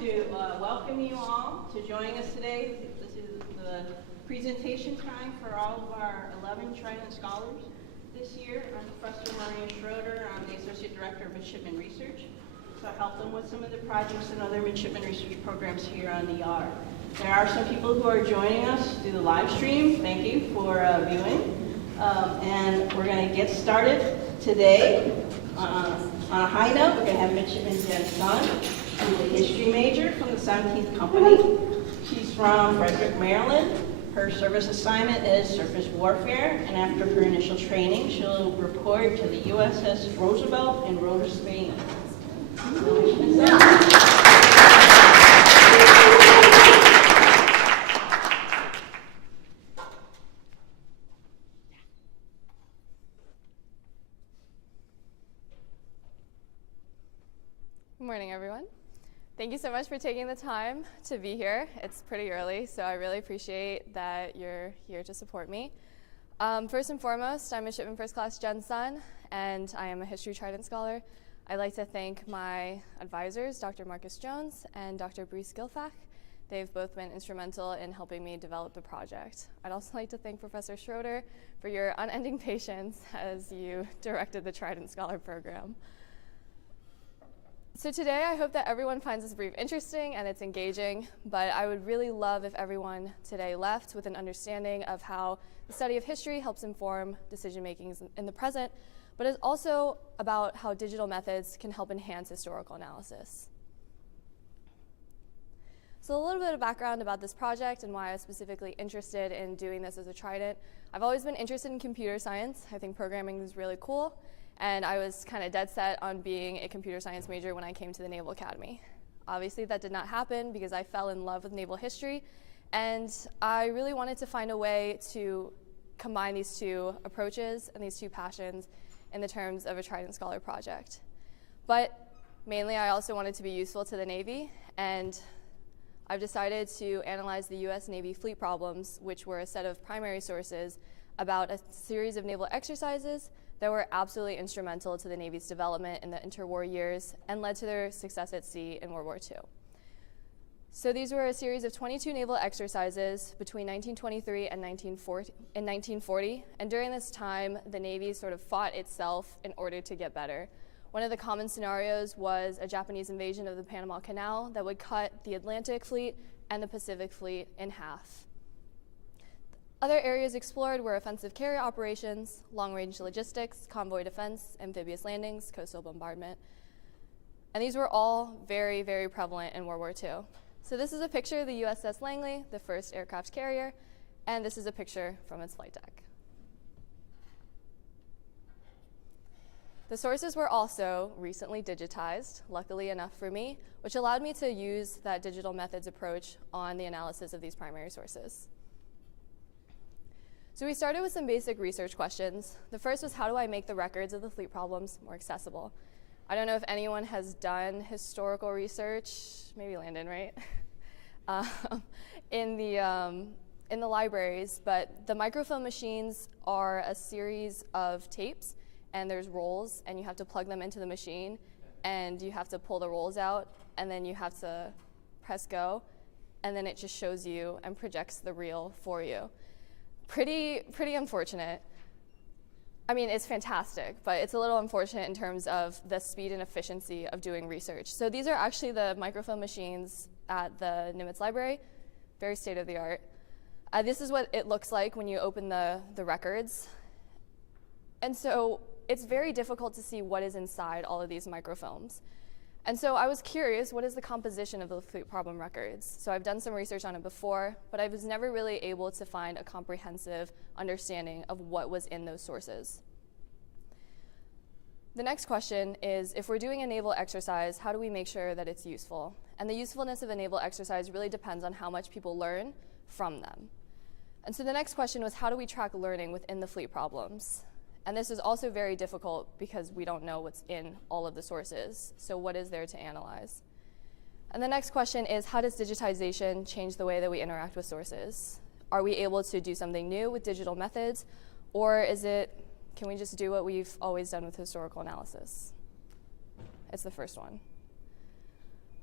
to welcome you all to joining us today. This is the presentation time for all of our 11 Trident scholars this year. I'm Professor Maria Schroeder. I'm the Associate Director of Midshipman Research. So I help them with some of the projects and other midshipman research programs here on the yard. There are some people who are joining us through the live stream. Thank you for viewing. And we're going to get started today on a high note. We're going to have Midshipman Jen Sun, who's a history major from the 17th Company. She's from Frederick, Maryland. Her service assignment is surface warfare, and after her initial training, she'll report to the USS Roosevelt in Rota, Spain. Good morning, everyone. Thank you so much for taking the time to be here. It's pretty early, so I really appreciate that you're here to support me. First and foremost, I'm Midshipman First Class Jen Sun, and I am a History Trident Scholar. I'd like to thank my advisors, Dr. Marcus Jones and Dr. Brees Gilfach. They've both been instrumental in helping me develop the project. I'd also like to thank Professor Schroeder for your unending patience as you directed the Trident Scholar program. So today, I hope that everyone finds this brief interesting and it's engaging, but I would really love if everyone today left with an understanding of how the study of history helps inform decision-making in the present, but it's also about how digital methods can help enhance historical analysis. So a little bit of background about this project and why I was specifically interested in doing this as a Trident. I've always been interested in computer science. I think programming is really cool. And I was kind of dead set on being a computer science major when I came to the Naval Academy. Obviously, that did not happen because I fell in love with naval history, and I really wanted to find a way to combine these two approaches and these two passions in the terms of a Trident Scholar project. But mainly, I also wanted to be useful to the Navy, and I've decided to analyze the US Navy fleet problems, which were a set of primary sources about a series of naval exercises that were absolutely instrumental to the Navy's development in the interwar years and led to their success at sea in World War II. So these were a series of 22 naval exercises between 1923 and 1940, and during this time, the Navy sort of fought itself in order to get better. One of the common scenarios was a Japanese invasion of the Panama Canal that would cut the Atlantic Fleet and the Pacific Fleet in half. Other areas explored were offensive carrier operations, long-range logistics, convoy defense, amphibious landings, coastal bombardment. And these were all very, very prevalent in World War II. So this is a picture of the USS Langley, the first aircraft carrier, and this is a picture from its flight deck. The sources were also recently digitized, luckily enough for me, which allowed me to use that digital methods approach on the analysis of these primary sources. So we started with some basic research questions. The first was, how do I make the records of the fleet problems more accessible? I don't know if anyone has done historical research, maybe Landon, right? In the libraries, but the microfilm machines are a series of tapes, and there's rolls, and you have to plug them into the machine, and you have to pull the rolls out, and then you have to press go, and then it just shows you and projects the reel for you. Pretty unfortunate. I mean, it's fantastic, but it's a little unfortunate in terms of the speed and efficiency of doing research. So these are actually the microfilm machines at the Nimitz Library, very state-of-the-art. This is what it looks like when you open the records. And so it's very difficult to see what is inside all of these microfilms. And so I was curious, what is the composition of the fleet problem records? So I've done some research on it before, but I was never really able to find a comprehensive understanding of what was in those sources. The next question is, if we're doing a naval exercise, how do we make sure that it's useful? And the usefulness of a naval exercise really depends on how much people learn from them. And so the next question was, how do we track learning within the fleet problems? And this is also very difficult because we don't know what's in all of the sources. So what is there to analyze? And the next question is, how does digitization change the way that we interact with sources? Are we able to do something new with digital methods? Or can we just do what we've always done with historical analysis? It's the first one.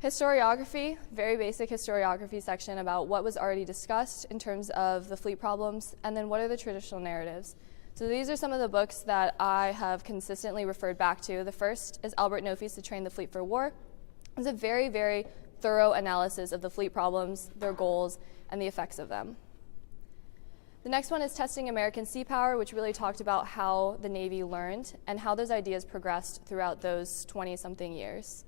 Historiography, very basic historiography section about what was already discussed in terms of the fleet problems, and then what are the traditional narratives. So these are some of the books that I have consistently referred back to. The first is Albert Nofi's To Train the Fleet for War. It's a very, very thorough analysis of the fleet problems, their goals, and the effects of them. The next one is Testing American Sea Power, which really talked about how the Navy learned and how those ideas progressed throughout those 20-something years.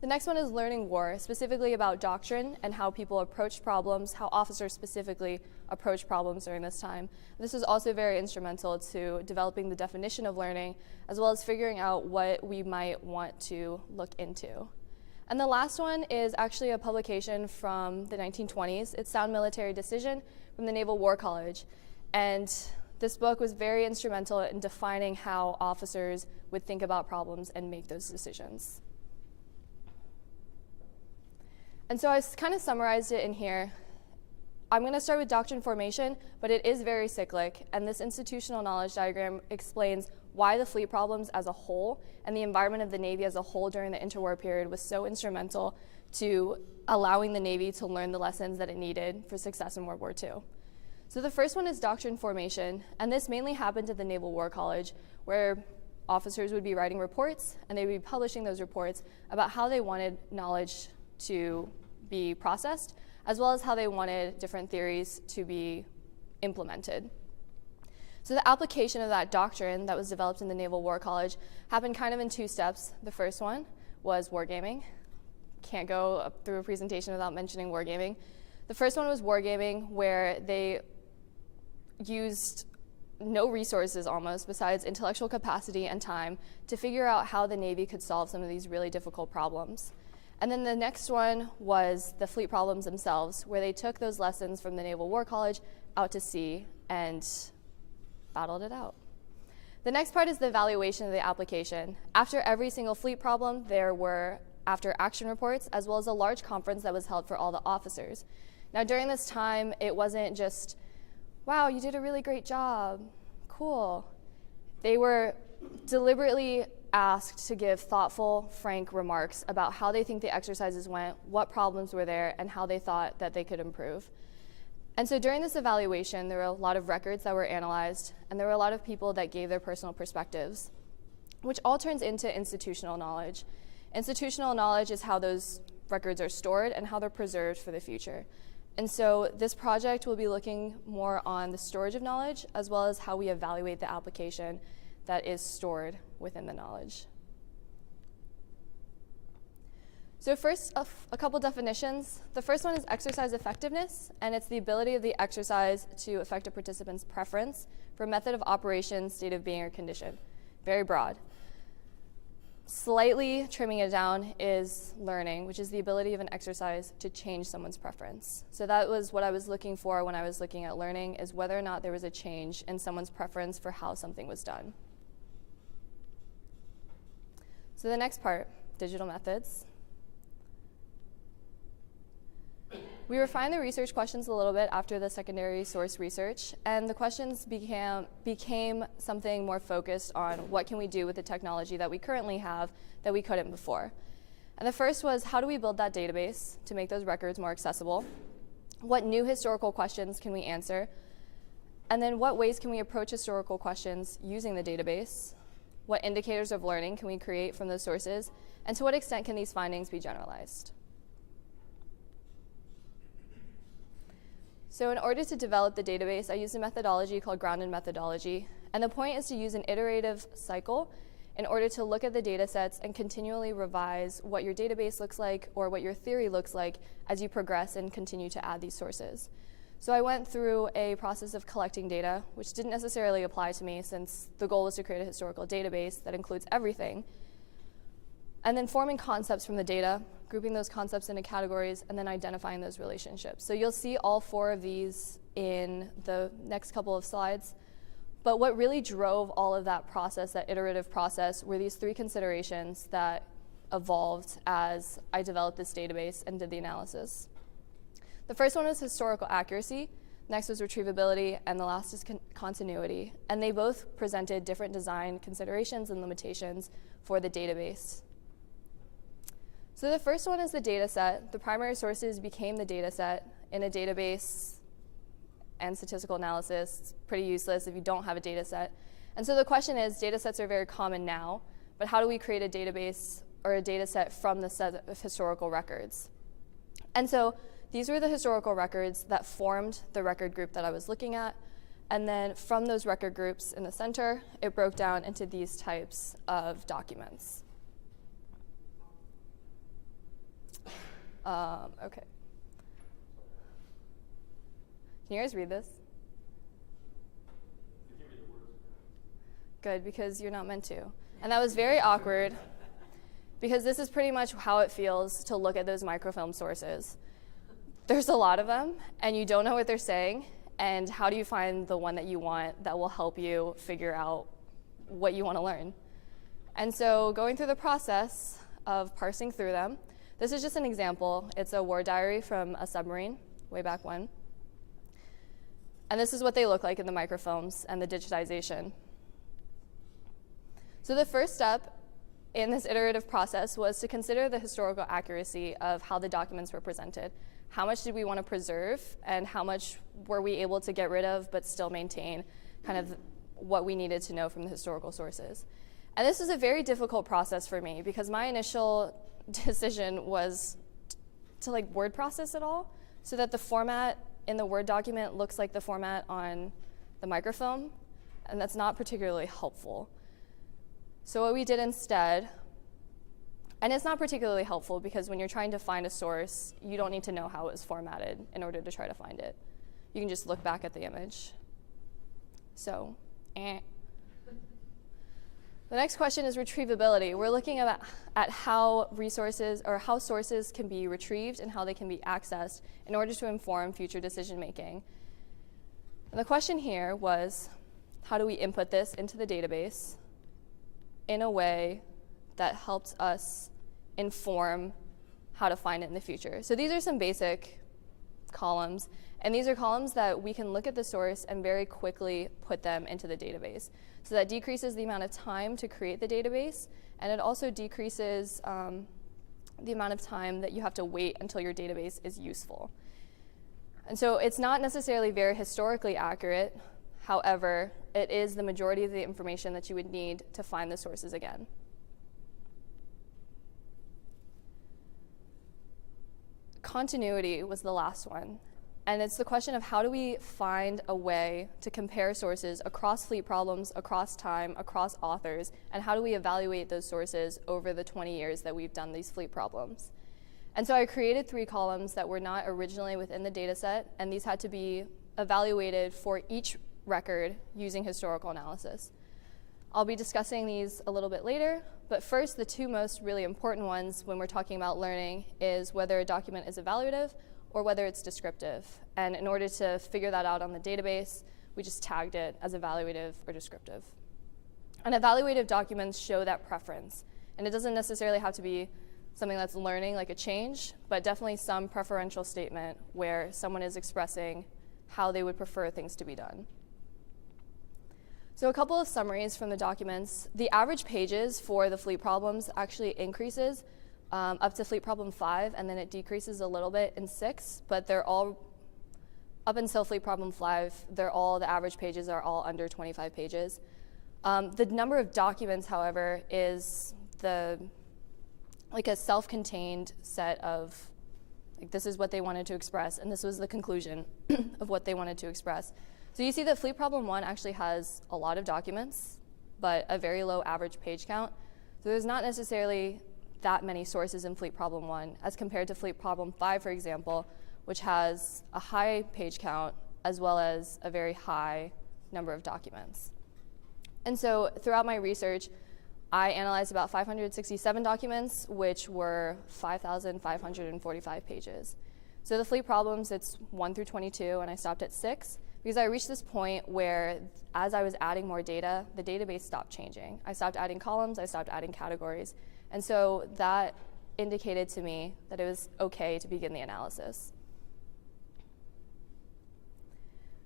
The next one is Learning War, specifically about doctrine and how people approached problems, how officers specifically approached problems during this time. This was also very instrumental to developing the definition of learning, as well as figuring out what we might want to look into. And the last one is actually a publication from the 1920s. It's Sound Military Decision from the Naval War College. And this book was very instrumental in defining how officers would think about problems and make those decisions. And so I kind of summarized it in here. I'm going to start with doctrine formation, but it is very cyclic, and this institutional knowledge diagram explains why the fleet problems as a whole and the environment of the Navy as a whole during the interwar period was so instrumental to allowing the Navy to learn the lessons that it needed for success in World War II. So the first one is doctrine formation, and this mainly happened at the Naval War College, where officers would be writing reports, and they would be publishing those reports about how they wanted knowledge to be processed, as well as how they wanted different theories to be implemented. So the application of that doctrine that was developed in the Naval War College happened kind of in two steps. The first one was wargaming. Can't go up through a presentation without mentioning wargaming. The first one was wargaming, where they used no resources almost besides intellectual capacity and time to figure out how the Navy could solve some of these really difficult problems. And then the next one was the fleet problems themselves, where they took those lessons from the Naval War College out to sea and battled it out. The next part is the evaluation of the application. After every single fleet problem, there were after action reports, as well as a large conference that was held for all the officers. Now during this time, it wasn't just, wow, you did a really great job, cool. They were deliberately asked to give thoughtful, frank remarks about how they think the exercises went, what problems were there, and how they thought that they could improve. And so during this evaluation, there were a lot of records that were analyzed, and there were a lot of people that gave their personal perspectives, which all turns into institutional knowledge. Institutional knowledge is how those records are stored and how they're preserved for the future. And so this project will be looking more on the storage of knowledge, as well as how we evaluate the application that is stored within the knowledge. So first, a couple definitions. The first one is exercise effectiveness, and it's the ability of the exercise to affect a participant's preference for method of operation, state of being, or condition. Very broad. Slightly trimming it down is learning, which is the ability of an exercise to change someone's preference. So that was what I was looking for when I was looking at learning, is whether or not there was a change in someone's preference for how something was done. So the next part, digital methods. We refined the research questions a little bit after the secondary source research, and the questions became something more focused on what can we do with the technology that we currently have that we couldn't before. And the first was, how do we build that database to make those records more accessible? What new historical questions can we answer? And then what ways can we approach historical questions using the database? What indicators of learning can we create from those sources? And to what extent can these findings be generalized? So in order to develop the database, I used a methodology called grounded methodology. And the point is to use an iterative cycle in order to look at the data sets and continually revise what your database looks like or what your theory looks like as you progress and continue to add these sources. So I went through a process of collecting data, which didn't necessarily apply to me since the goal was to create a historical database that includes everything. And then forming concepts from the data, grouping those concepts into categories, and then identifying those relationships. So you'll see all four of these in the next couple of slides. But what really drove all of that process, that iterative process, were these three considerations that evolved as I developed this database and did the analysis. The first one was historical accuracy, next was retrievability, and the last is continuity. And they both presented different design considerations and limitations for the database. So the first one is the data set. The primary sources became the data set. In a database and statistical analysis, it's pretty useless if you don't have a data set. And so the question is, data sets are very common now, but how do we create a database or a data set from the set of historical records? And so these were the historical records that formed the record group that I was looking at. And then from those record groups in the center, it broke down into these types of documents. Okay. Can you guys read this? Good, because you're not meant to. And that was very awkward, because this is pretty much how it feels to look at those microfilm sources. There's a lot of them, and you don't know what they're saying, and how do you find the one that you want that will help you figure out what you want to learn? And so going through the process of parsing through them, this is just an example. It's a war diary from a submarine way back when. And this is what they look like in the microfilms and the digitization. So the first step in this iterative process was to consider the historical accuracy of how the documents were presented. How much did we want to preserve, and how much were we able to get rid of but still maintain kind of what we needed to know from the historical sources? And this was a very difficult process for me, because my initial decision was to like word process it all so that the format in the Word document looks like the format on the microfilm, and that's not particularly helpful. So what we did instead, and it's not particularly helpful because when you're trying to find a source, you don't need to know how it was formatted in order to try to find it. You can just look back at the image. So, The next question is retrievability. We're looking at how resources or how sources can be retrieved and how they can be accessed in order to inform future decision making. And the question here was, how do we input this into the database in a way that helps us inform how to find it in the future? So these are some basic columns, and these are columns that we can look at the source and very quickly put them into the database. So that decreases the amount of time to create the database, and it also decreases the amount of time that you have to wait until your database is useful. And so it's not necessarily very historically accurate. However, it is the majority of the information that you would need to find the sources again. Continuity was the last one. And it's the question of how do we find a way to compare sources across fleet problems, across time, across authors, and how do we evaluate those sources over the 20 years that we've done these fleet problems? And so I created 3 columns that were not originally within the data set, and these had to be evaluated for each record using historical analysis. I'll be discussing these a little bit later, but first, the 2 most really important ones when we're talking about learning is whether a document is evaluative or whether it's descriptive. And in order to figure that out on the database, we just tagged it as evaluative or descriptive. And evaluative documents show that preference. And it doesn't necessarily have to be something that's learning, like a change, but definitely some preferential statement where someone is expressing how they would prefer things to be done. So a couple of summaries from the documents. The average pages for the fleet problems actually increases up to fleet problem 5, and then it decreases a little bit in 6, but they're all, up until fleet problem 5, the average pages are all under 25 pages. The number of documents, however, is like a self-contained set of, like, this is what they wanted to express, and this was the conclusion of what they wanted to express. So you see that fleet problem 1 actually has a lot of documents, but a very low average page count. So there's not necessarily that many sources in fleet problem 1 as compared to fleet problem 5, for example, which has a high page count as well as a very high number of documents. And so throughout my research, I analyzed about 567 documents, which were 5,545 pages. So the fleet problems, it's 1 through 22, and I stopped at 6 because I reached this point where as I was adding more data, the database stopped changing. I stopped adding columns, I stopped adding categories. And so that indicated to me that it was okay to begin the analysis.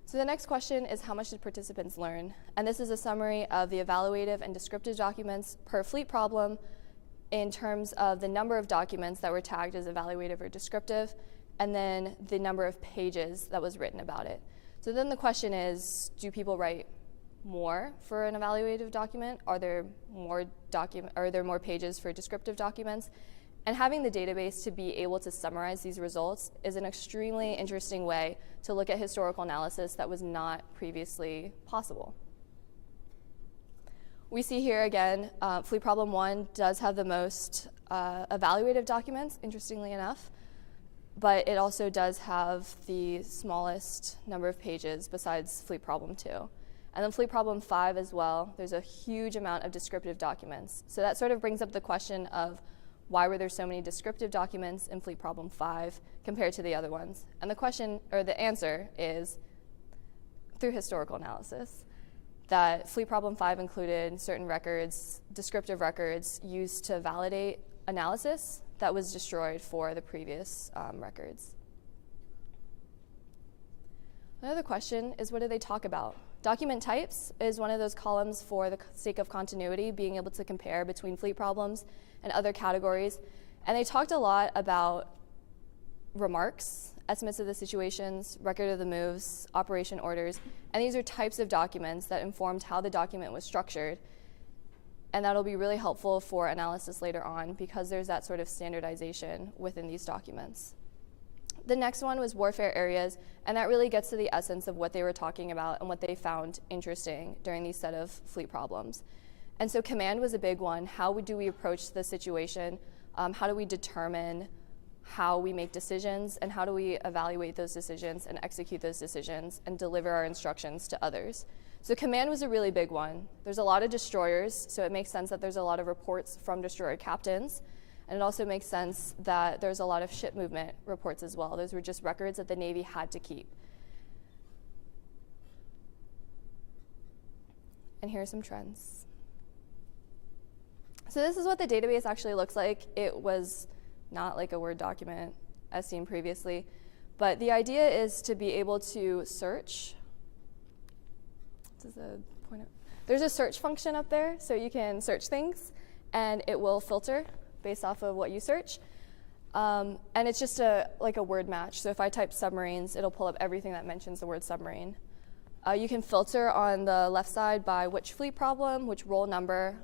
So the next question is, how much did participants learn? And this is a summary of the evaluative and descriptive documents per fleet problem in terms of the number of documents that were tagged as evaluative or descriptive, and then the number of pages that was written about it. So then the question is, do people write more for an evaluative document? Are there more pages for descriptive documents? And having the database to be able to summarize these results is an extremely interesting way to look at historical analysis that was not previously possible. We see here again, Fleet Problem 1 does have the most evaluative documents, interestingly enough, but it also does have the smallest number of pages besides Fleet Problem 2. And then Fleet Problem 5 as well, there's a huge amount of descriptive documents. So that sort of brings up the question of why were there so many descriptive documents in Fleet Problem 5 compared to the other ones? And the question, or the answer is through historical analysis, that Fleet Problem 5 included certain records, descriptive records, used to validate analysis that was destroyed for the previous records. Another question is, what do they talk about? Document types is one of those columns for the sake of continuity, being able to compare between fleet problems and other categories. And they talked a lot about remarks, estimates of the situations, record of the moves, operation orders, and these are types of documents that informed how the document was structured. And that'll be really helpful for analysis later on because there's that sort of standardization within these documents. The next one was warfare areas, and that really gets to the essence of what they were talking about and what they found interesting during these set of fleet problems. And so command was a big one. How do we approach the situation? How do we determine how we make decisions, and how do we evaluate those decisions and execute those decisions and deliver our instructions to others? So command was a really big one. There's a lot of destroyers, so it makes sense that there's a lot of reports from destroyer captains. And it also makes sense that there's a lot of ship movement reports as well. Those were just records that the Navy had to keep. And here are some trends. So this is what the database actually looks like. It was not like a Word document as seen previously, but the idea is to be able to search. This is a pointer. There's a search function up there, so you can search things, and it will filter based off of what you search. And it's just like a word match. So if I type submarines, it'll pull up everything that mentions the word submarine. You can filter on the left side by which fleet problem, which roll number,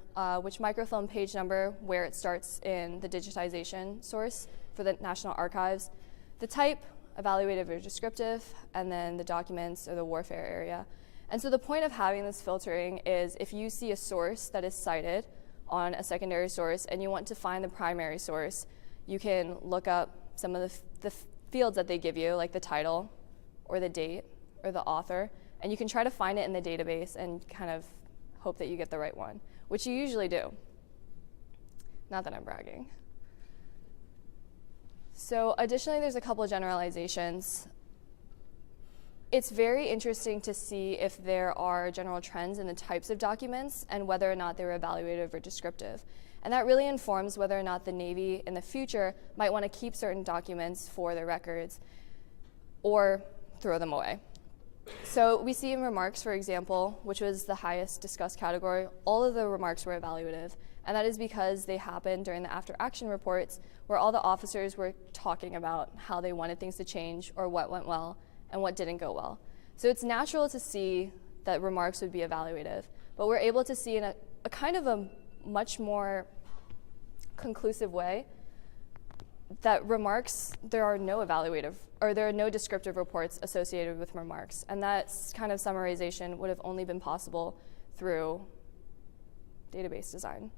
which microfilm page number, where it starts in the digitization source for the National Archives, the type, evaluative or descriptive, and then the documents or the warfare area. And so the point of having this filtering is if you see a source that is cited on a secondary source and you want to find the primary source, you can look up some of the fields that they give you, like the title or the date or the author, and you can try to find it in the database and kind of hope that you get the right one, which you usually do. Not that I'm bragging. So additionally, there's a couple of generalizations. It's very interesting to see if there are general trends in the types of documents and whether or not they're evaluative or descriptive. And that really informs whether or not the Navy in the future might want to keep certain documents for their records or throw them away. So we see in remarks, for example, which was the highest discussed category, all of the remarks were evaluative. And that is because they happened during the after-action reports where all the officers were talking about how they wanted things to change or what went well and what didn't go well. So it's natural to see that remarks would be evaluative, but we're able to see in a kind of a much more conclusive way that remarks, there are no evaluative, or there are no descriptive reports associated with remarks, and that kind of summarization would have only been possible through database design.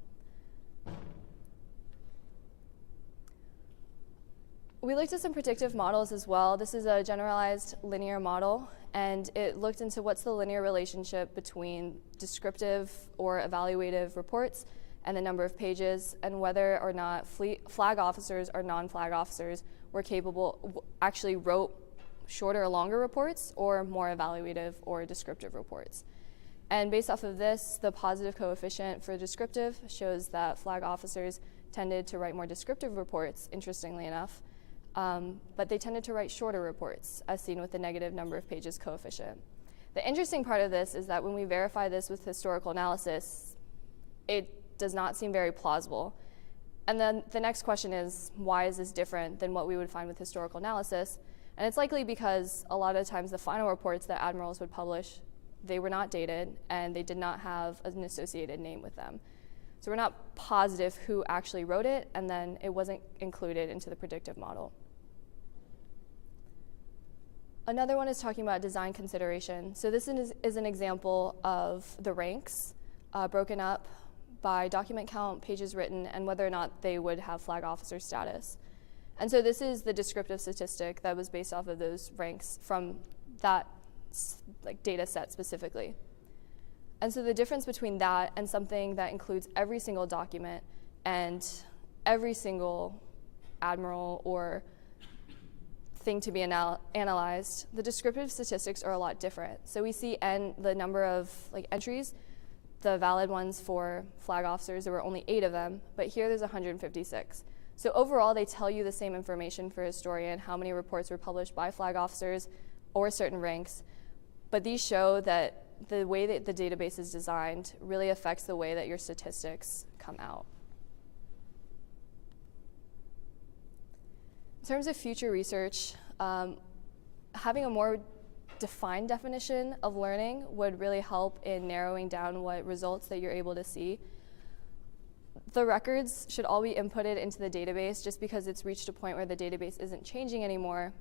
We looked at some predictive models as well. This is a generalized linear model, and it looked into what's the linear relationship between descriptive or evaluative reports and the number of pages, and whether or not flag officers or non-flag officers were capable, actually wrote shorter or longer reports or more evaluative or descriptive reports. And based off of this, the positive coefficient for descriptive shows that flag officers tended to write more descriptive reports, interestingly enough, but they tended to write shorter reports, as seen with the negative number of pages coefficient. The interesting part of this is that when we verify this with historical analysis, it does not seem very plausible. And then the next question is, why is this different than what we would find with historical analysis? And it's likely because a lot of times the final reports that admirals would publish, they were not dated and they did not have an associated name with them. So we're not positive who actually wrote it, and then it wasn't included into the predictive model. Another one is talking about design consideration. So this is an example of the ranks broken up by document count, pages written, and whether or not they would have flag officer status. And so this is the descriptive statistic that was based off of those ranks from that data set specifically. And so the difference between that and something that includes every single document and every single admiral or thing to be analyzed, the descriptive statistics are a lot different. So we see the number of entries, the valid ones for flag officers, there were only 8 of them, but here there's 156. So overall, they tell you the same information for a historian, how many reports were published by flag officers or certain ranks, but these show that the way that the database is designed really affects the way that your statistics come out. In terms of future research, having a more defined definition of learning would really help in narrowing down what results that you're able to see. The records should all be inputted into the database. Just because it's reached a point where the database isn't changing anymore,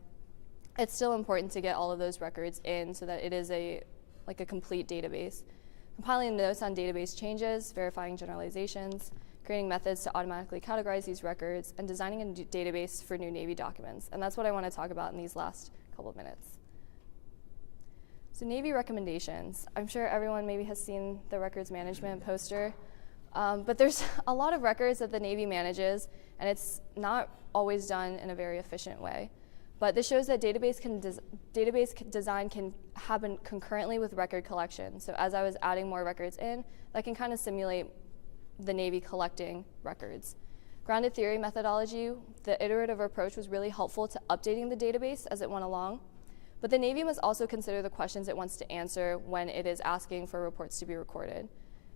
it's still important to get all of those records in so that it is a complete database. Compiling notes on database changes, verifying generalizations, creating methods to automatically categorize these records, and designing a database for new Navy documents. And that's what I want to talk about in these last couple of minutes. So Navy recommendations. I'm sure everyone maybe has seen the records management poster, but there's a lot of records that the Navy manages, and it's not always done in a very efficient way. But this shows that database design can happen concurrently with record collection. So as I was adding more records in, that can kind of simulate the Navy collecting records. Grounded theory methodology, the iterative approach was really helpful to updating the database as it went along. But the Navy must also consider the questions it wants to answer when it is asking for reports to be recorded.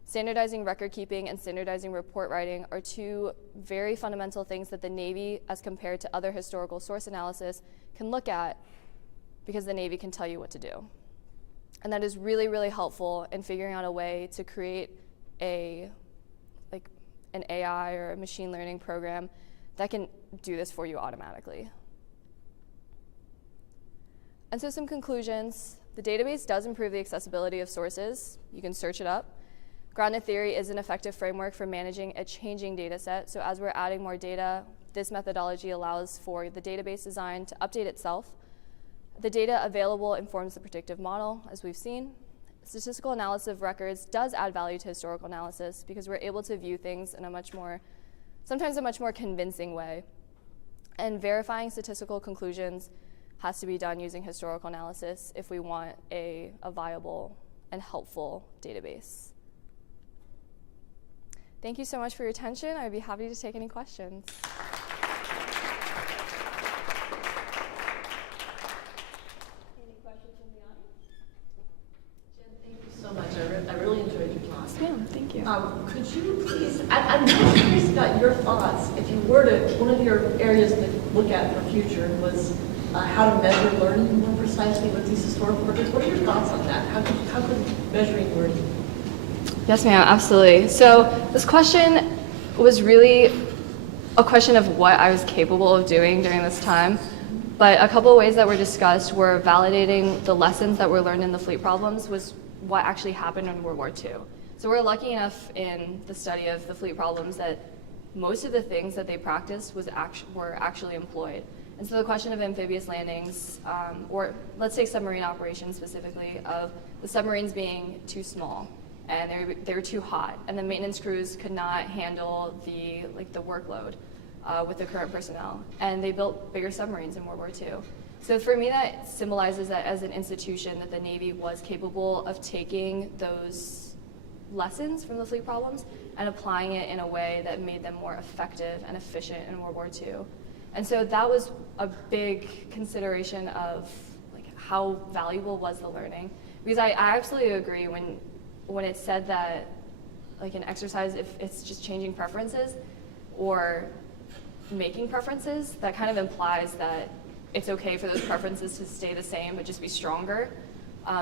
Standardizing record keeping and standardizing report writing are 2 very fundamental things that the Navy, as compared to other historical source analysis, can look at because the Navy can tell you what to do. And that is really, really helpful in figuring out a way to create an AI or a machine learning program that can do this for you automatically. And so some conclusions. The database does improve the accessibility of sources. You can search it up. Grounded theory is an effective framework for managing a changing data set. So as we're adding more data, this methodology allows for the database design to update itself. The data available informs the predictive model, as we've seen. Statistical analysis of records does add value to historical analysis because we're able to view things in sometimes a much more convincing way. And verifying statistical conclusions has to be done using historical analysis if we want a viable and helpful database. Thank you so much for your attention. I'd be happy to take any questions. Any questions from the audience? Jen, thank you so much. I really enjoyed your talk. Yeah, thank you. Could you please, I'm really curious about your thoughts. If you were to, one of your areas to look at for future was how to measure learning more precisely with these historical records. What are your thoughts on that? How could measuring learning? Yes, ma'am, absolutely. So this question was really a question of what I was capable of doing during this time. But a couple of ways that were discussed were validating the lessons that were learned in the fleet problems was what actually happened in World War II. So we're lucky enough in the study of the fleet problems that most of the things that they practiced were actually employed. And so the question of amphibious landings, or let's say submarine operations specifically, of the submarines being too small and they were too hot, and the maintenance crews could not handle the workload with the current personnel, and they built bigger submarines in World War II. So for me, that symbolizes that as an institution, that the Navy was capable of taking those lessons from the fleet problems and applying it in a way that made them more effective and efficient in World War II. And so that was a big consideration of how valuable was the learning. Because I absolutely agree when it said that an exercise, if it's just changing preferences, or making preferences, that kind of implies that it's okay for those preferences to stay the same but just be stronger.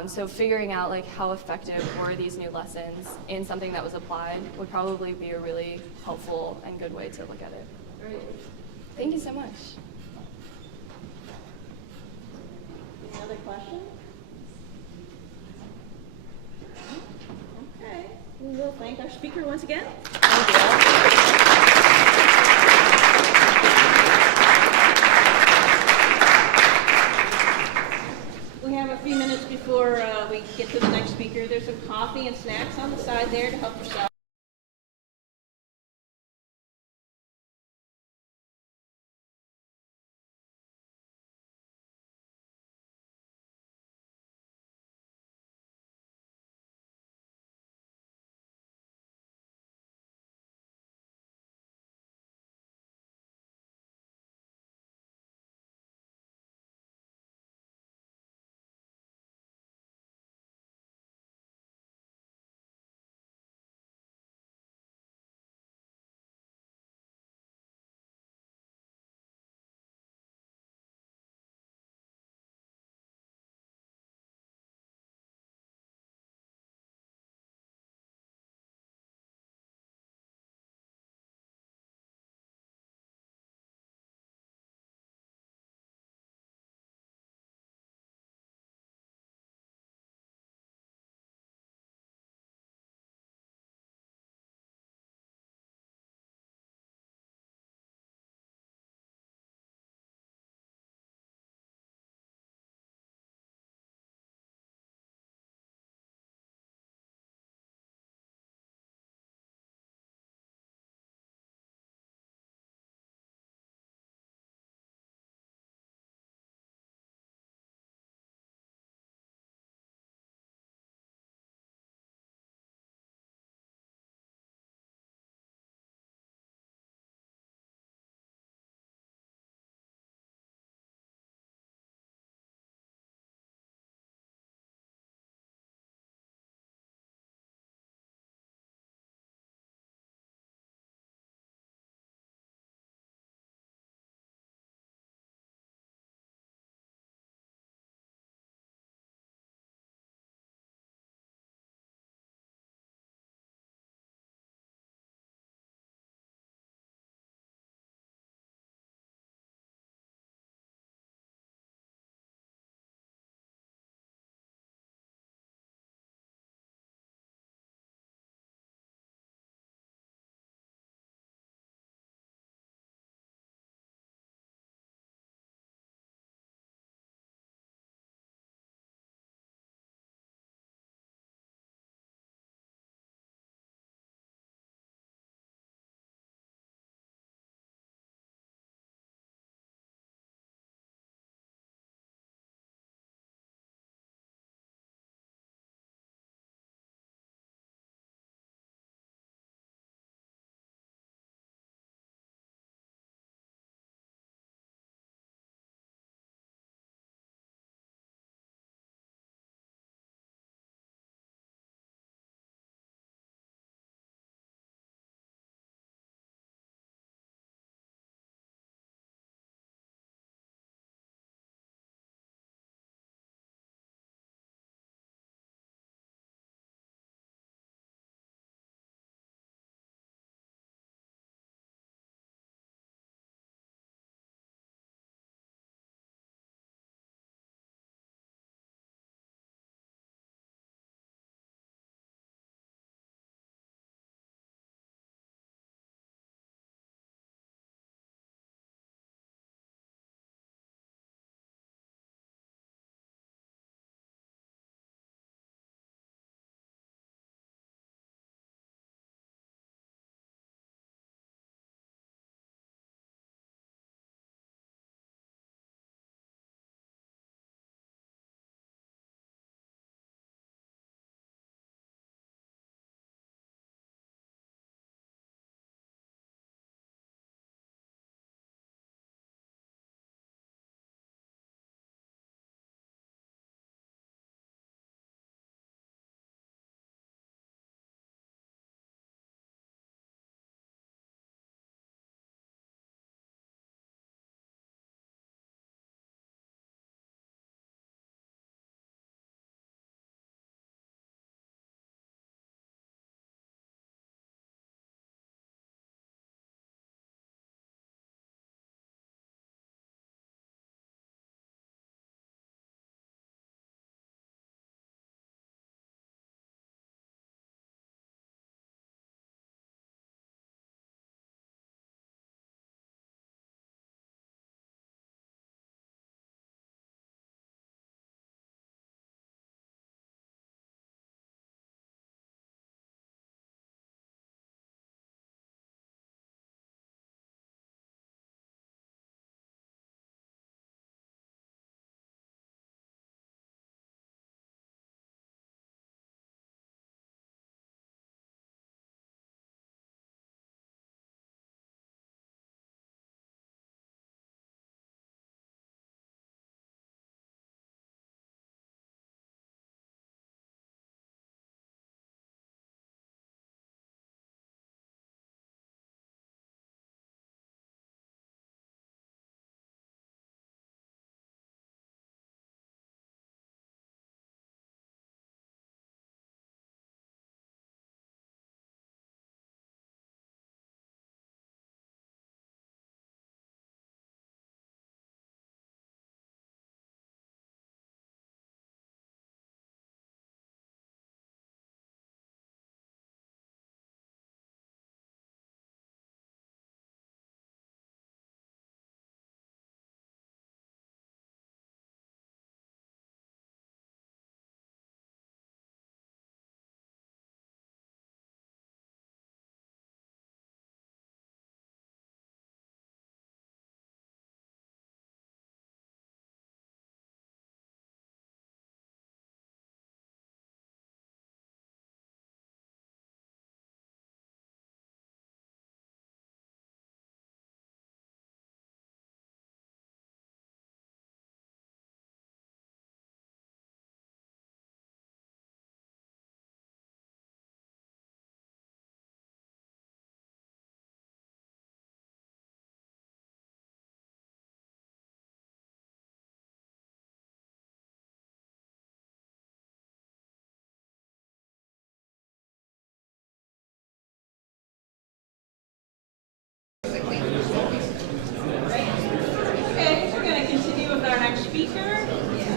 So figuring out like how effective were these new lessons in something that was applied would probably be a really helpful and good way to look at it. Great. Thank you so much. Any other questions? Okay, we will thank our speaker once again. We have a few minutes before we get to the next speaker. There's some coffee and snacks on the side there to help yourself.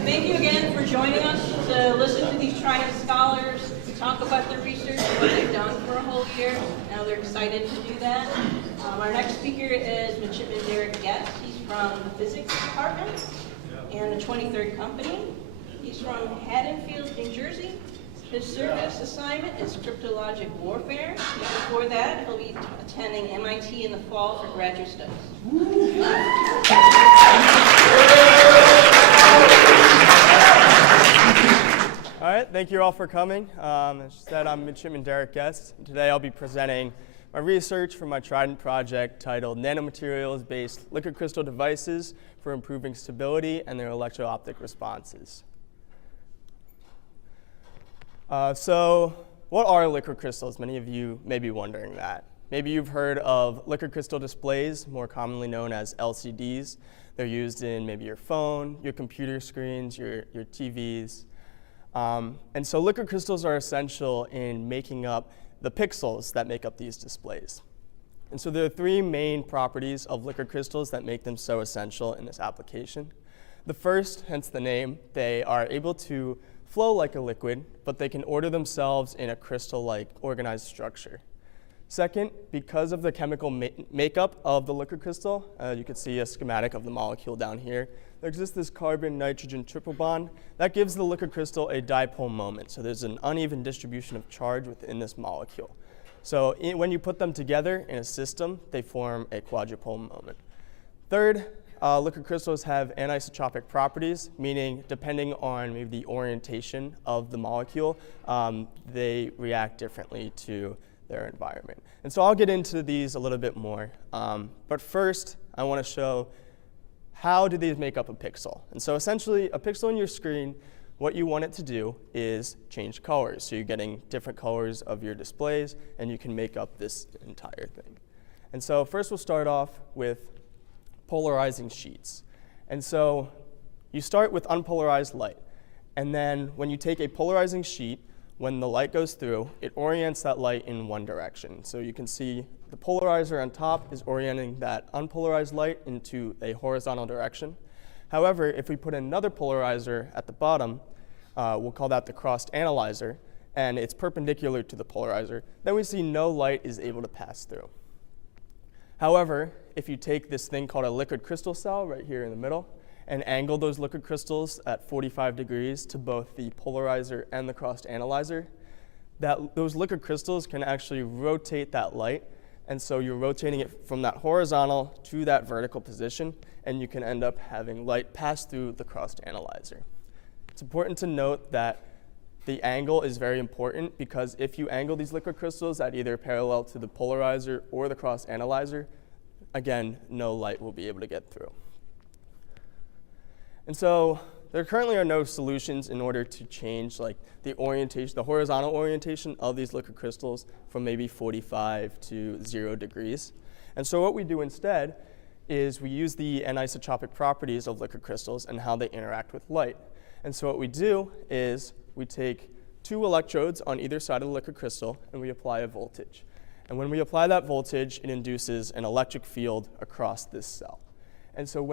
Thank you again for joining us to listen to these Trident scholars talk about their research and what they've done for a whole year. Now they're excited to do that. Our next speaker is Midshipman Derek Guest. He's from the physics department and the 23rd company. He's from Haddonfield, New Jersey. His service assignment is cryptologic warfare. Before that, he'll be attending MIT in the fall for graduate studies. All right, thank you all for coming. As I said, I'm Midshipman Derek Guest. Today I'll be presenting my research for my Trident project titled Nanomaterials-Based Liquid Crystal Devices for Improving Stability and Their Electro-Optic Responses. So what are liquid crystals? Many of you may be wondering that. Maybe you've heard of liquid crystal displays, more commonly known as LCDs. They're used in maybe your phone, your computer screens, your TVs. And so liquid crystals are essential in making up the pixels that make up these displays. And so there are three main properties of liquid crystals that make them so essential in this application. The first, hence the name, they are able to flow like a liquid, but they can order themselves in a crystal-like organized structure. Second, because of the chemical makeup of the liquid crystal, you can see a schematic of the molecule down here. There exists this carbon-nitrogen triple bond that gives the liquid crystal a dipole moment. So there's an uneven distribution of charge within this molecule. So when you put them together in a system, they form a quadrupole moment. Third, liquid crystals have anisotropic properties, meaning depending on maybe the orientation of the molecule, they react differently to their environment. And so I'll get into these a little bit more. But first, I want to show how do these make up a pixel. And so essentially, a pixel on your screen, what you want it to do is change colors. So you're getting different colors of your displays, and you can make up this entire thing. And so first we'll start off with polarizing sheets. And so you start with unpolarized light. And then when you take a polarizing sheet, when the light goes through, it orients that light in one direction. So you can see the polarizer on top is orienting that unpolarized light into a horizontal direction. However, if we put another polarizer at the bottom, we'll call that the crossed analyzer, and it's perpendicular to the polarizer, then we see no light is able to pass through. However, if you take this thing called a liquid crystal cell right here in the middle and angle those liquid crystals at 45 degrees to both the polarizer and the crossed analyzer, those liquid crystals can actually rotate that light. And so you're rotating it from that horizontal to that vertical position, and you can end up having light pass through the crossed analyzer. It's important to note that the angle is very important, because if you angle these liquid crystals at either parallel to the polarizer or the crossed analyzer, again, no light will be able to get through. And so there currently are no solutions in order to change the orientation, the horizontal orientation of these liquid crystals from maybe 45 to 0 degrees. And so what we do instead is we use the anisotropic properties of liquid crystals and how they interact with light. And so what we do is we take two electrodes on either side of the liquid crystal and we apply a voltage. And when we apply that voltage, it induces an electric field across this cell. And so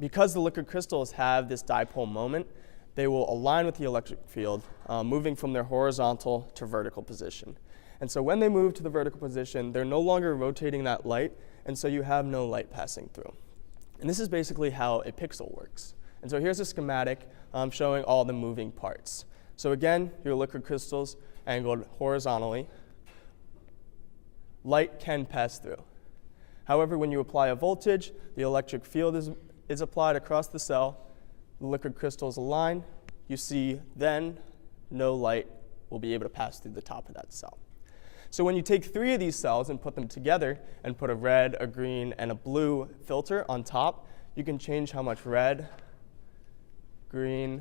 because the liquid crystals have this dipole moment, they will align with the electric field, moving from their horizontal to vertical position. And so when they move to the vertical position, they're no longer rotating that light, and so you have no light passing through. And this is basically how a pixel works. And so here's a schematic showing all the moving parts. So again, your liquid crystals angled horizontally. Light can pass through. However, when you apply a voltage, the electric field is applied across the cell. The liquid crystals align. You see then no light will be able to pass through the top of that cell. So when you take three of these cells and put them together and put a red, a green, and a blue filter on top, you can change how much red, green,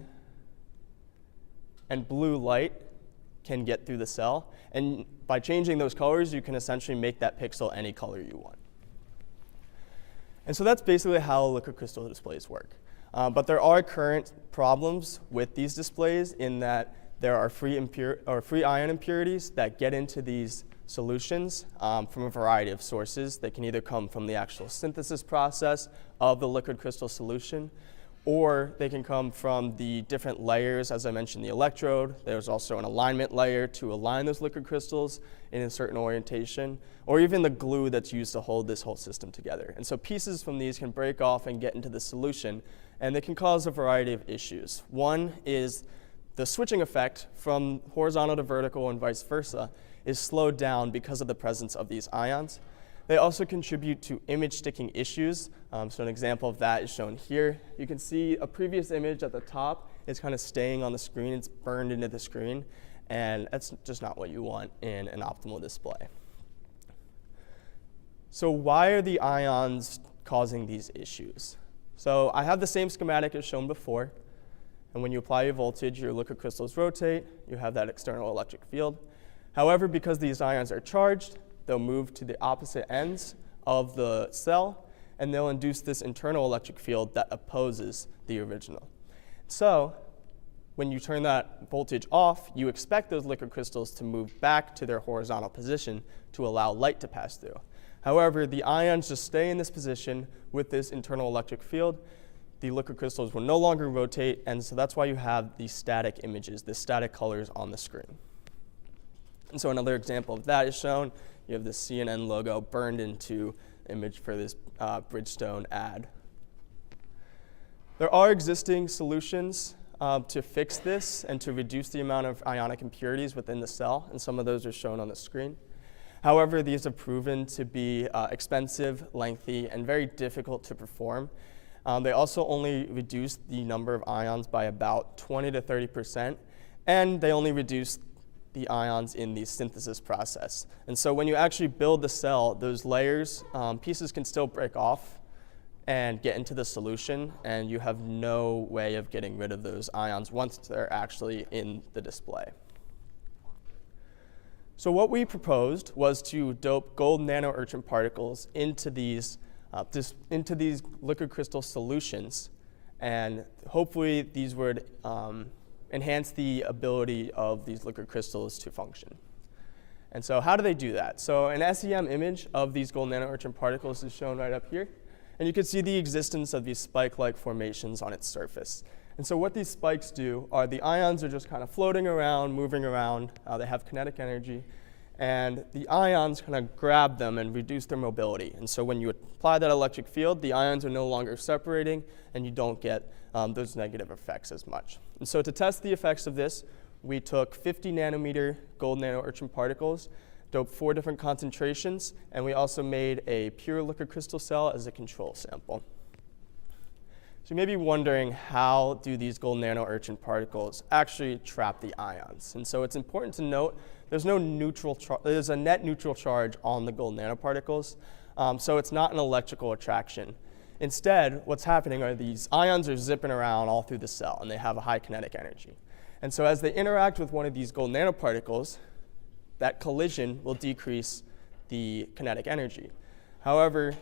and blue light can get through the cell. And by changing those colors, you can essentially make that pixel any color you want. And so that's basically how liquid crystal displays work. But there are current problems with these displays in that there are free ion impurities that get into these solutions from a variety of sources. They can either come from the actual synthesis process of the liquid crystal solution, or they can come from the different layers, as I mentioned, the electrode. There's also an alignment layer to align those liquid crystals in a certain orientation, or even the glue that's used to hold this whole system together. And so pieces from these can break off and get into the solution, and they can cause a variety of issues. One is the switching effect from horizontal to vertical and vice versa is slowed down because of the presence of these ions. They also contribute to image sticking issues. So an example of that is shown here. You can see a previous image at the top is kind of staying on the screen. It's burned into the screen, and that's just not what you want in an optimal display. So why are the ions causing these issues? So I have the same schematic as shown before, and when you apply your voltage, your liquid crystals rotate. You have that external electric field. However, because these ions are charged, they'll move to the opposite ends of the cell, and they'll induce this internal electric field that opposes the original. So when you turn that voltage off, you expect those liquid crystals to move back to their horizontal position to allow light to pass through. However, the ions just stay in this position with this internal electric field. The liquid crystals will no longer rotate, and so that's why you have these static images, the static colors on the screen. And so another example of that is shown. You have the CNN logo burned into image for this Bridgestone ad. There are existing solutions to fix this and to reduce the amount of ionic impurities within the cell, and some of those are shown on the screen. However, these have proven to be expensive, lengthy, and very difficult to perform. They also only reduce the number of ions by about 20 to 30%, and they only reduce the ions in the synthesis process. And so when you actually build the cell, those layers, pieces can still break off and get into the solution, and you have no way of getting rid of those ions once they're actually in the display. So what we proposed was to dope gold nano-urchin particles into these liquid crystal solutions, and hopefully these would enhance the ability of these liquid crystals to function. And so how do they do that? So an SEM image of these gold nano-urchin particles is shown right up here, and you can see the existence of these spike-like formations on its surface. And so what these spikes do are the ions are just kind of floating around, moving around. They have kinetic energy, and the ions kind of grab them and reduce their mobility. And so when you apply that electric field, the ions are no longer separating, and you don't get those negative effects as much. And so to test the effects of this, we took 50 nanometer gold nano-urchin particles, doped 4 different concentrations, and we also made a pure liquid crystal cell as a control sample. So you may be wondering, how do these gold nano-urchin particles actually trap the ions? And so it's important to note there's a net neutral charge on the gold nanoparticles, so it's not an electrical attraction. Instead, what's happening are these ions are zipping around all through the cell, and they have a high kinetic energy. And so as they interact with one of these gold nanoparticles, that collision will decrease the kinetic energy. However,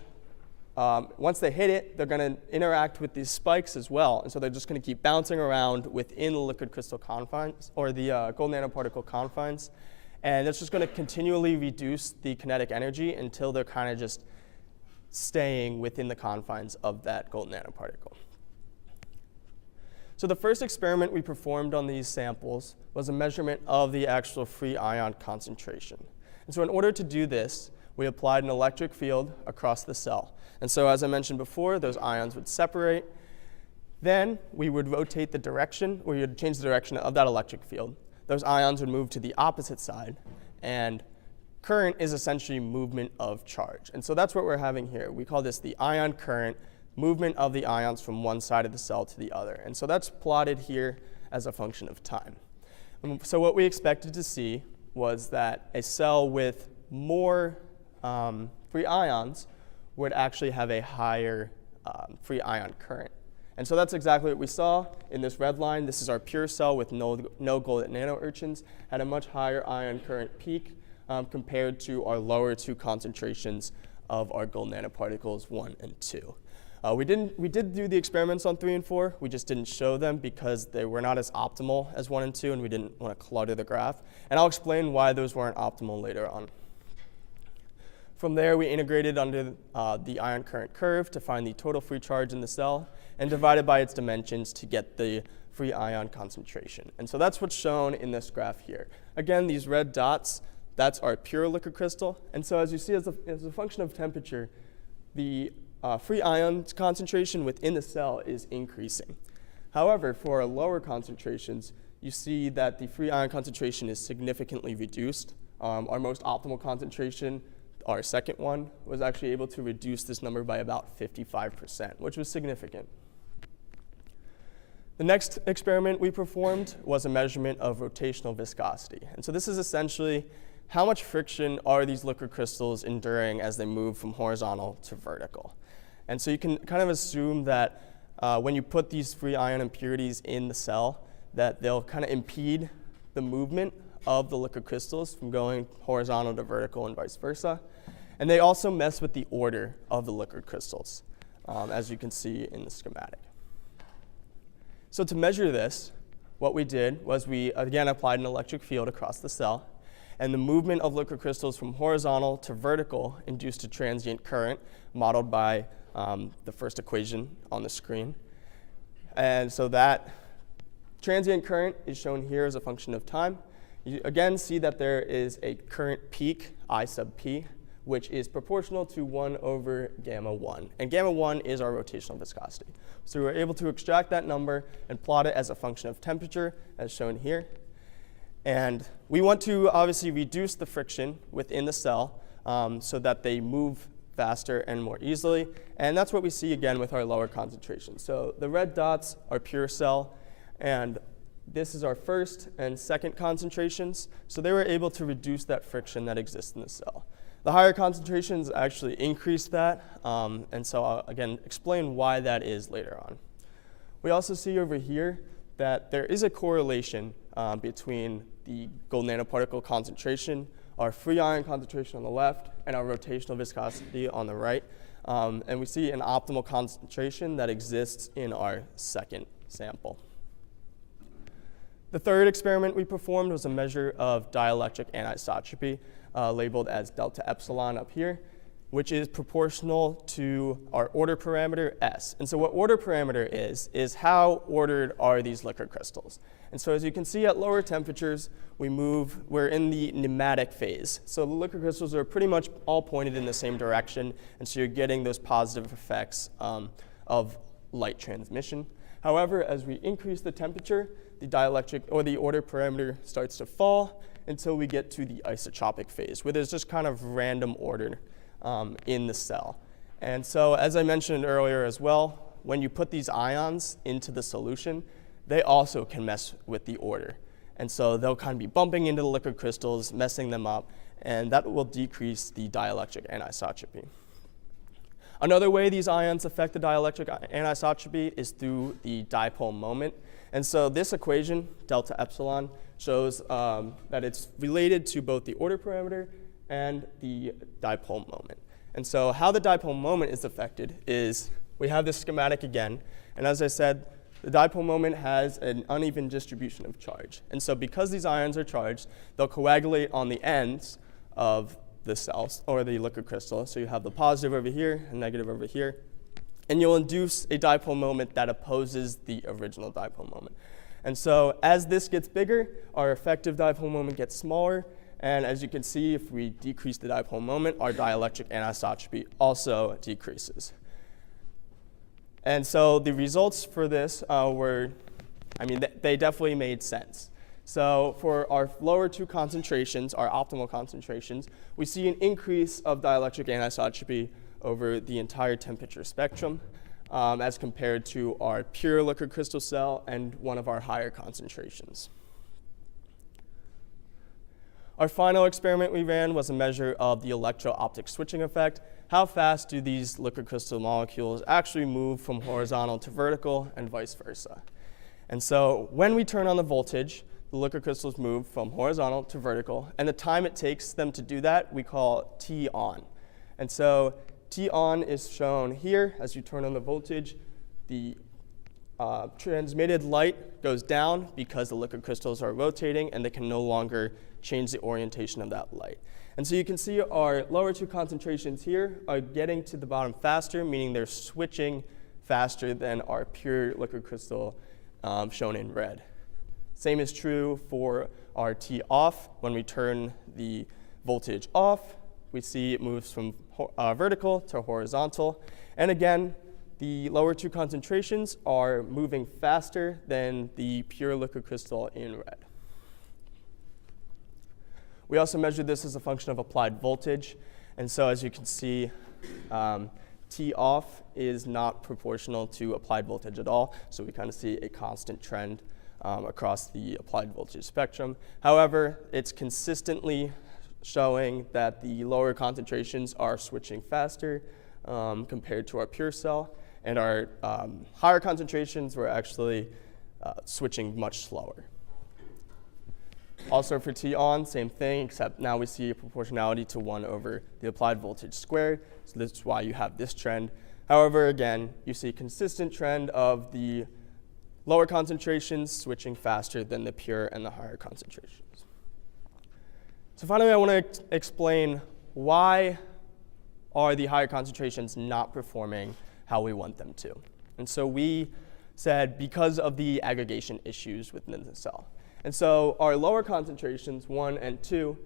once they hit it, they're going to interact with these spikes as well, and so they're just going to keep bouncing around within the liquid crystal confines, or the gold nanoparticle confines, and it's just going to continually reduce the kinetic energy until they're kind of just staying within the confines of that gold nanoparticle. So the first experiment we performed on these samples was a measurement of the actual free ion concentration. And so in order to do this, we applied an electric field across the cell. And so as I mentioned before, those ions would separate. Then we would rotate the direction, or we would change the direction of that electric field. Those ions would move to the opposite side, and current is essentially movement of charge. And so that's what we're having here. We call this the ion current, movement of the ions from one side of the cell to the other. And so that's plotted here as a function of time. So what we expected to see was that a cell with more free ions would actually have a higher free ion current. And so that's exactly what we saw in this red line. This is our pure cell with no gold nano-urchins, had a much higher ion current peak compared to our lower 2 concentrations of our gold nanoparticles 1 and 2. We did do the experiments on 3 and 4. We just didn't show them because they were not as optimal as 1 and 2, and we didn't want to clutter the graph. And I'll explain why those weren't optimal later on. From there, we integrated under the ion current curve to find the total free charge in the cell and divided by its dimensions to get the free ion concentration. And so that's what's shown in this graph here. Again, these red dots, that's our pure liquid crystal. And so as you see, as a function of temperature, the free ion concentration within the cell is increasing. However, for our lower concentrations, you see that the free ion concentration is significantly reduced. Our most optimal concentration, our second one, was actually able to reduce this number by about 55%, which was significant. The next experiment we performed was a measurement of rotational viscosity. And so this is essentially how much friction are these liquid crystals enduring as they move from horizontal to vertical. And so you can kind of assume that when you put these free ion impurities in the cell, that they'll kind of impede the movement of the liquid crystals from going horizontal to vertical and vice versa. And they also mess with the order of the liquid crystals, as you can see in the schematic. So to measure this, what we did was we, again, applied an electric field across the cell, and the movement of liquid crystals from horizontal to vertical induced a transient current modeled by the first equation on the screen. And so that transient current is shown here as a function of time. You again see that there is a current peak, I sub p, which is proportional to 1 over gamma 1. And gamma 1 is our rotational viscosity. So we were able to extract that number and plot it as a function of temperature, as shown here. And we want to obviously reduce the friction within the cell so that they move faster and more easily. And that's what we see again with our lower concentrations. So the red dots are pure cell, and this is our first and second concentrations. So they were able to reduce that friction that exists in the cell. The higher concentrations actually increase that, and so I'll again explain why that is later on. We also see over here that there is a correlation between the gold nanoparticle concentration, our free ion concentration on the left, and our rotational viscosity on the right. And we see an optimal concentration that exists in our second sample. The third experiment we performed was a measure of dielectric anisotropy, labeled as delta epsilon up here, which is proportional to our order parameter S. And so what order parameter is how ordered are these liquid crystals. And so as you can see at lower temperatures, we're in the nematic phase. So the liquid crystals are pretty much all pointed in the same direction, and so you're getting those positive effects of light transmission. However, as we increase the temperature, the dielectric or the order parameter starts to fall until we get to the isotropic phase, where there's just kind of random order in the cell. And so as I mentioned earlier as well, when you put these ions into the solution, they also can mess with the order. And so they'll kind of be bumping into the liquid crystals, messing them up, and that will decrease the dielectric anisotropy. Another way these ions affect the dielectric anisotropy is through the dipole moment. And so this equation, delta epsilon, shows that it's related to both the order parameter and the dipole moment. And so how the dipole moment is affected is we have this schematic again, and as I said, the dipole moment has an uneven distribution of charge. And so because these ions are charged, they'll coagulate on the ends of the cells, or the liquid crystal. So you have the positive over here and negative over here. And you'll induce a dipole moment that opposes the original dipole moment. And so as this gets bigger, our effective dipole moment gets smaller. And as you can see, if we decrease the dipole moment, our dielectric anisotropy also decreases. And so the results for this they definitely made sense. So for our lower two concentrations, our optimal concentrations, we see an increase of dielectric anisotropy over the entire temperature spectrum as compared to our pure liquid crystal cell and one of our higher concentrations. Our final experiment we ran was a measure of the electro-optic switching effect. How fast do these liquid crystal molecules actually move from horizontal to vertical and vice versa? And so when we turn on the voltage, the liquid crystals move from horizontal to vertical, and the time it takes them to do that we call T on. And so T on is shown here. As you turn on the voltage, the transmitted light goes down because the liquid crystals are rotating and they can no longer change the orientation of that light. And so you can see our lower two concentrations here are getting to the bottom faster, meaning they're switching faster than our pure liquid crystal shown in red. Same is true for our T off. When we turn the voltage off, we see it moves from vertical to horizontal. And again, the lower two concentrations are moving faster than the pure liquid crystal in red. We also measured this as a function of applied voltage. And so as you can see, T off is not proportional to applied voltage at all. So we kind of see a constant trend across the applied voltage spectrum. However, it's consistently showing that the lower concentrations are switching faster compared to our pure cell, and our higher concentrations were actually switching much slower. Also for T on, same thing, except now we see a proportionality to 1 over the applied voltage squared, so this is why you have this trend. However, again, you see a consistent trend of the lower concentrations switching faster than the pure and the higher concentrations. So finally, I want to explain why are the higher concentrations not performing how we want them to. And so we said because of the aggregation issues within the cell. And so our lower concentrations, 1 and 2,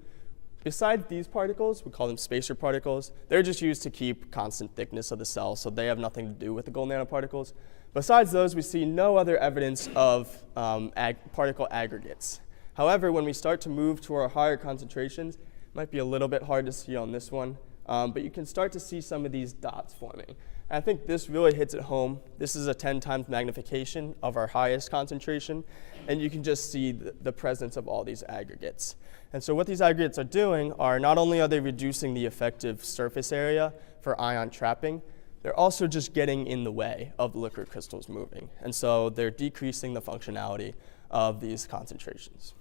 besides these particles, we call them spacer particles, they're just used to keep constant thickness of the cell, so they have nothing to do with the gold nanoparticles. Besides those, we see no other evidence of particle aggregates. However, when we start to move to our higher concentrations, it might be a little bit hard to see on this one, but you can start to see some of these dots forming. And I think this really hits it home. This is a 10 times magnification of our highest concentration, and you can just see the presence of all these aggregates. And so what these aggregates are doing are not only are they reducing the effective surface area for ion trapping, they're also just getting in the way of the liquid crystals moving. And so they're decreasing the functionality of these concentrations.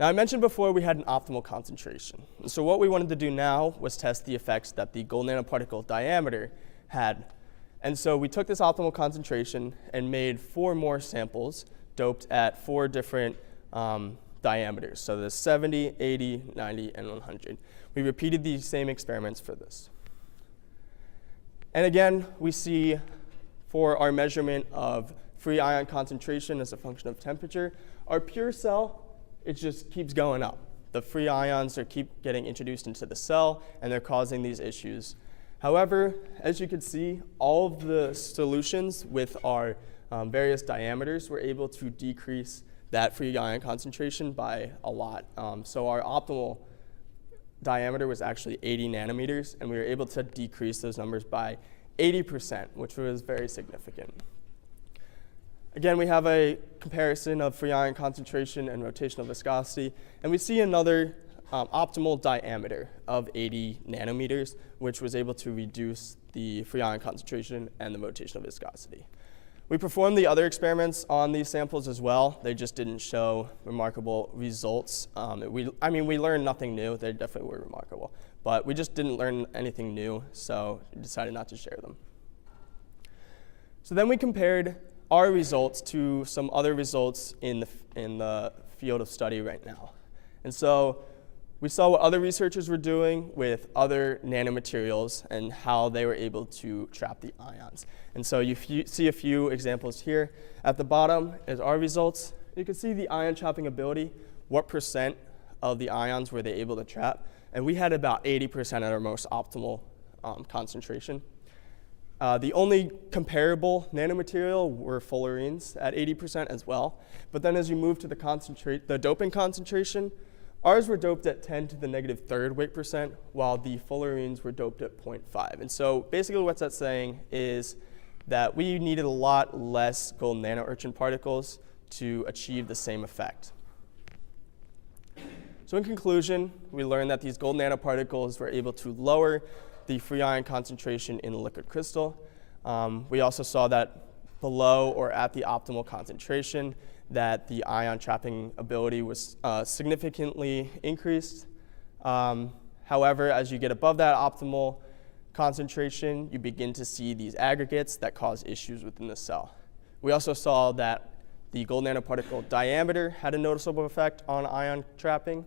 Now, I mentioned before we had an optimal concentration. And so what we wanted to do now was test the effects that the gold nanoparticle diameter had. And so we took this optimal concentration and made 4 more samples doped at 4 different diameters. So there's 70, 80, 90, and 100. We repeated these same experiments for this. And again, we see for our measurement of free ion concentration as a function of temperature, our pure cell, it just keeps going up. The free ions keep getting introduced into the cell, and they're causing these issues. However, as you can see, all of the solutions with our various diameters were able to decrease that free ion concentration by a lot. So our optimal diameter was actually 80 nanometers, and we were able to decrease those numbers by 80%, which was very significant. Again, we have a comparison of free ion concentration and rotational viscosity, and we see another optimal diameter of 80 nanometers, which was able to reduce the free ion concentration and the rotational viscosity. We performed the other experiments on these samples as well. They just didn't show remarkable results. We learned nothing new. They definitely were remarkable, but we just didn't learn anything new, so we decided not to share them. So then we compared our results to some other results in the field of study right now. And so we saw what other researchers were doing with other nanomaterials and how they were able to trap the ions. And so you see a few examples here. At the bottom is our results. You can see the ion trapping ability, what percent of the ions were they able to trap. And we had about 80% at our most optimal concentration. The only comparable nanomaterial were fullerenes at 80% as well. But then as you move to the doping concentration, ours were doped at 10 to the negative third weight percent, while the fullerenes were doped at 0.5. And so basically what that's saying is that we needed a lot less gold nanourchin particles to achieve the same effect. So in conclusion, we learned that these gold nanoparticles were able to lower the free ion concentration in the liquid crystal. We also saw that below or at the optimal concentration, that the ion trapping ability was significantly increased. However, as you get above that optimal concentration, you begin to see these aggregates that cause issues within the cell. We also saw that the gold nanoparticle diameter had a noticeable effect on ion trapping,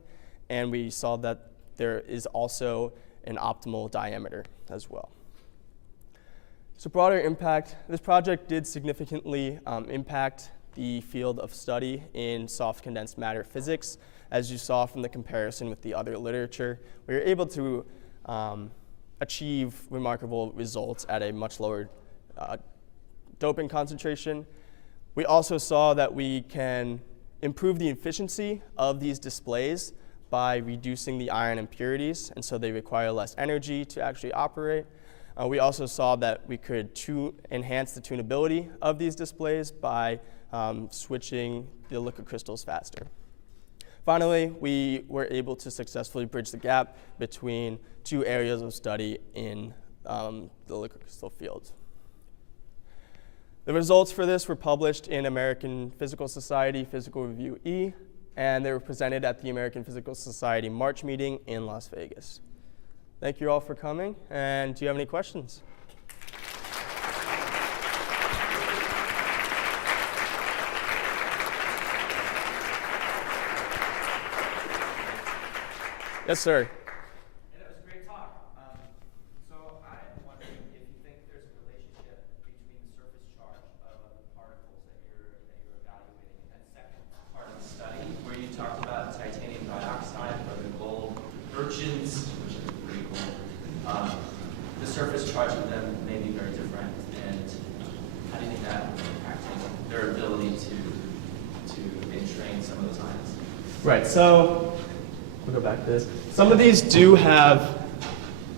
and we saw that there is also an optimal diameter as well. So broader impact, this project did significantly impact the field of study in soft condensed matter physics. As you saw from the comparison with the other literature, we were able to achieve remarkable results at a much lower doping concentration. We also saw that we can improve the efficiency of these displays by reducing the ion impurities, and so they require less energy to actually operate. We also saw that we could enhance the tunability of these displays by switching the liquid crystals faster. Finally, we were able to successfully bridge the gap between two areas of study in the liquid crystal field. The results for this were published in American Physical Society Physical Review E, and they were presented at the American Physical Society March meeting in Las Vegas. Thank you all for coming, and do you have any questions? Yes, sir. Yeah, that was a great talk. So I'm wondering if you think there's a relationship between the surface charge of the particles that you're evaluating in that second part of the study, where you talked about titanium dioxide or the gold urchins, which is pretty cool. The surface charge of them may be very different, and how do you think that will impact their ability to entrain some of those ions? Right, so we'll go back to this. Some of these do have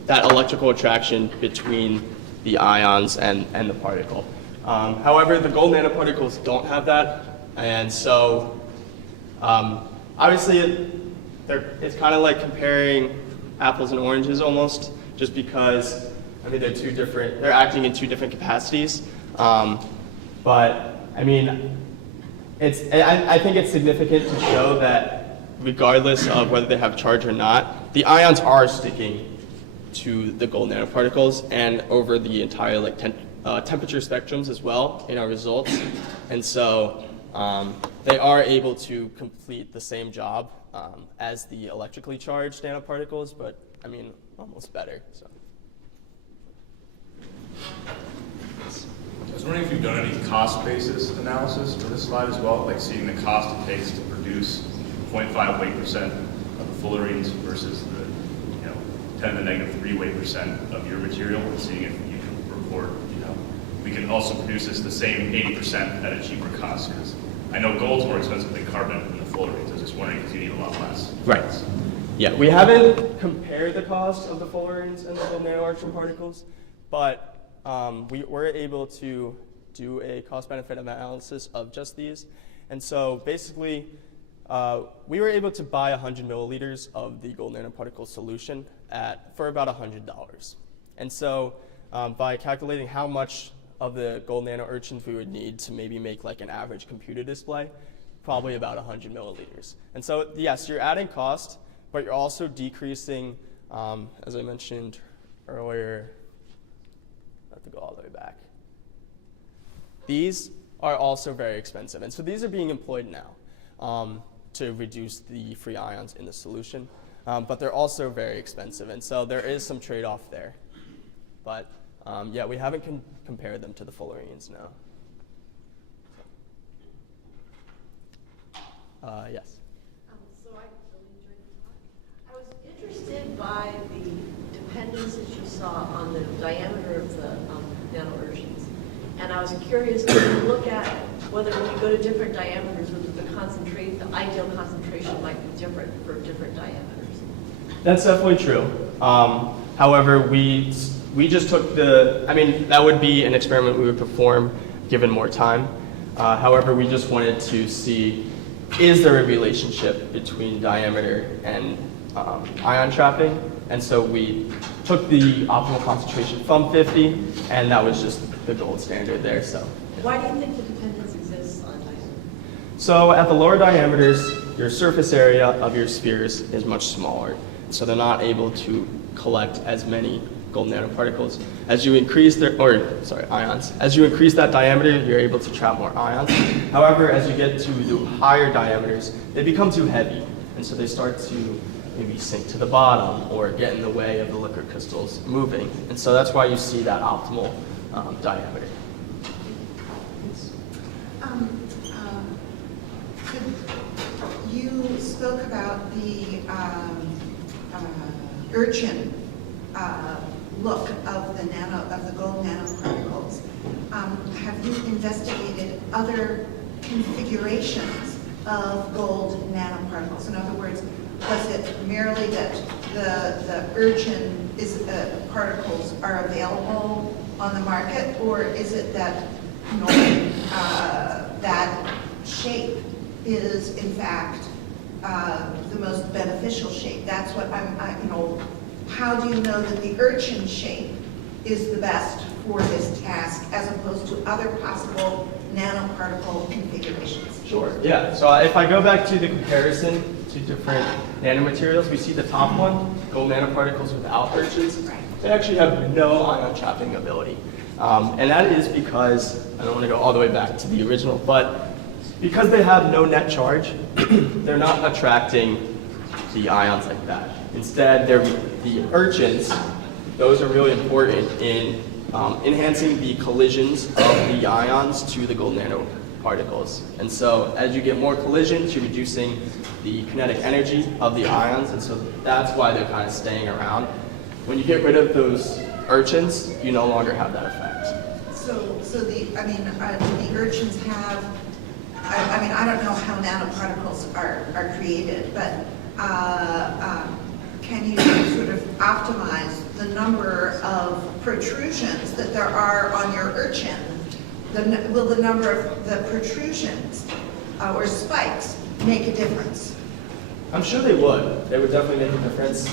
that electrical attraction between the ions and the particle. However, the gold nanoparticles don't have that, and so obviously it's kind of like comparing apples and oranges almost, just because I mean they're acting in two different capacities. But I mean, I think it's significant to show that regardless of whether they have charge or not, the ions are sticking to the gold nanoparticles and over the entire temperature spectrums as well in our results. And so they are able to complete the same job as the electrically charged nanoparticles, but I mean, almost better. So. I was wondering if you've done any cost basis analysis for this slide as well, like seeing the cost it takes to produce 0.5 weight% of the fullerenes versus the 10 to the negative 3 weight% of your material, and seeing if you can report, we can also produce this the same 80% at a cheaper cost, because I know gold's more expensive than carbon in the fullerenes. I was just wondering if you need a lot less. Right. Yeah, we haven't compared the cost of the fullerenes and the gold nanoarching particles, but we were able to do a cost-benefit analysis of just these. And so basically, we were able to buy 100 milliliters of the gold nanoparticle solution for about $100. And so by calculating how much of the gold nano urchins we would need to maybe make like an average computer display, probably about 100 milliliters. And so yes, you're adding cost, but you're also decreasing, as I mentioned earlier, I have to go all the way back. These are also very expensive. And so these are being employed now to reduce the free ions in the solution. But they're also very expensive. And so there is some trade-off there. But yeah, we haven't compared them to the fullerenes, no. Yes. So I really enjoyed the talk. I was interested by the dependence that you saw on the diameter of the nanourchins. And I was curious to look at whether when you go to different diameters, whether the ideal concentration might be different for different diameters. That's definitely true. However, we just took that would be an experiment we would perform given more time. However, we just wanted to see, is there a relationship between diameter and ion trapping? And so we took the optimal concentration from 50, and that was just the gold standard there. So. Why do you think the dependence exists on diameter? So at the lower diameters, your surface area of your spheres is much smaller. So they're not able to collect as many gold nanoparticles. As you increase ions. As you increase that diameter, you're able to trap more ions. However, as you get to the higher diameters, they become too heavy. And so they start to maybe sink to the bottom or get in the way of the liquid crystals moving. And so that's why you see that optimal diameter. You spoke about the urchin look of the gold nanoparticles. Have you investigated other configurations of gold nanoparticles? In other words, was it merely that the urchin particles are available on the market, or is it that that shape is in fact the most beneficial shape? That's what how do you know that the urchin shape is the best for this task as opposed to other possible nanoparticle configurations? Sure, yeah. So if I go back to the comparison to different nanomaterials, we see the top one, gold nanoparticles without urchins. They actually have no ion trapping ability. And that is because, I don't want to go all the way back to the original, but because they have no net charge, they're not attracting the ions like that. Instead, the urchins, those are really important in enhancing the collisions of the ions to the gold nanoparticles. And so as you get more collisions, you're reducing the kinetic energy of the ions, and so that's why they're kind of staying around. When you get rid of those urchins, you no longer have that effect. So the urchins have, I don't know how nanoparticles are created, but can you sort of optimize the number of protrusions that there are on your urchin? Will the number of the protrusions or spikes make a difference? I'm sure they would. They would definitely make a difference.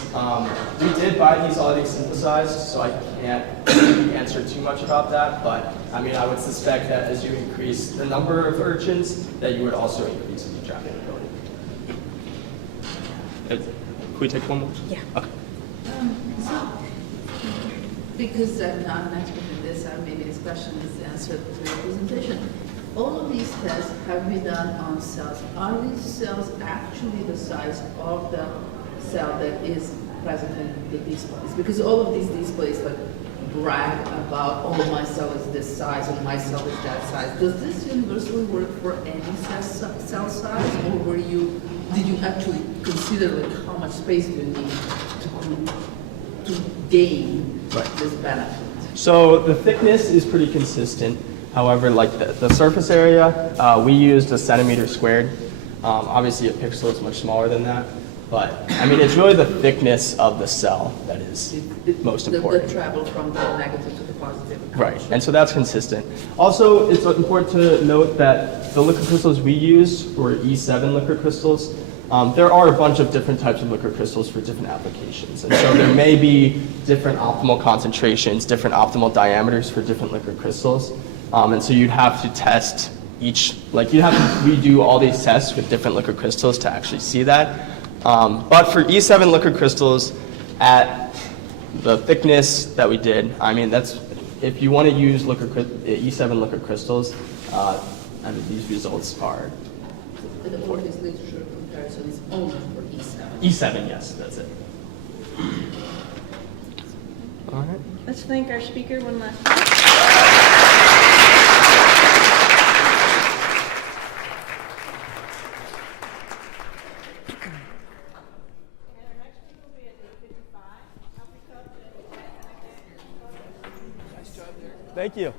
We did buy these already synthesized, so I can't answer too much about that, but I mean, I would suspect that as you increase the number of urchins, that you would also increase the trapping ability. Can we take one more? Yeah. Okay. Because I'm not an expert in this, maybe this question is answered through your presentation. All of these tests have been done on cells. Are these cells actually the size of the cell that is present in the displays? Because all of these displays like brag about, oh, my cell is this size and my cell is that size. Does this universally work for any cell size, or did you actually consider like how much space do you need to gain this benefit? So the thickness is pretty consistent. However, like the surface area, we used a centimeter squared. Obviously, a pixel is much smaller than that. But, I mean, it's really the thickness of the cell that is most important. The travel from the negative to the positive. Right, and so that's consistent. Also, it's important to note that the liquid crystals we used were E7 liquid crystals. There are a bunch of different types of liquid crystals for different applications. And so there may be different optimal concentrations, different optimal diameters for different liquid crystals. And so you'd have to test you'd have to redo all these tests with different liquid crystals to actually see that. But for E7 liquid crystals, at the thickness that we did, I mean, if you want to use E7 liquid crystals, I mean, these results are All this literature comparison is only for E7. E7, yes, that's it. All right. Let's thank our speaker one last time. Thank you.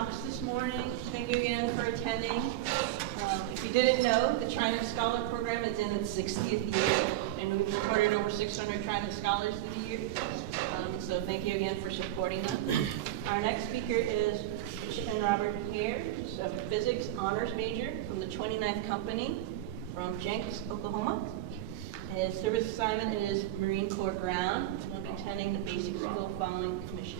talks this morning. Thank you again for attending. If you didn't know, the Trident Scholar Program is in its 60th year, and we've recorded over 600 Trident Scholars through the years. So thank you again for supporting them. Our next speaker is Midshipman Robert Hare, who's a physics honors major from the 29th Company from Jenks, Oklahoma. His service assignment is Marine Corps ground, and will be attending the basic school following commission.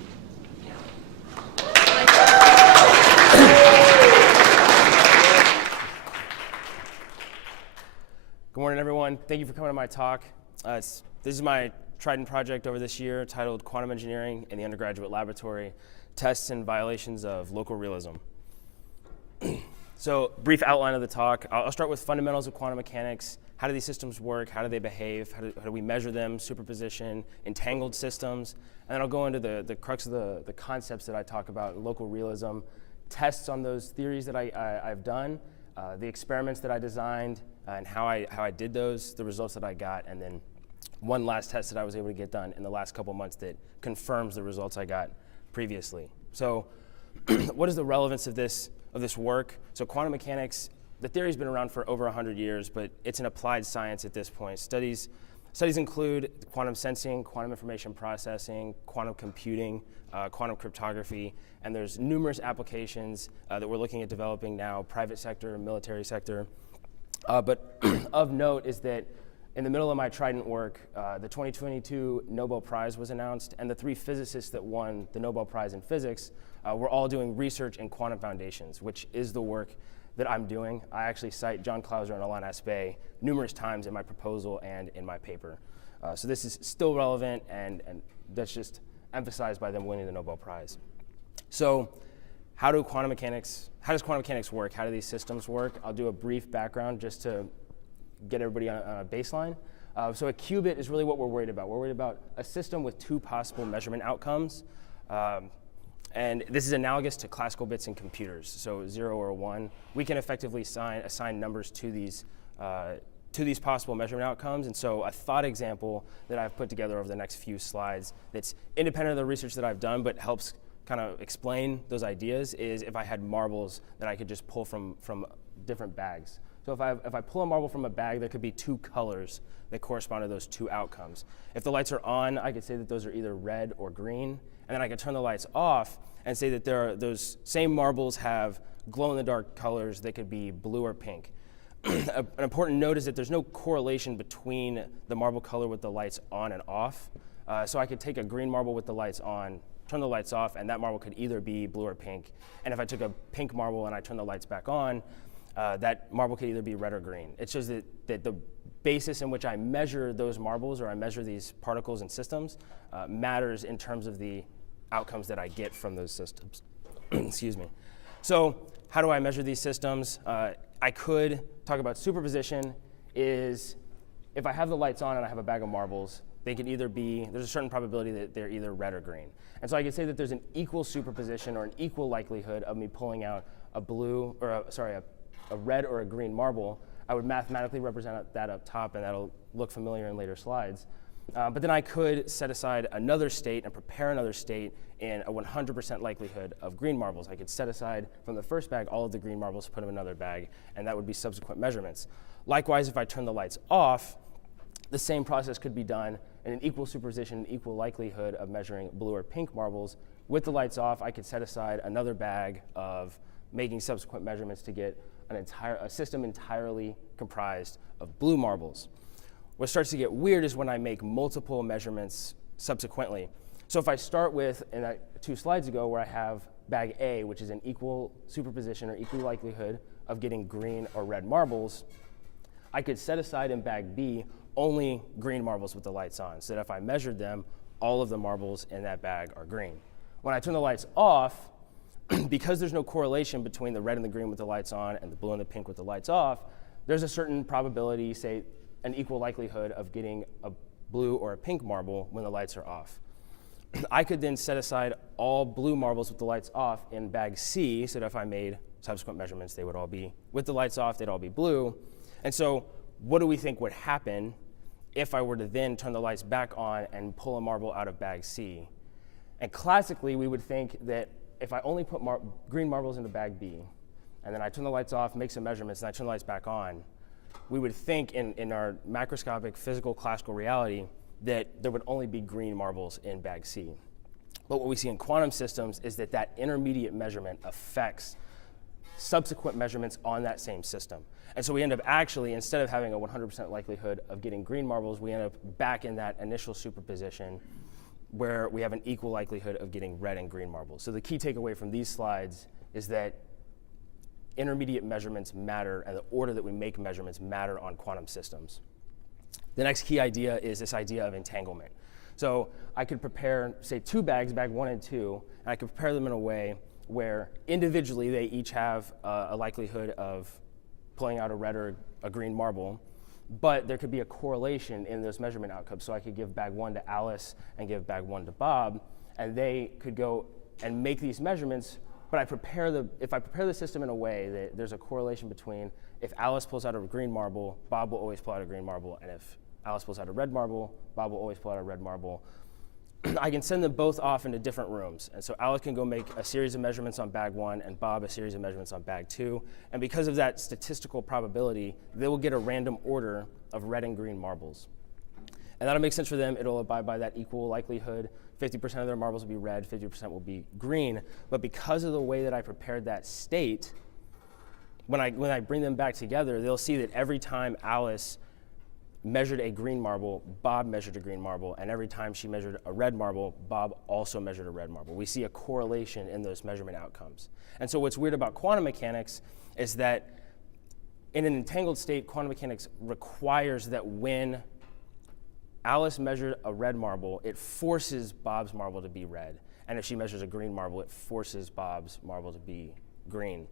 Good morning, everyone. Thank you for coming to my talk. This is my Trident project over this year titled Quantum Engineering in the Undergraduate Laboratory, Tests and Violations of Local Realism. So, brief outline of the talk. I'll start with fundamentals of quantum mechanics. How do these systems work? How do they behave? How do we measure them? Superposition, entangled systems. And then I'll go into the crux of the concepts that I talk about, local realism, tests on those theories that I've done, the experiments that I designed, and how I did those, the results that I got, and then one last test that I was able to get done in the last couple months that confirms the results I got previously. So what is the relevance of this work? So quantum mechanics, the theory's been around for over 100 years, but it's an applied science at this point. Studies include quantum sensing, quantum information processing, quantum computing, quantum cryptography, and there's numerous applications that we're looking at developing now, private sector, military sector. But of note is that in the middle of my Trident work, the 2022 Nobel Prize was announced, and the 3 physicists that won the Nobel Prize in physics were all doing research in quantum foundations, which is the work that I'm doing. I actually cite John Clauser and Alain Aspect numerous times in my proposal and in my paper. So this is still relevant, and that's just emphasized by them winning the Nobel Prize. So how does quantum mechanics work? How do these systems work? I'll do a brief background just to get everybody on a baseline. So a qubit is really what we're worried about. We're worried about a system with 2 possible measurement outcomes. And this is analogous to classical bits in computers, so 0 or 1. We can effectively assign numbers to these possible measurement outcomes. And so a thought example that I've put together over the next few slides that's independent of the research that I've done but helps kind of explain those ideas is if I had marbles that I could just pull from different bags. So if I pull a marble from a bag, there could be 2 colors that correspond to those 2 outcomes. If the lights are on, I could say that those are either red or green, and then I could turn the lights off and say that those same marbles have glow-in-the-dark colors that could be blue or pink. An important note is that there's no correlation between the marble color with the lights on and off. So I could take a green marble with the lights on, turn the lights off, and that marble could either be blue or pink. And if I took a pink marble and I turn the lights back on, that marble could either be red or green. It shows that the basis in which I measure those marbles, or I measure these particles and systems, matters in terms of the outcomes that I get from those systems. Excuse me. So how do I measure these systems? I could talk about superposition. Is if I have the lights on and I have a bag of marbles, they could either be, there's a certain probability that they're either red or green. And so I could say that there's an equal superposition or an equal likelihood of me pulling out a blue, or a red or a green marble. I would mathematically represent that up top, and that'll look familiar in later slides. But then I could set aside another state and prepare another state in a 100% likelihood of green marbles. I could set aside from the first bag all of the green marbles, put them in another bag, and that would be subsequent measurements. Likewise, if I turn the lights off, the same process could be done in an equal superposition, equal likelihood of measuring blue or pink marbles. With the lights off, I could set aside another bag of making subsequent measurements to get a system entirely comprised of blue marbles. What starts to get weird is when I make multiple measurements subsequently. So if I start with, 2 slides ago, where I have bag A, which is an equal superposition or equal likelihood of getting green or red marbles, I could set aside in bag B only green marbles with the lights on, so that if I measured them, all of the marbles in that bag are green. When I turn the lights off, because there's no correlation between the red and the green with the lights on and the blue and the pink with the lights off, there's a certain probability, say an equal likelihood of getting a blue or a pink marble when the lights are off. I could then set aside all blue marbles with the lights off in bag C, so that if I made subsequent measurements, they would all be, with the lights off, they'd all be blue. And so what do we think would happen if I were to then turn the lights back on and pull a marble out of bag C? And classically, we would think that if I only put green marbles into bag B, and then I turn the lights off, make some measurements, and I turn the lights back on, we would think in our macroscopic physical classical reality that there would only be green marbles in bag C. But what we see in quantum systems is that that intermediate measurement affects subsequent measurements on that same system. And so we end up actually, instead of having a 100% likelihood of getting green marbles, we end up back in that initial superposition where we have an equal likelihood of getting red and green marbles. So the key takeaway from these slides is that intermediate measurements matter, and the order that we make measurements matter on quantum systems. The next key idea is this idea of entanglement. So I could prepare, say, two bags, bag 1 and 2, and I could prepare them in a way where individually they each have a likelihood of pulling out a red or a green marble, but there could be a correlation in those measurement outcomes. So I could give bag 1 to Alice and give bag 1 to Bob, and they could go and make these measurements, but if I prepare the system in a way that there's a correlation between if Alice pulls out a green marble, Bob will always pull out a green marble, and if Alice pulls out a red marble, Bob will always pull out a red marble. I can send them both off into different rooms. And so Alice can go make a series of measurements on bag 1 and Bob a series of measurements on bag 2. And because of that statistical probability, they will get a random order of red and green marbles. And that'll make sense for them. It'll abide by that equal likelihood. 50% of their marbles will be red, 50% will be green. But because of the way that I prepared that state, when I bring them back together, they'll see that every time Alice measured a green marble, Bob measured a green marble, and every time she measured a red marble, Bob also measured a red marble. We see a correlation in those measurement outcomes. And so what's weird about quantum mechanics is that in an entangled state, quantum mechanics requires that when Alice measured a red marble, it forces Bob's marble to be red. And if she measures a green marble, it forces Bob's marble to be green.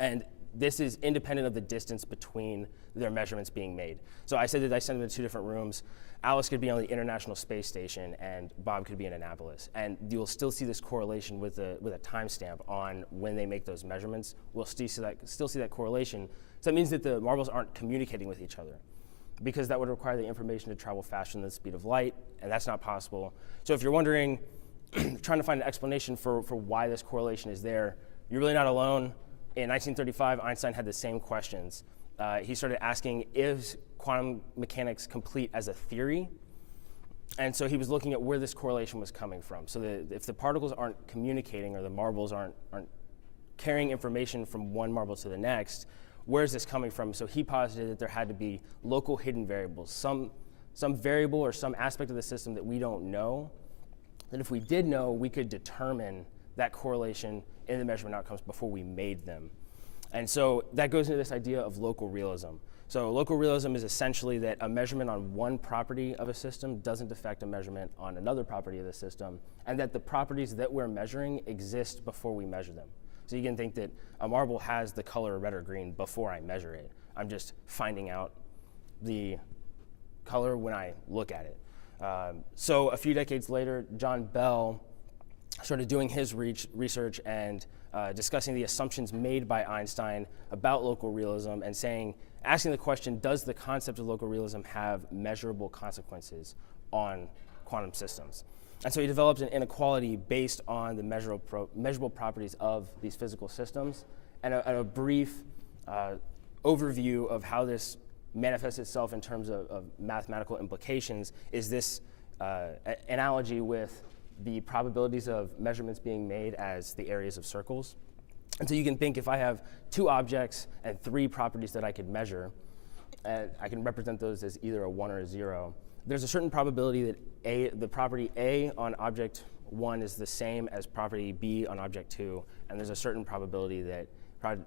And this is independent of the distance between their measurements being made. So I said that I sent them to two different rooms. Alice could be on the International Space Station and Bob could be in Annapolis. And you'll still see this correlation with a timestamp on when they make those measurements. We'll still see that correlation. So that means that the marbles aren't communicating with each other, because that would require the information to travel faster than the speed of light, and that's not possible. So if you're wondering, trying to find an explanation for why this correlation is there, you're really not alone. In 1935, Einstein had the same questions. He started asking, is quantum mechanics complete as a theory? And so he was looking at where this correlation was coming from. So that if the particles aren't communicating or the marbles aren't carrying information from one marble to the next, where is this coming from? So he posited that there had to be local hidden variables, some variable or some aspect of the system that we don't know, that if we did know, we could determine that correlation in the measurement outcomes before we made them. And so that goes into this idea of local realism. So local realism is essentially that a measurement on one property of a system doesn't affect a measurement on another property of the system, and that the properties that we're measuring exist before we measure them. So you can think that a marble has the color red or green before I measure it. I'm just finding out the color when I look at it. So a few decades later, John Bell started doing his research and discussing the assumptions made by Einstein about local realism and asking the question, does the concept of local realism have measurable consequences on quantum systems? And so he developed an inequality based on the measurable properties of these physical systems. And a brief overview of how this manifests itself in terms of mathematical implications is this analogy with the probabilities of measurements being made as the areas of circles. And so you can think if I have two objects and three properties that I could measure, and I can represent those as either a 1 or a 0, there's a certain probability that the property A on object 1 is the same as property B on object 2, and there's a certain probability that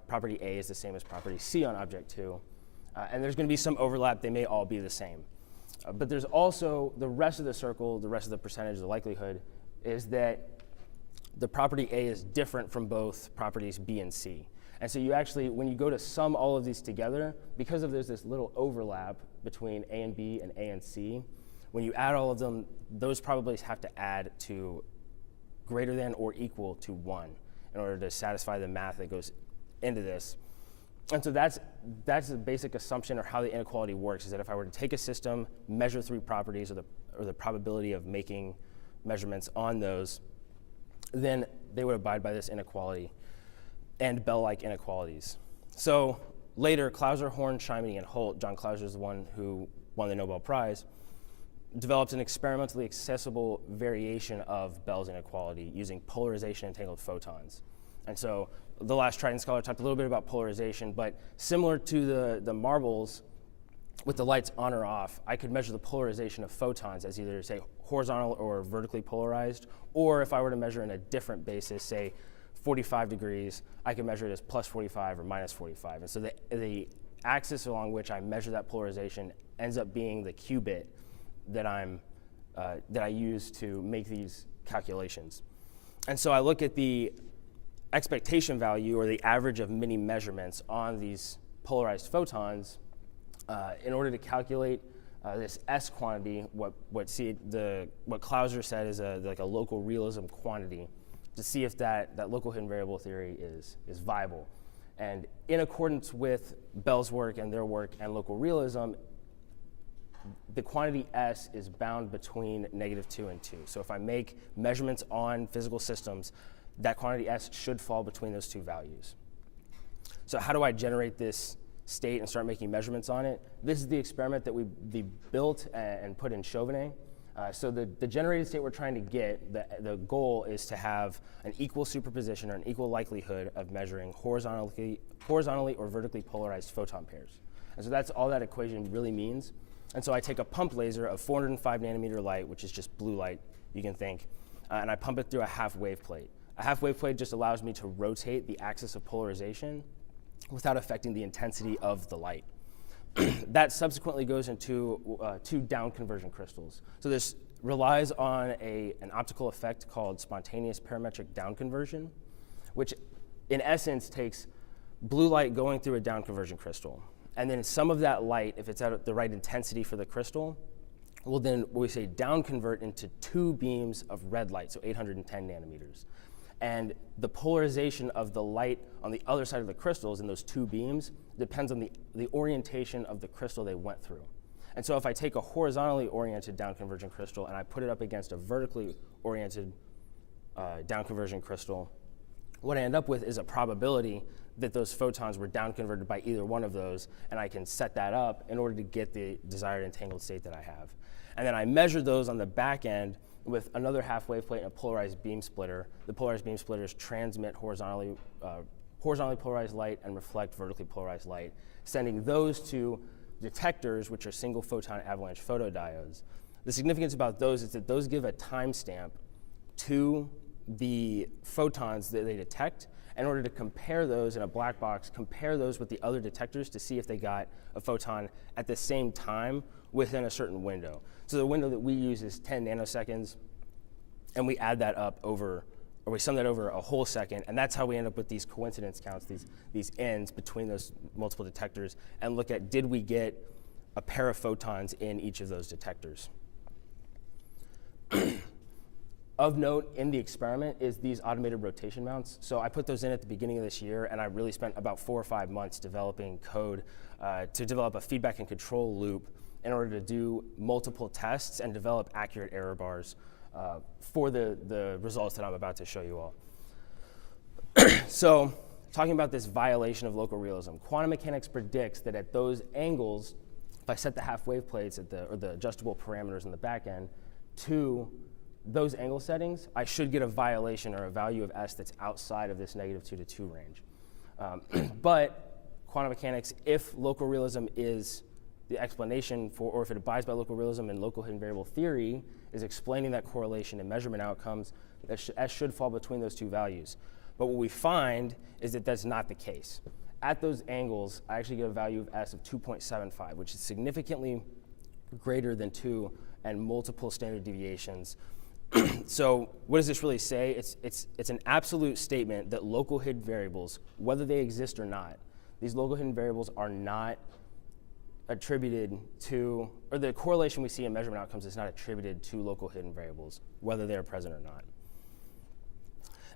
property A is the same as property C on object 2. And there's going to be some overlap. They may all be the same. But there's also the rest of the circle, the rest of the percentage, the likelihood, is that the property A is different from both properties B and C. And so you actually, when you go to sum all of these together, because there's this little overlap between A and B and A and C, when you add all of them, those probabilities have to add to greater than or equal to 1 in order to satisfy the math that goes into this. And so that's the basic assumption, or how the inequality works, is that if I were to take a system, measure 3 properties, or the probability of making measurements on those, then they would abide by this inequality and Bell-like inequalities. So later, Clauser, Horn, Shimony, and Holt, John Clauser is the one who won the Nobel Prize, developed an experimentally accessible variation of Bell's inequality using polarization entangled photons. And so the last Trident scholar talked a little bit about polarization, but similar to the marbles, with the lights on or off, I could measure the polarization of photons as either, say, horizontal or vertically polarized, or if I were to measure in a different basis, say 45 degrees, I could measure it as plus 45 or minus 45. And so the axis along which I measure that polarization ends up being the qubit that I use to make these calculations. And so I look at the expectation value, or the average of many measurements on these polarized photons, in order to calculate this S quantity, what Clauser said is like a local realism quantity, to see if that local hidden variable theory is viable. And in accordance with Bell's work and their work and local realism, the quantity S is bound between -2 and 2. So if I make measurements on physical systems, that quantity S should fall between those two values. So how do I generate this state and start making measurements on it? This is the experiment that we built and put in Chauvenet. So the generated state we're trying to get, the goal is to have an equal superposition or an equal likelihood of measuring horizontally or vertically polarized photon pairs. And so that's all that equation really means. And so I take a pump laser of 405 nanometer light, which is just blue light, you can think, and I pump it through a half wave plate. A half wave plate just allows me to rotate the axis of polarization without affecting the intensity of the light. That subsequently goes into 2 down conversion crystals. So this relies on an optical effect called spontaneous parametric down conversion, which in essence takes blue light going through a down conversion crystal. And then some of that light, if it's at the right intensity for the crystal, will then, what we say, down convert into 2 beams of red light, so 810 nanometers. And the polarization of the light on the other side of the crystals in those 2 beams depends on the orientation of the crystal they went through. And so if I take a horizontally oriented down conversion crystal and I put it up against a vertically oriented down conversion crystal, what I end up with is a probability that those photons were down converted by either one of those, and I can set that up in order to get the desired entangled state that I have. And then I measure those on the back end with another half wave plate and a polarized beam splitter. The polarized beam splitters transmit horizontally polarized light and reflect vertically polarized light, sending those to detectors, which are single photon avalanche photodiodes. The significance about those is that those give a timestamp to the photons that they detect in order to compare those in a black box, compare those with the other detectors to see if they got a photon at the same time within a certain window. So the window that we use is 10 nanoseconds, and we add that up over, or we sum that over a whole second, and that's how we end up with these coincidence counts, these ends between those multiple detectors, and look at, did we get a pair of photons in each of those detectors? Of note in the experiment is these automated rotation mounts. So I put those in at the beginning of this year, and I really spent about 4 or 5 months developing code to develop a feedback and control loop in order to do multiple tests and develop accurate error bars for the results that I'm about to show you all. So talking about this violation of local realism, quantum mechanics predicts that at those angles, if I set the half wave plates or the adjustable parameters in the back end to those angle settings, I should get a violation or a value of S that's outside of this -2 to 2 range. But quantum mechanics, if local realism is the explanation for, or if it abides by local realism and local hidden variable theory is explaining that correlation and measurement outcomes, S should fall between those 2 values. But what we find is that that's not the case. At those angles, I actually get a value of S of 2.75, which is significantly greater than 2 and multiple standard deviations. So what does this really say? It's an absolute statement that local hidden variables, whether they exist or not, these local hidden variables are not attributed to, or the correlation we see in measurement outcomes is not attributed to local hidden variables, whether they're present or not.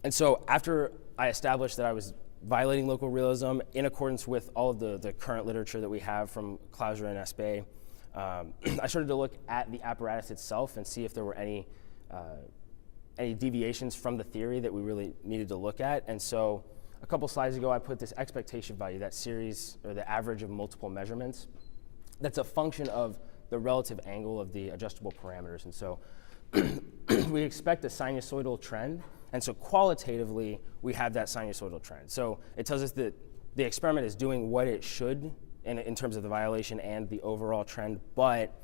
And so after I established that I was violating local realism in accordance with all of the current literature that we have from Clauser and Espay, I started to look at the apparatus itself and see if there were any any deviations from the theory that we really needed to look at. And so a couple slides ago, I put this expectation value, that series or the average of multiple measurements. That's a function of the relative angle of the adjustable parameters. And so we expect a sinusoidal trend. And so qualitatively, we have that sinusoidal trend. So it tells us that the experiment is doing what it should in terms of the violation and the overall trend, but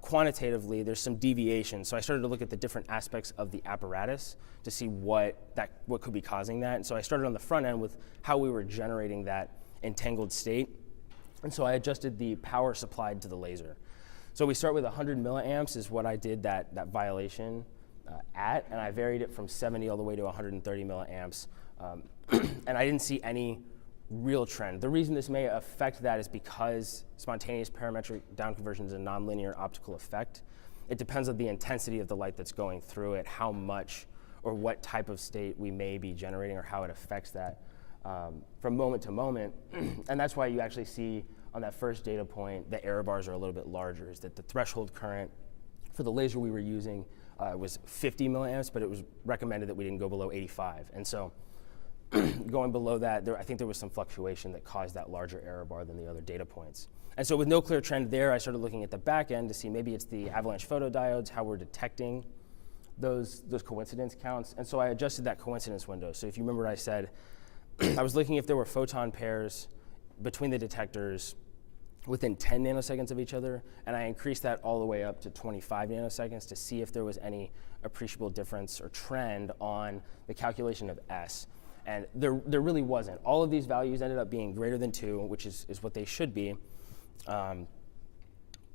quantitatively, there's some deviation. So I started to look at the different aspects of the apparatus to see what could be causing that. And so I started on the front end with how we were generating that entangled state. And so I adjusted the power supplied to the laser. So we start with 100 milliamps is what I did that violation at, and I varied it from 70 all the way to 130 milliamps. And I didn't see any real trend. The reason this may affect that is because spontaneous parametric down conversion is a nonlinear optical effect. It depends on the intensity of the light that's going through it, how much or what type of state we may be generating or how it affects that from moment to moment. And that's why you actually see on that first data point, the error bars are a little bit larger, is that the threshold current for the laser we were using was 50 milliamps, but it was recommended that we didn't go below 85. And so going below that, I think there was some fluctuation that caused that larger error bar than the other data points. And so with no clear trend there, I started looking at the back end to see maybe it's the avalanche photodiodes, how we're detecting those coincidence counts. And so I adjusted that coincidence window. So if you remember, I said, I was looking if there were photon pairs between the detectors within 10 nanoseconds of each other, and I increased that all the way up to 25 nanoseconds to see if there was any appreciable difference or trend on the calculation of S. And there really wasn't. All of these values ended up being greater than 2, which is what they should be. And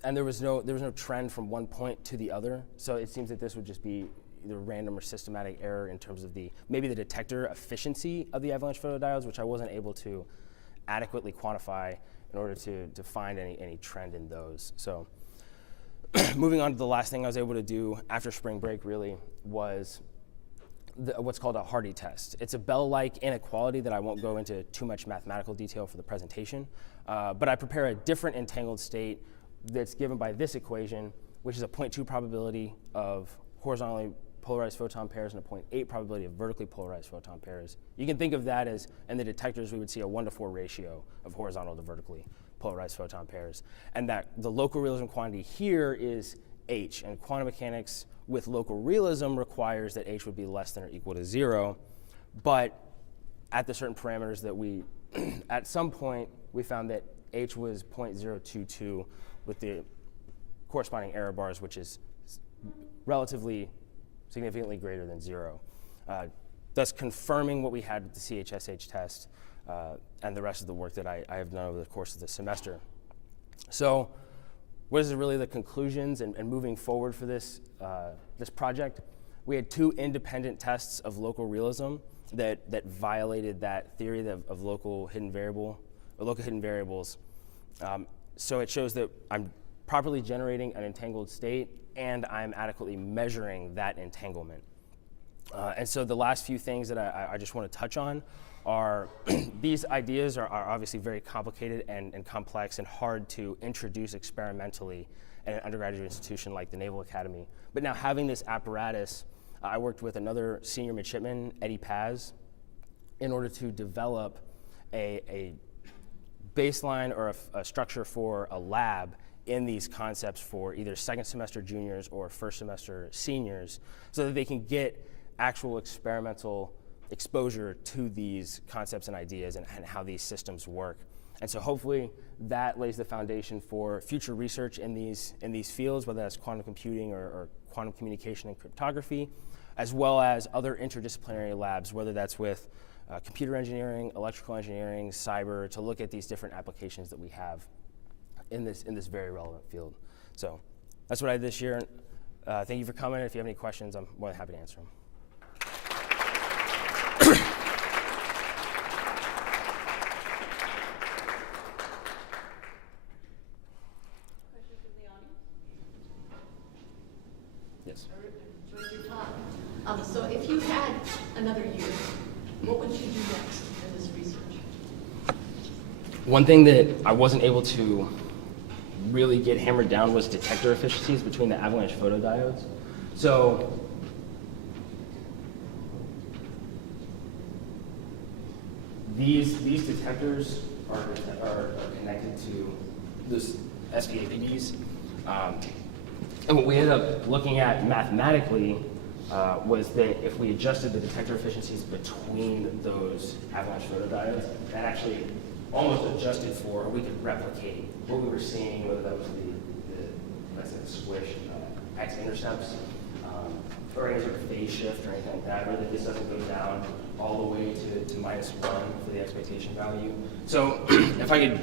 there was no trend from one point to the other. So it seems that this would just be either random or systematic error in terms of maybe the detector efficiency of the avalanche photodiodes, which I wasn't able to adequately quantify in order to find any trend in those. So moving on to the last thing I was able to do after spring break really was what's called a Hardy test. It's a Bell-like inequality that I won't go into too much mathematical detail for the presentation, but I prepare a different entangled state that's given by this equation, which is a 0.2 probability of horizontally polarized photon pairs and a 0.8 probability of vertically polarized photon pairs. You can think of that as, in the detectors, we would see a 1-to-4 ratio of horizontal to vertically polarized photon pairs. And that the local realism quantity here is H, and quantum mechanics with local realism requires that H would be less than or equal to 0, but at the certain parameters that at some point, we found that H was 0.022 with the corresponding error bars, which is relatively significantly greater than 0, thus confirming what we had with the CHSH test and the rest of the work that I have done over the course of the semester. So what is really the conclusions and moving forward for this project? We had 2 independent tests of local realism that violated that theory of local hidden variables. So it shows that I'm properly generating an entangled state and I'm adequately measuring that entanglement. And so the last few things that I just want to touch on are these ideas are obviously very complicated and complex and hard to introduce experimentally at an undergraduate institution like the Naval Academy. But now having this apparatus, I worked with another senior midshipman, Eddie Paz, in order to develop a baseline or a structure for a lab in these concepts for either second semester juniors or first semester seniors so that they can get actual experimental exposure to these concepts and ideas and how these systems work. And so hopefully that lays the foundation for future research in these fields, whether that's quantum computing or quantum communication and cryptography, as well as other interdisciplinary labs, whether that's with computer engineering, electrical engineering, cyber, to look at these different applications that we have in this very relevant field. So that's what I did this year. Thank you for coming. If you have any questions, I'm more than happy to answer them. Questions from the audience? Yes. I enjoyed your talk. So if you had another year, what would you do next in this research? One thing that I wasn't able to really get hammered down was detector efficiencies between the avalanche photodiodes. So these detectors are connected to this SPAPDs. And what we ended up looking at mathematically was that if we adjusted the detector efficiencies between those avalanche photodiodes, that actually almost adjusted for, or we could replicate what we were seeing, whether that was let's say the squish x-intercepts, or any sort of phase shift or anything like that, or that this doesn't go down all the way to -1 for the expectation value. So if I could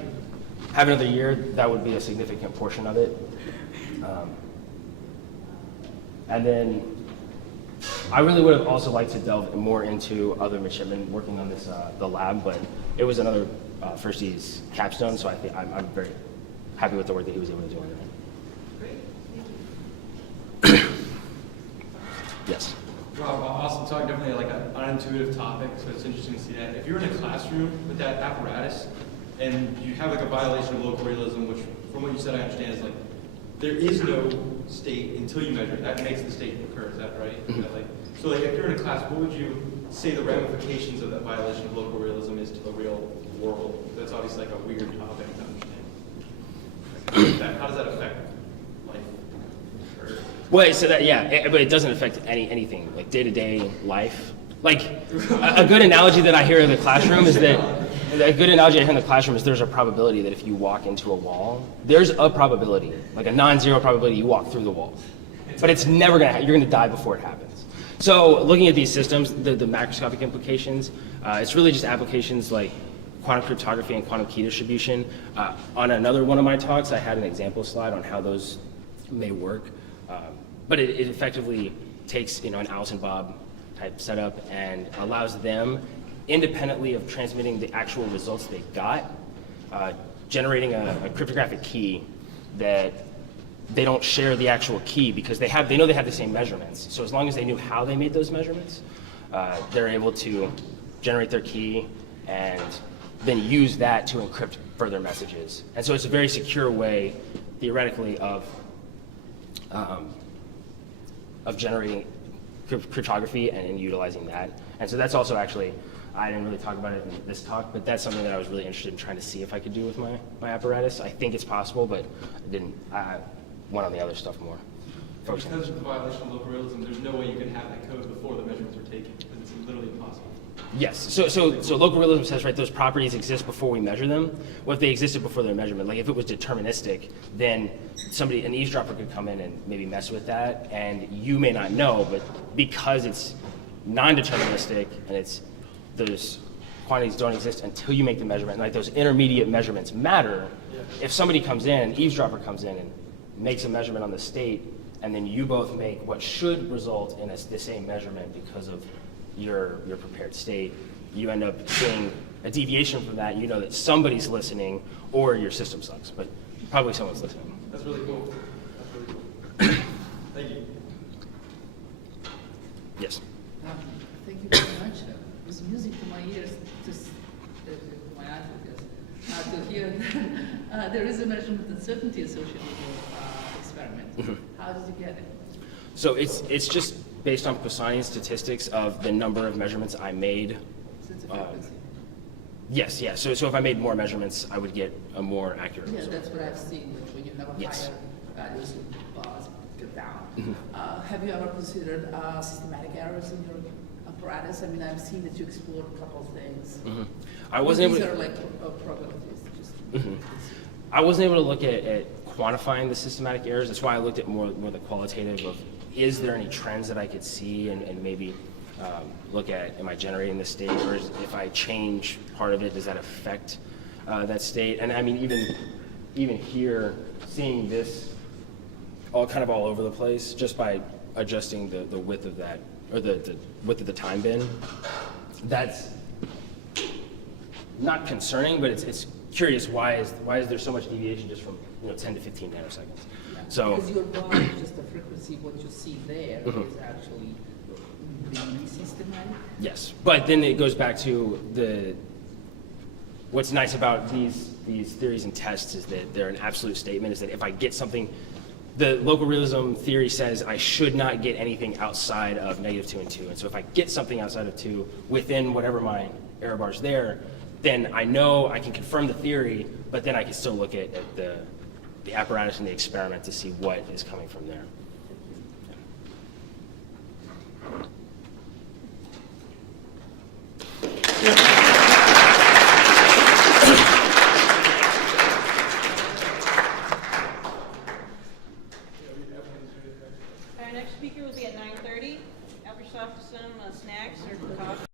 have another year, that would be a significant portion of it. And then I really would have also liked to delve more into other midshipmen working on this, the lab, but it was another firsties capstone, so I think I'm very happy with the work that he was able to do on it. Great, thank you. Yes. Rob, awesome talk. Definitely like an unintuitive topic, so it's interesting to see that. If you're in a classroom with that apparatus and you have like a violation of local realism, which from what you said I understand is like there is no state until you measure it. That makes the state occur. Is that right? Is that like, so like if you're in a class, what would you say the ramifications of that violation of local realism is to the real world? That's obviously like a weird topic to understand. How does that affect life? Well, so that, yeah, but it doesn't affect anything, like day-to-day life. Like, a good analogy that I hear in the classroom is that, there's a probability that if you walk into a wall, there's a probability, like a non-zero probability you walk through the wall. But it's never gonna happen, you're gonna die before it happens. So looking at these systems, the macroscopic implications, it's really just applications like quantum cryptography and quantum key distribution. On another one of my talks, I had an example slide on how those may work. But it effectively takes, an Alice and Bob type setup and allows them, independently of transmitting the actual results they got, generating a cryptographic key that they don't share the actual key because they know they have the same measurements. So as long as they knew how they made those measurements, they're able to generate their key and then use that to encrypt further messages. And so it's a very secure way, theoretically, of generating cryptography and utilizing that. And so that's also actually, I didn't really talk about it in this talk, but that's something that I was really interested in trying to see if I could do with my apparatus. I think it's possible, but I didn't. I went on the other stuff more. Because of the violation of local realism, there's no way you could have that code before the measurements were taken, because it's literally impossible. Yes, so local realism says, right, those properties exist before we measure them. What if they existed before their measurement? Like if it was deterministic, then an eavesdropper could come in and maybe mess with that, and you may not know, but because it's non-deterministic and those quantities don't exist until you make the measurement, and like those intermediate measurements matter. Yeah. If somebody comes in, an eavesdropper comes in and makes a measurement on the state, and then you both make what should result in the same measurement because of your prepared state, you end up seeing a deviation from that. You know that somebody's listening or your system sucks, but probably someone's listening. That's really cool. Thank you. Yes. Thank you very much. It was music to my ears, my eyes, to hear there is a measurement uncertainty associated with your experiment. Mm-hmm. How did you get it? So it's just based on Poissonian statistics of the number of measurements I made. So it's a frequency. Yes, yeah. So if I made more measurements, I would get a more accurate Yeah, result. that's what I've seen. Like when you have a Yes. higher values, bars go down. Mm-hmm. Have you ever considered systematic errors in your apparatus? I mean, I've seen that you explored a couple of things. Mm-hmm. I wasn't able These to. are like probabilities. Mm-hmm. I wasn't able to look at quantifying the systematic errors. That's why I looked at more the qualitative of, is there any trends that I could see and maybe look at, am I generating the state, or if I change part of it, does that affect that state? And I mean, even here, seeing this all over the place, just by adjusting the width of that, or the width of the time bin, that's not concerning, but it's curious, why is there so much deviation just from 10 to 15 nanoseconds? Yeah. So Because your bar is just a frequency, what you see there is actually really systematic. yes, but then it goes back to what's nice about these theories and tests is that they're an absolute statement, is that if I get something, the local realism theory says I should not get anything outside of -2 and 2. And so if I get something outside of 2 within whatever my error bar's there, then I know I can confirm the theory, but then I can still look at the apparatus and the experiment to see what is coming from there. Our next speaker will be at 9:30. Help yourself to some snacks or coffee.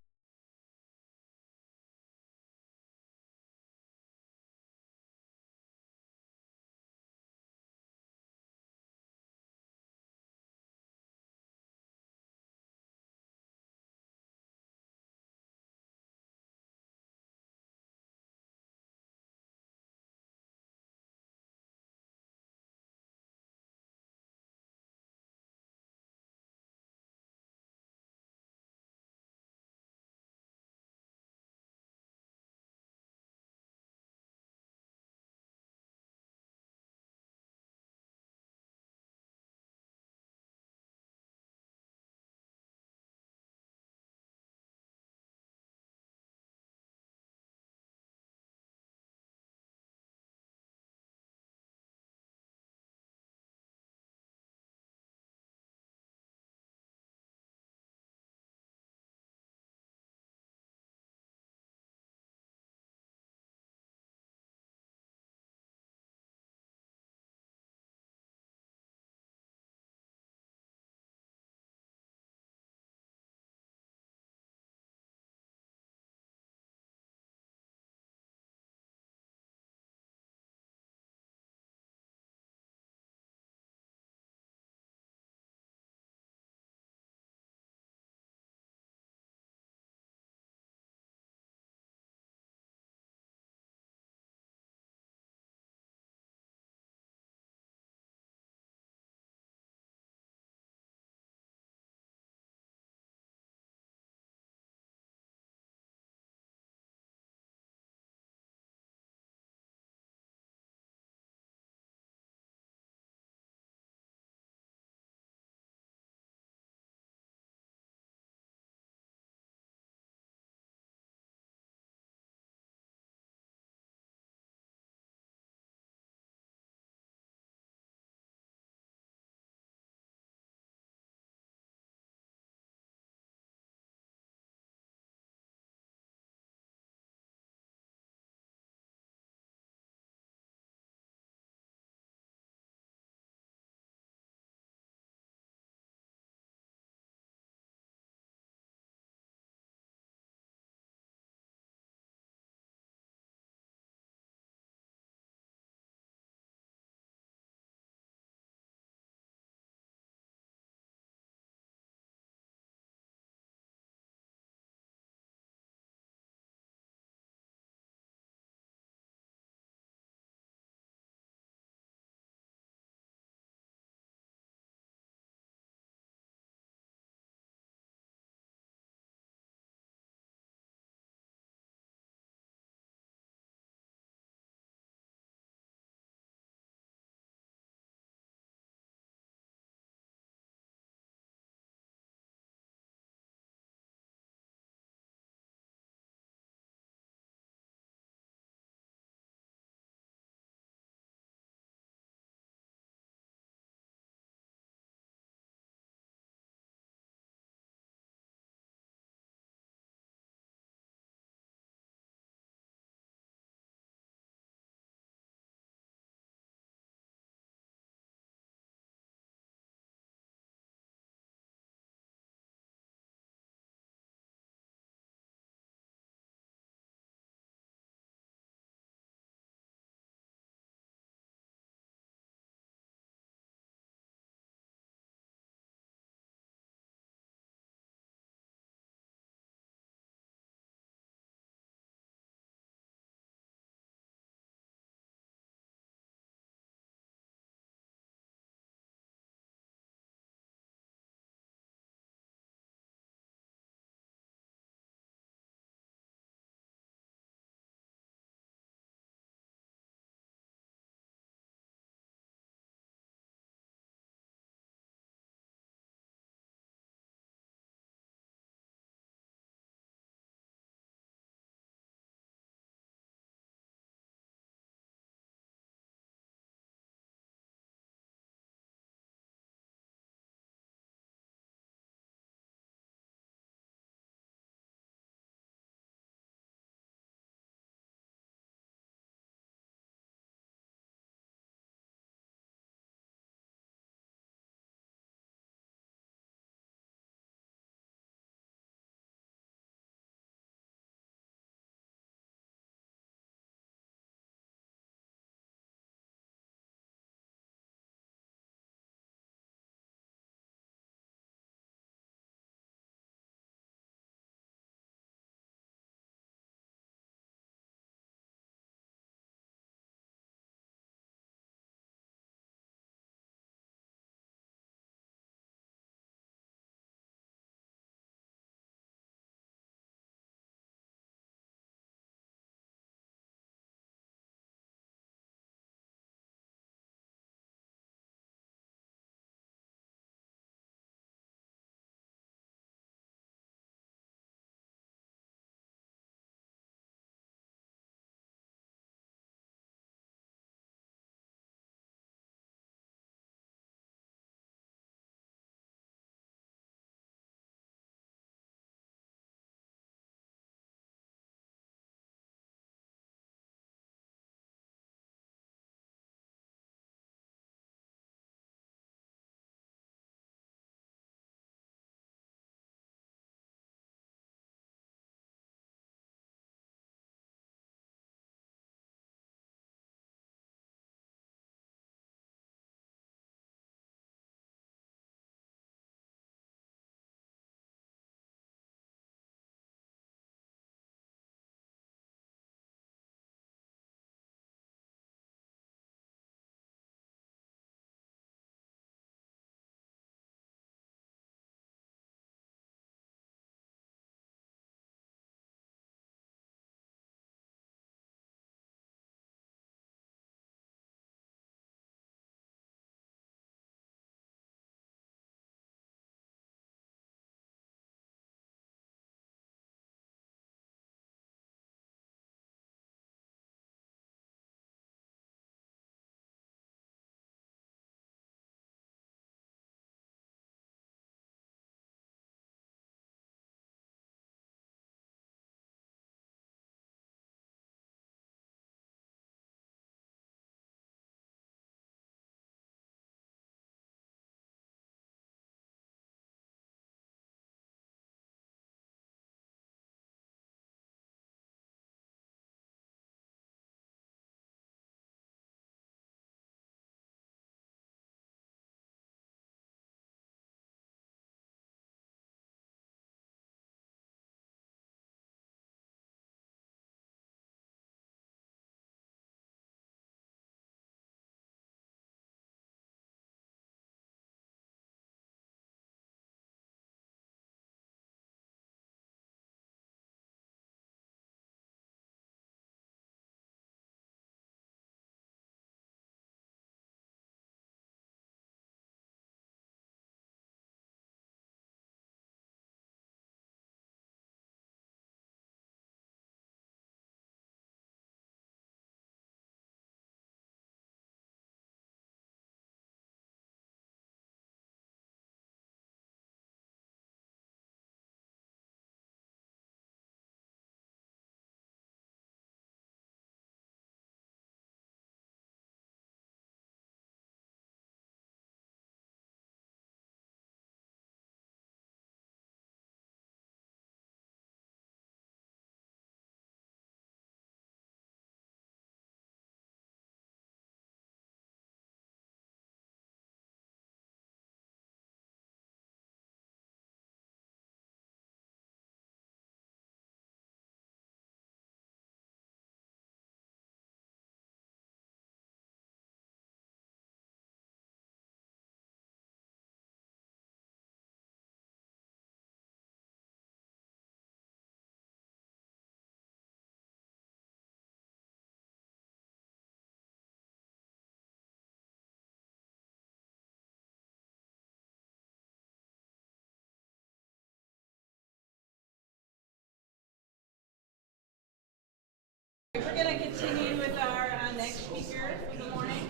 We're going to continue with our next speaker for the morning.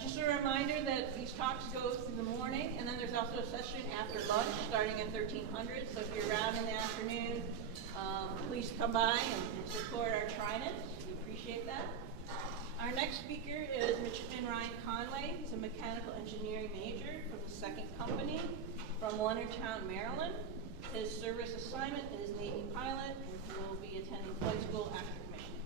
Just a reminder that these talks go through the morning, and then there's also a session after lunch starting at 1300. So if you're around in the afternoon, please come by and support our Trident. We appreciate that. Our next speaker is Midshipman Ryan Conway. He's a mechanical engineering major from the Second Company from Leonardtown, Maryland. His service assignment is Navy pilot, and he will be attending flight school after commissioning.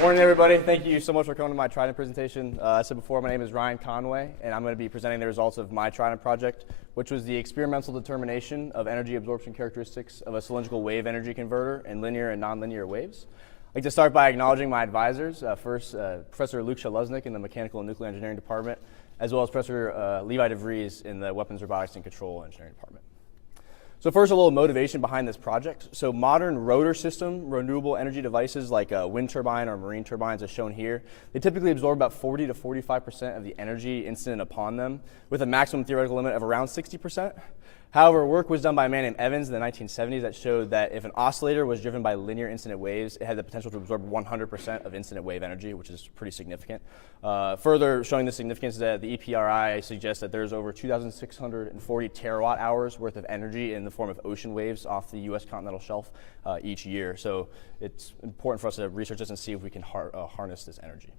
Morning, everybody. Thank you so much for coming to my Trident presentation. I said before, my name is Ryan Conway, and I'm going to be presenting the results of my Trident project, which was the experimental determination of energy absorption characteristics of a cylindrical wave energy converter in linear and nonlinear waves. I'd like to start by acknowledging my advisors. First, Professor Luke Shaluznik in the Mechanical and Nuclear Engineering Department, as well as Professor Levi DeVries in the Weapons, Robotics, and Control Engineering Department. So first, a little motivation behind this project. So modern rotor system renewable energy devices like a wind turbine or marine turbines as shown here, they typically absorb about 40 to 45% of the energy incident upon them with a maximum theoretical limit of around 60%. However, work was done by a man named Evans in the 1970s that showed that if an oscillator was driven by linear incident waves, it had the potential to absorb 100% of incident wave energy, which is pretty significant. Further showing the significance that the EPRI suggests that there's over 2,640 terawatt hours worth of energy in the form of ocean waves off the U.S. continental shelf each year. So it's important for us to research this and see if we can harness this energy.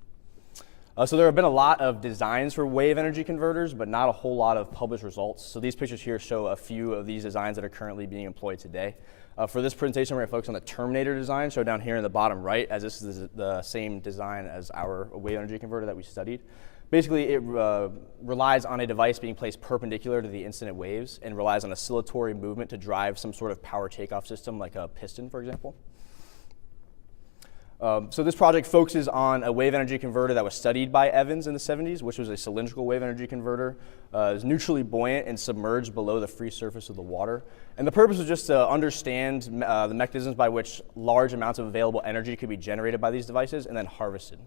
So there have been a lot of designs for wave energy converters, but not a whole lot of published results. So these pictures here show a few of these designs that are currently being employed today. For this presentation, we're going to focus on the Terminator design, shown down here in the bottom right, as this is the same design as our wave energy converter that we studied. Basically, it relies on a device being placed perpendicular to the incident waves and relies on oscillatory movement to drive some sort of power takeoff system, like a piston, for example. So this project focuses on a wave energy converter that was studied by Evans in the 70s, which was a cylindrical wave energy converter. It was neutrally buoyant and submerged below the free surface of the water. And the purpose was just to understand the mechanisms by which large amounts of available energy could be generated by these devices and then harvested.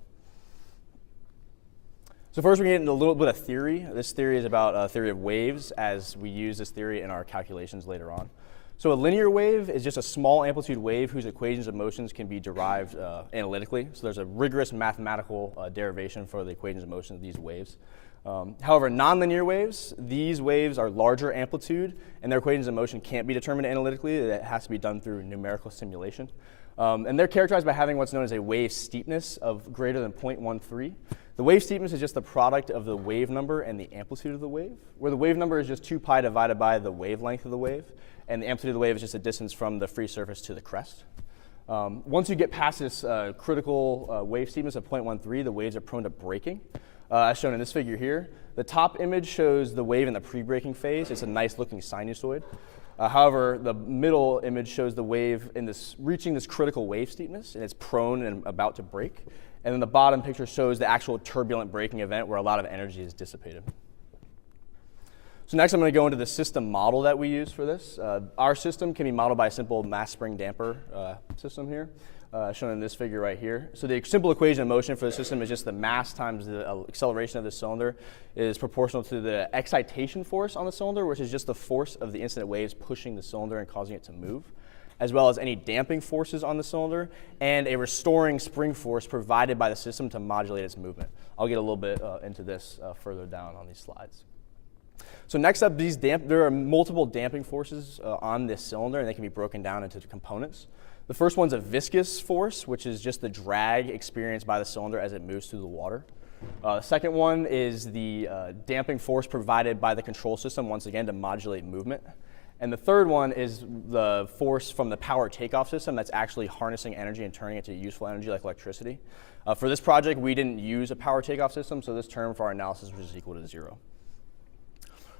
So first we get into a little bit of theory. This theory is about a theory of waves, as we use this theory in our calculations later on. So a linear wave is just a small amplitude wave whose equations of motions can be derived analytically. So there's a rigorous mathematical derivation for the equations of motion of these waves. However, nonlinear waves, these waves are larger amplitude, and their equations of motion can't be determined analytically. It has to be done through numerical simulation. And they're characterized by having what's known as a wave steepness of greater than 0.13. The wave steepness is just the product of the wave number and the amplitude of the wave, where the wave number is just 2 pi divided by the wavelength of the wave, and the amplitude of the wave is just a distance from the free surface to the crest. Once you get past this critical wave steepness of 0.13, the waves are prone to breaking. As shown in this figure here, the top image shows the wave in the pre-breaking phase. It's a nice looking sinusoid. However, the middle image shows the wave reaching this critical wave steepness, and it's prone and about to break. And then the bottom picture shows the actual turbulent breaking event where a lot of energy is dissipated. So next I'm going to go into the system model that we use for this. Our system can be modeled by a simple mass spring damper system here, shown in this figure right here. So the simple equation of motion for the system is just the mass times the acceleration of the cylinder is proportional to the excitation force on the cylinder, which is just the force of the incident waves pushing the cylinder and causing it to move, as well as any damping forces on the cylinder, and a restoring spring force provided by the system to modulate its movement. I'll get a little bit into this further down on these slides. So next up, there are multiple damping forces on this cylinder, and they can be broken down into components. The first one's a viscous force, which is just the drag experienced by the cylinder as it moves through the water. The second one is the damping force provided by the control system, once again, to modulate movement. And the third one is the force from the power takeoff system that's actually harnessing energy and turning it to useful energy like electricity. For this project, we didn't use a power takeoff system, so this term for our analysis was equal to 0.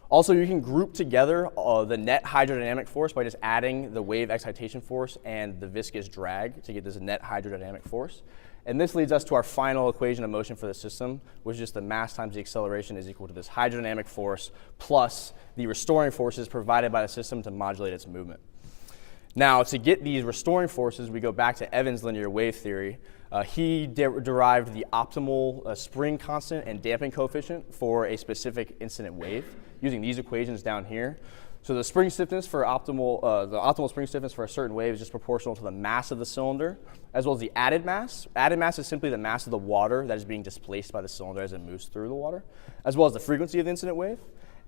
Also, you can group together the net hydrodynamic force by just adding the wave excitation force and the viscous drag to get this net hydrodynamic force. And this leads us to our final equation of motion for the system, which is just the mass times the acceleration is equal to this hydrodynamic force plus the restoring forces provided by the system to modulate its movement. Now, to get these restoring forces, we go back to Evans' linear wave theory. He derived the optimal spring constant and damping coefficient for a specific incident wave using these equations down here. So the spring stiffness for the optimal spring stiffness for a certain wave is just proportional to the mass of the cylinder, as well as the added mass. Added mass is simply the mass of the water that is being displaced by the cylinder as it moves through the water, as well as the frequency of the incident wave.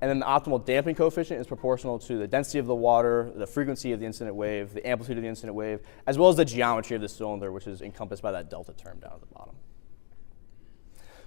And then the optimal damping coefficient is proportional to the density of the water, the frequency of the incident wave, the amplitude of the incident wave, as well as the geometry of the cylinder, which is encompassed by that delta term down at the bottom.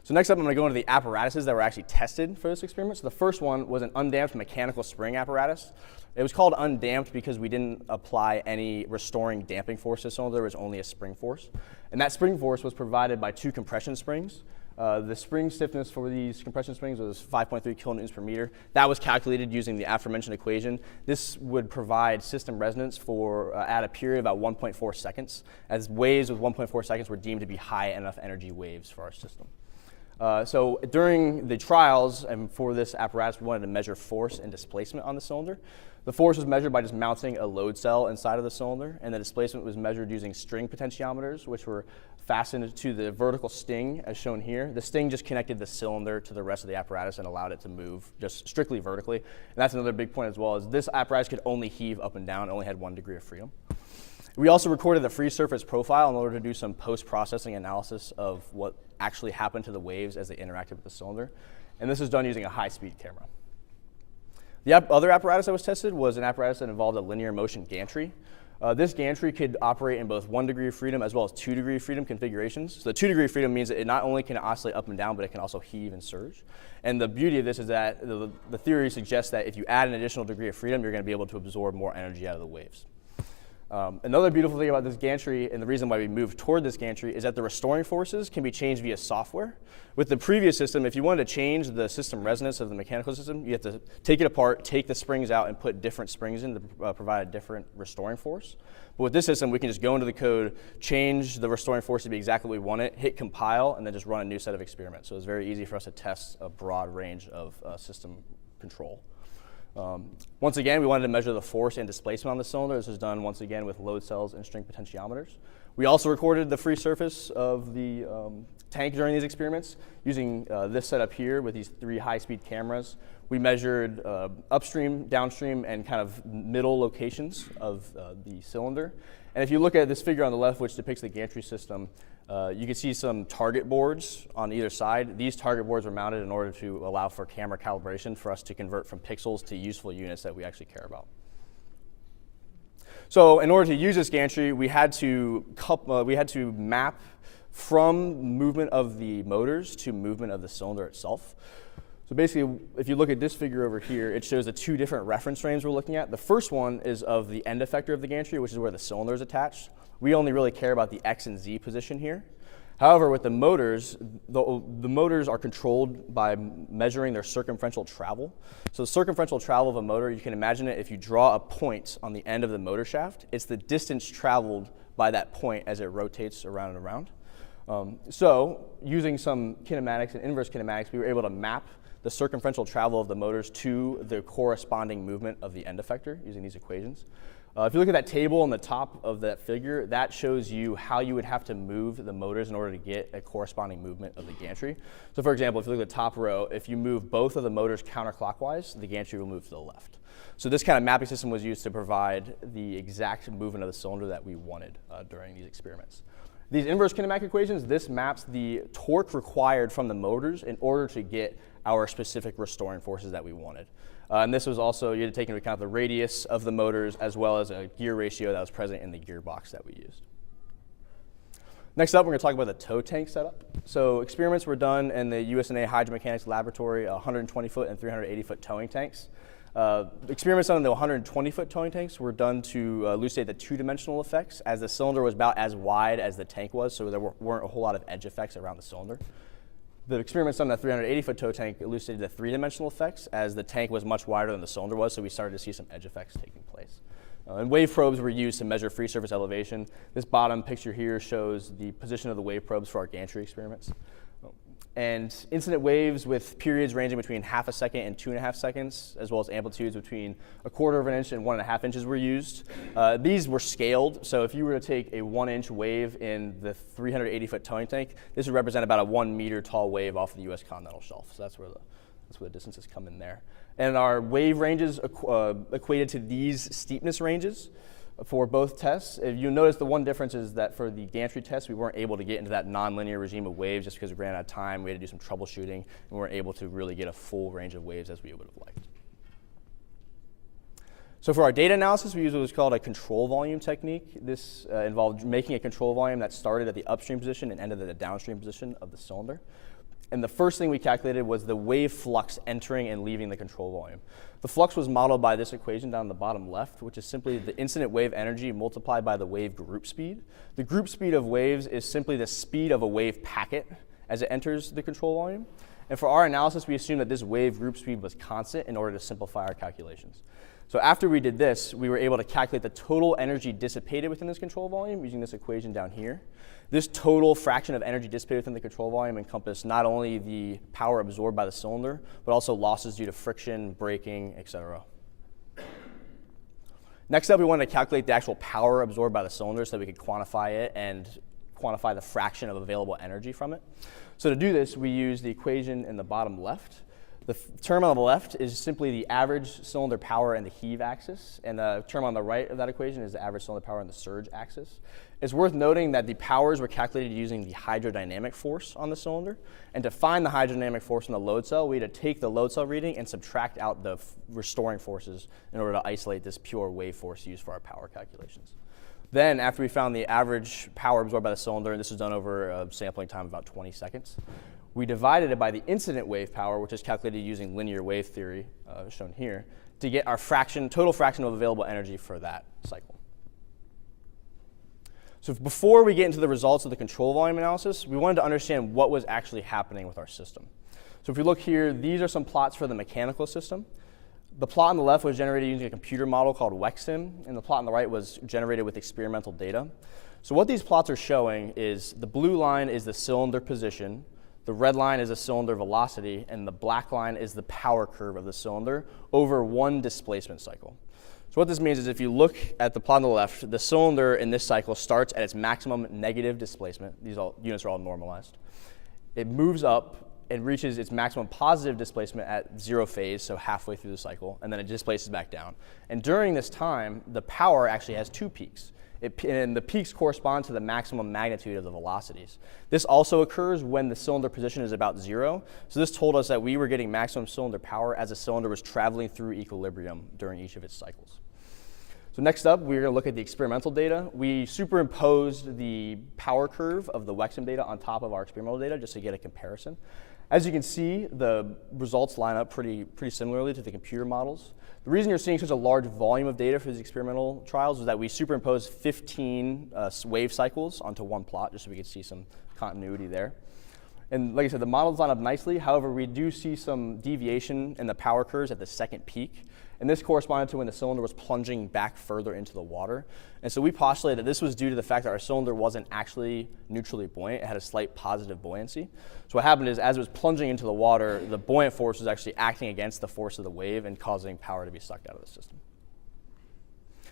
So next up, I'm going to go into the apparatuses that were actually tested for this experiment. So the first one was an undamped mechanical spring apparatus. It was called undamped because we didn't apply any restoring damping force to the cylinder. There was only a spring force. And that spring force was provided by 2 compression springs. The spring stiffness for these compression springs was 5.3 kilonewtons per meter. That was calculated using the aforementioned equation. This would provide system resonance for at a period of about 1.4 seconds, as waves with 1.4 seconds were deemed to be high enough energy waves for our system. So during the trials and for this apparatus, we wanted to measure force and displacement on the cylinder. The force was measured by just mounting a load cell inside of the cylinder, and the displacement was measured using string potentiometers, which were fastened to the vertical sting, as shown here. The sting just connected the cylinder to the rest of the apparatus and allowed it to move just strictly vertically. And that's another big point as well, is this apparatus could only heave up and down, only had 1 degree of freedom. We also recorded the free surface profile in order to do some post-processing analysis of what actually happened to the waves as they interacted with the cylinder. And this was done using a high-speed camera. The other apparatus that was tested was an apparatus that involved a linear motion gantry. This gantry could operate in both 1 degree of freedom as well as 2 degree of freedom configurations. So the 2 degree of freedom means that it not only can oscillate up and down, but it can also heave and surge. And the beauty of this is that the theory suggests that if you add an additional degree of freedom, you're going to be able to absorb more energy out of the waves. Another beautiful thing about this gantry, and the reason why we moved toward this gantry, is that the restoring forces can be changed via software. With the previous system, if you wanted to change the system resonance of the mechanical system, you have to take it apart, take the springs out, and put different springs in to provide a different restoring force. But with this system, we can just go into the code, change the restoring force to be exactly what we want it, hit compile, and then just run a new set of experiments. So it's very easy for us to test a broad range of system control. Once again, we wanted to measure the force and displacement on the cylinder. This was done once again with load cells and string potentiometers. We also recorded the free surface of the tank during these experiments using this setup here with these 3 high-speed cameras. We measured upstream, downstream, and kind of middle locations of the cylinder. And if you look at this figure on the left, which depicts the gantry system, you can see some target boards on either side. These target boards were mounted in order to allow for camera calibration for us to convert from pixels to useful units that we actually care about. So in order to use this gantry, we had to map from movement of the motors to movement of the cylinder itself. So basically, if you look at this figure over here, it shows the 2 different reference frames we're looking at. The first one is of the end effector of the gantry, which is where the cylinder is attached. We only really care about the X and Z position here. However, with the motors, the motors are controlled by measuring their circumferential travel. So the circumferential travel of a motor, you can imagine it if you draw a point on the end of the motor shaft, it's the distance traveled by that point as it rotates around and around. So using some kinematics and inverse kinematics, we were able to map the circumferential travel of the motors to the corresponding movement of the end effector using these equations. If you look at that table on the top of that figure, that shows you how you would have to move the motors in order to get a corresponding movement of the gantry. So for example, if you look at the top row, if you move both of the motors counterclockwise, the gantry will move to the left. So this kind of mapping system was used to provide the exact movement of the cylinder that we wanted during these experiments. These inverse kinematic equations, this maps the torque required from the motors in order to get our specific restoring forces that we wanted. And this was also, you had to take into account the radius of the motors as well as a gear ratio that was present in the gearbox that we used. Next up, we're going to talk about the tow tank setup. So experiments were done in the USNA Hydromechanics Laboratory, 120-foot and 380-foot towing tanks. Experiments on the 120-foot towing tanks were done to elucidate the 2-dimensional effects, as the cylinder was about as wide as the tank was, so there weren't a whole lot of edge effects around the cylinder. The experiments on the 380-foot tow tank elucidated the 3-dimensional effects, as the tank was much wider than the cylinder was, so we started to see some edge effects taking place. And wave probes were used to measure free surface elevation. This bottom picture here shows the position of the wave probes for our gantry experiments. And incident waves with periods ranging between ½ a second and 2.5 seconds, as well as amplitudes between 1/4 of an inch and 1.5 inches were used. These were scaled, so if you were to take a 1-inch wave in the 380-foot towing tank, this would represent about a 1 meter tall wave off the US continental shelf. So that's where That's where the distances come in there. And our wave ranges equated to these steepness ranges for both tests. If you notice, the one difference is that for the gantry test, we weren't able to get into that nonlinear regime of waves just because we ran out of time. We had to do some troubleshooting, and we weren't able to really get a full range of waves as we would have liked. So for our data analysis, we use what was called a control volume technique. This involved making a control volume that started at the upstream position and ended at the downstream position of the cylinder. And the first thing we calculated was the wave flux entering and leaving the control volume. The flux was modeled by this equation down the bottom left, which is simply the incident wave energy multiplied by the wave group speed. The group speed of waves is simply the speed of a wave packet as it enters the control volume. And for our analysis, we assumed that this wave group speed was constant in order to simplify our calculations. So after we did this, we were able to calculate the total energy dissipated within this control volume using this equation down here. This total fraction of energy dissipated within the control volume encompassed not only the power absorbed by the cylinder, but also losses due to friction, braking, etc. Next up, we wanted to calculate the actual power absorbed by the cylinder so that we could quantify it and quantify the fraction of available energy from it. So to do this, we use the equation in the bottom left. The term on the left is simply the average cylinder power and the heave axis, and the term on the right of that equation is the average cylinder power and the surge axis. It's worth noting that the powers were calculated using the hydrodynamic force on the cylinder, and to find the hydrodynamic force in the load cell, we had to take the load cell reading and subtract out the restoring forces in order to isolate this pure wave force used for our power calculations. Then, after we found the average power absorbed by the cylinder, and this was done over a sampling time of about 20 seconds, we divided it by the incident wave power, which is calculated using linear wave theory, shown here, to get our total fraction of available energy for that cycle. So before we get into the results of the control volume analysis, we wanted to understand what was actually happening with our system. So if we look here, these are some plots for the mechanical system. The plot on the left was generated using a computer model called WEXIM, and the plot on the right was generated with experimental data. So what these plots are showing is the blue line is the cylinder position, the red line is the cylinder velocity, and the black line is the power curve of the cylinder over one displacement cycle. So what this means is if you look at the plot on the left, the cylinder in this cycle starts at its maximum negative displacement. These units are all normalized. It moves up and reaches its maximum positive displacement at 0 phase, so halfway through the cycle, and then it displaces back down. And during this time, the power actually has two peaks. And the peaks correspond to the maximum magnitude of the velocities. This also occurs when the cylinder position is about 0. So this told us that we were getting maximum cylinder power as the cylinder was traveling through equilibrium during each of its cycles. So next up, we're going to look at the experimental data. We superimposed the power curve of the WEXIM data on top of our experimental data just to get a comparison. As you can see, the results line up pretty similarly to the computer models. The reason you're seeing such a large volume of data for these experimental trials is that we superimposed 15 wave cycles onto one plot just so we could see some continuity there. And like I said, the models line up nicely. However, we do see some deviation in the power curves at the second peak. And this corresponded to when the cylinder was plunging back further into the water. And so we postulated that this was due to the fact that our cylinder wasn't actually neutrally buoyant. It had a slight positive buoyancy. So what happened is as it was plunging into the water, the buoyant force was actually acting against the force of the wave and causing power to be sucked out of the system.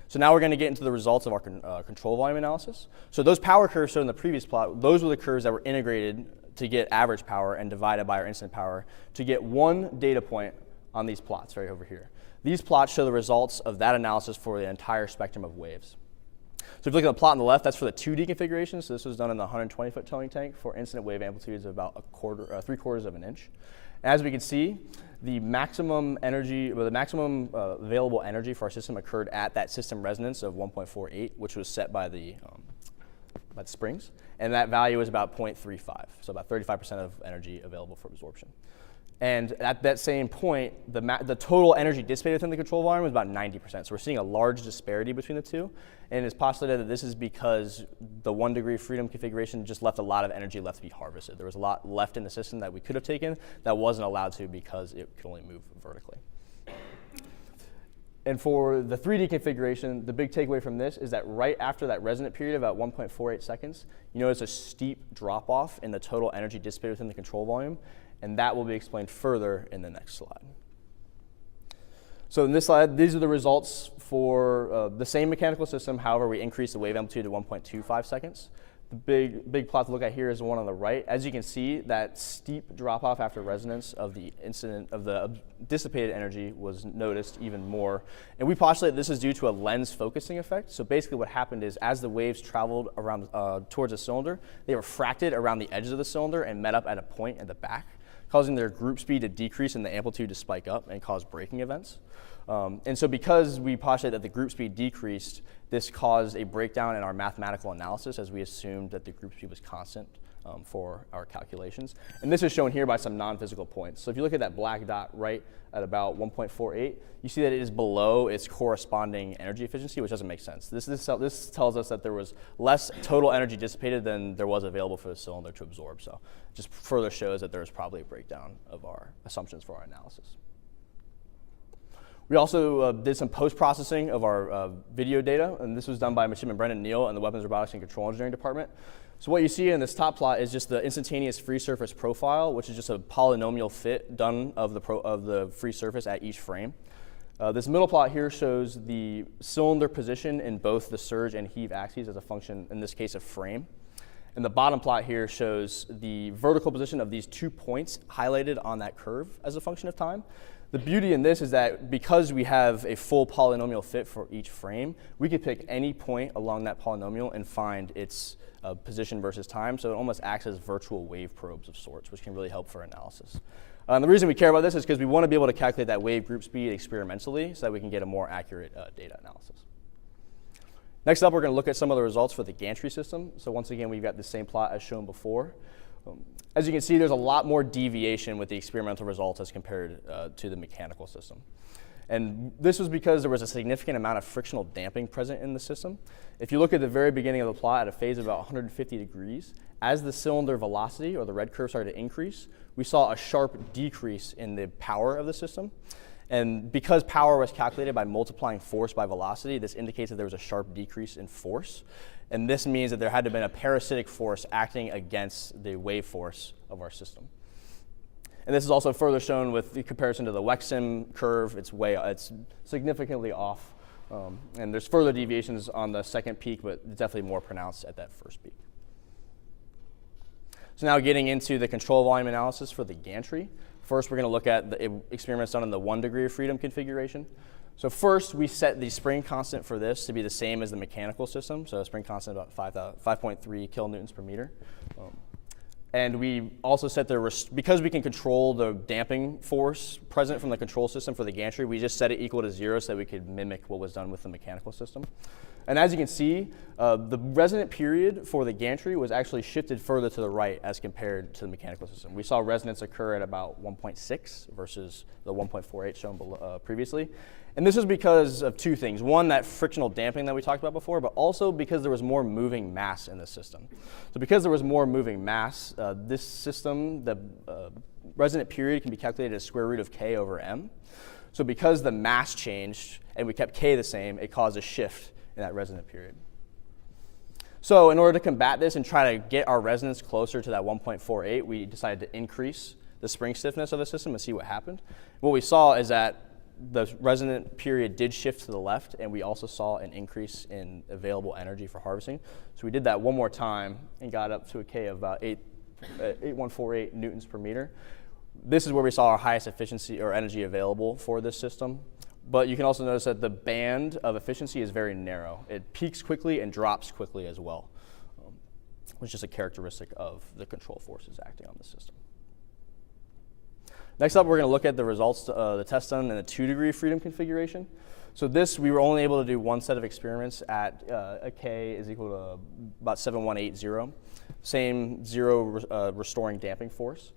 So now we're going to get into the results of our control volume analysis. So those power curves shown in the previous plot, those were the curves that were integrated to get average power and divided by our incident power to get one data point on these plots right over here. These plots show the results of that analysis for the entire spectrum of waves. So if you look at the plot on the left, that's for the 2D configuration. So this was done in the 120-foot towing tank for incident wave amplitudes of about 3/4 of an inch. And as we can see, the maximum energy, the maximum available energy for our system occurred at that system resonance of 1.48, which was set by the springs. And that value is about 0.35, so about 35% of energy available for absorption. And at that same point, the total energy dissipated within the control volume was about 90%. So we're seeing a large disparity between the two. And it's postulated that this is because the 1 degree freedom configuration just left a lot of energy left to be harvested. There was a lot left in the system that we could have taken that wasn't allowed to because it could only move vertically. And for the 3D configuration, the big takeaway from this is that right after that resonant period, about 1.48 seconds, you notice a steep drop off in the total energy dissipated within the control volume. And that will be explained further in the next slide. So in this slide, these are the results for the same mechanical system. However, we increased the wave amplitude to 1.25 seconds. The big plot to look at here is the one on the right. As you can see, that steep drop-off after resonance of the dissipated energy was noticed even more. And we postulate this is due to a lens focusing effect. So basically what happened is as the waves traveled around towards the cylinder, they refracted around the edges of the cylinder and met up at a point at the back, causing their group speed to decrease and the amplitude to spike up and cause braking events. And so because we postulate that the group speed decreased, this caused a breakdown in our mathematical analysis as we assumed that the group speed was constant for our calculations. And this is shown here by some non-physical points. So if you look at that black dot right at about 1.48, you see that it is below its corresponding energy efficiency, which doesn't make sense. This tells us that there was less total energy dissipated than there was available for the cylinder to absorb. So it just further shows that there is probably a breakdown of our assumptions for our analysis. We also did some post-processing of our video data, and this was done by midshipman Brendan Neal in the Weapons Robotics and Control Engineering Department. So what you see in this top plot is just the instantaneous free surface profile, which is just a polynomial fit done of the free surface at each frame. This middle plot here shows the cylinder position in both the surge and heave axes as a function, in this case, of frame. And the bottom plot here shows the vertical position of these 2 points highlighted on that curve as a function of time. The beauty in this is that because we have a full polynomial fit for each frame, we could pick any point along that polynomial and find its position versus time. So it almost acts as virtual wave probes of sorts, which can really help for analysis. And the reason we care about this is because we want to be able to calculate that wave group speed experimentally so that we can get a more accurate data analysis. Next up, we're going to look at some of the results for the gantry system. So once again, we've got the same plot as shown before. As you can see, there's a lot more deviation with the experimental results as compared to the mechanical system. And this was because there was a significant amount of frictional damping present in the system. If you look at the very beginning of the plot at a phase of about 150 degrees, as the cylinder velocity, or the red curve, started to increase, we saw a sharp decrease in the power of the system. And because power was calculated by multiplying force by velocity, this indicates that there was a sharp decrease in force. And this means that there had to have been a parasitic force acting against the wave force of our system. And this is also further shown with the comparison to the Wexham curve. It's significantly off. And there's further deviations on the second peak, but it's definitely more pronounced at that first peak. So now getting into the control volume analysis for the gantry. First, we're going to look at the experiments done in the 1 degree of freedom configuration. So first, we set the spring constant for this to be the same as the mechanical system. So a spring constant about 5.3 kilonewtons per meter. And we also set because we can control the damping force present from the control system for the gantry, we just set it equal to 0 so that we could mimic what was done with the mechanical system. And as you can see, the resonant period for the gantry was actually shifted further to the right as compared to the mechanical system. We saw resonance occur at about 1.6 versus the 1.48 shown previously. And this was because of 2 things. One, that frictional damping that we talked about before, but also because there was more moving mass in the system. So because there was more moving mass, this system, the resonant period can be calculated as square root of k over m. So because the mass changed and we kept k the same, it caused a shift in that resonant period. So in order to combat this and try to get our resonance closer to that 1.48, we decided to increase the spring stiffness of the system and see what happened. What we saw is that the resonant period did shift to the left, and we also saw an increase in available energy for harvesting. So we did that one more time and got up to a K of about 8.148 newtons per meter. This is where we saw our highest efficiency or energy available for this system. But you can also notice that the band of efficiency is very narrow. It peaks quickly and drops quickly as well, which is a characteristic of the control forces acting on the system. Next up, we're going to look at the results, the test done in a 2 degree freedom configuration. So this, we were only able to do one set of experiments at a K is equal to about 7180. Same 0 restoring damping force.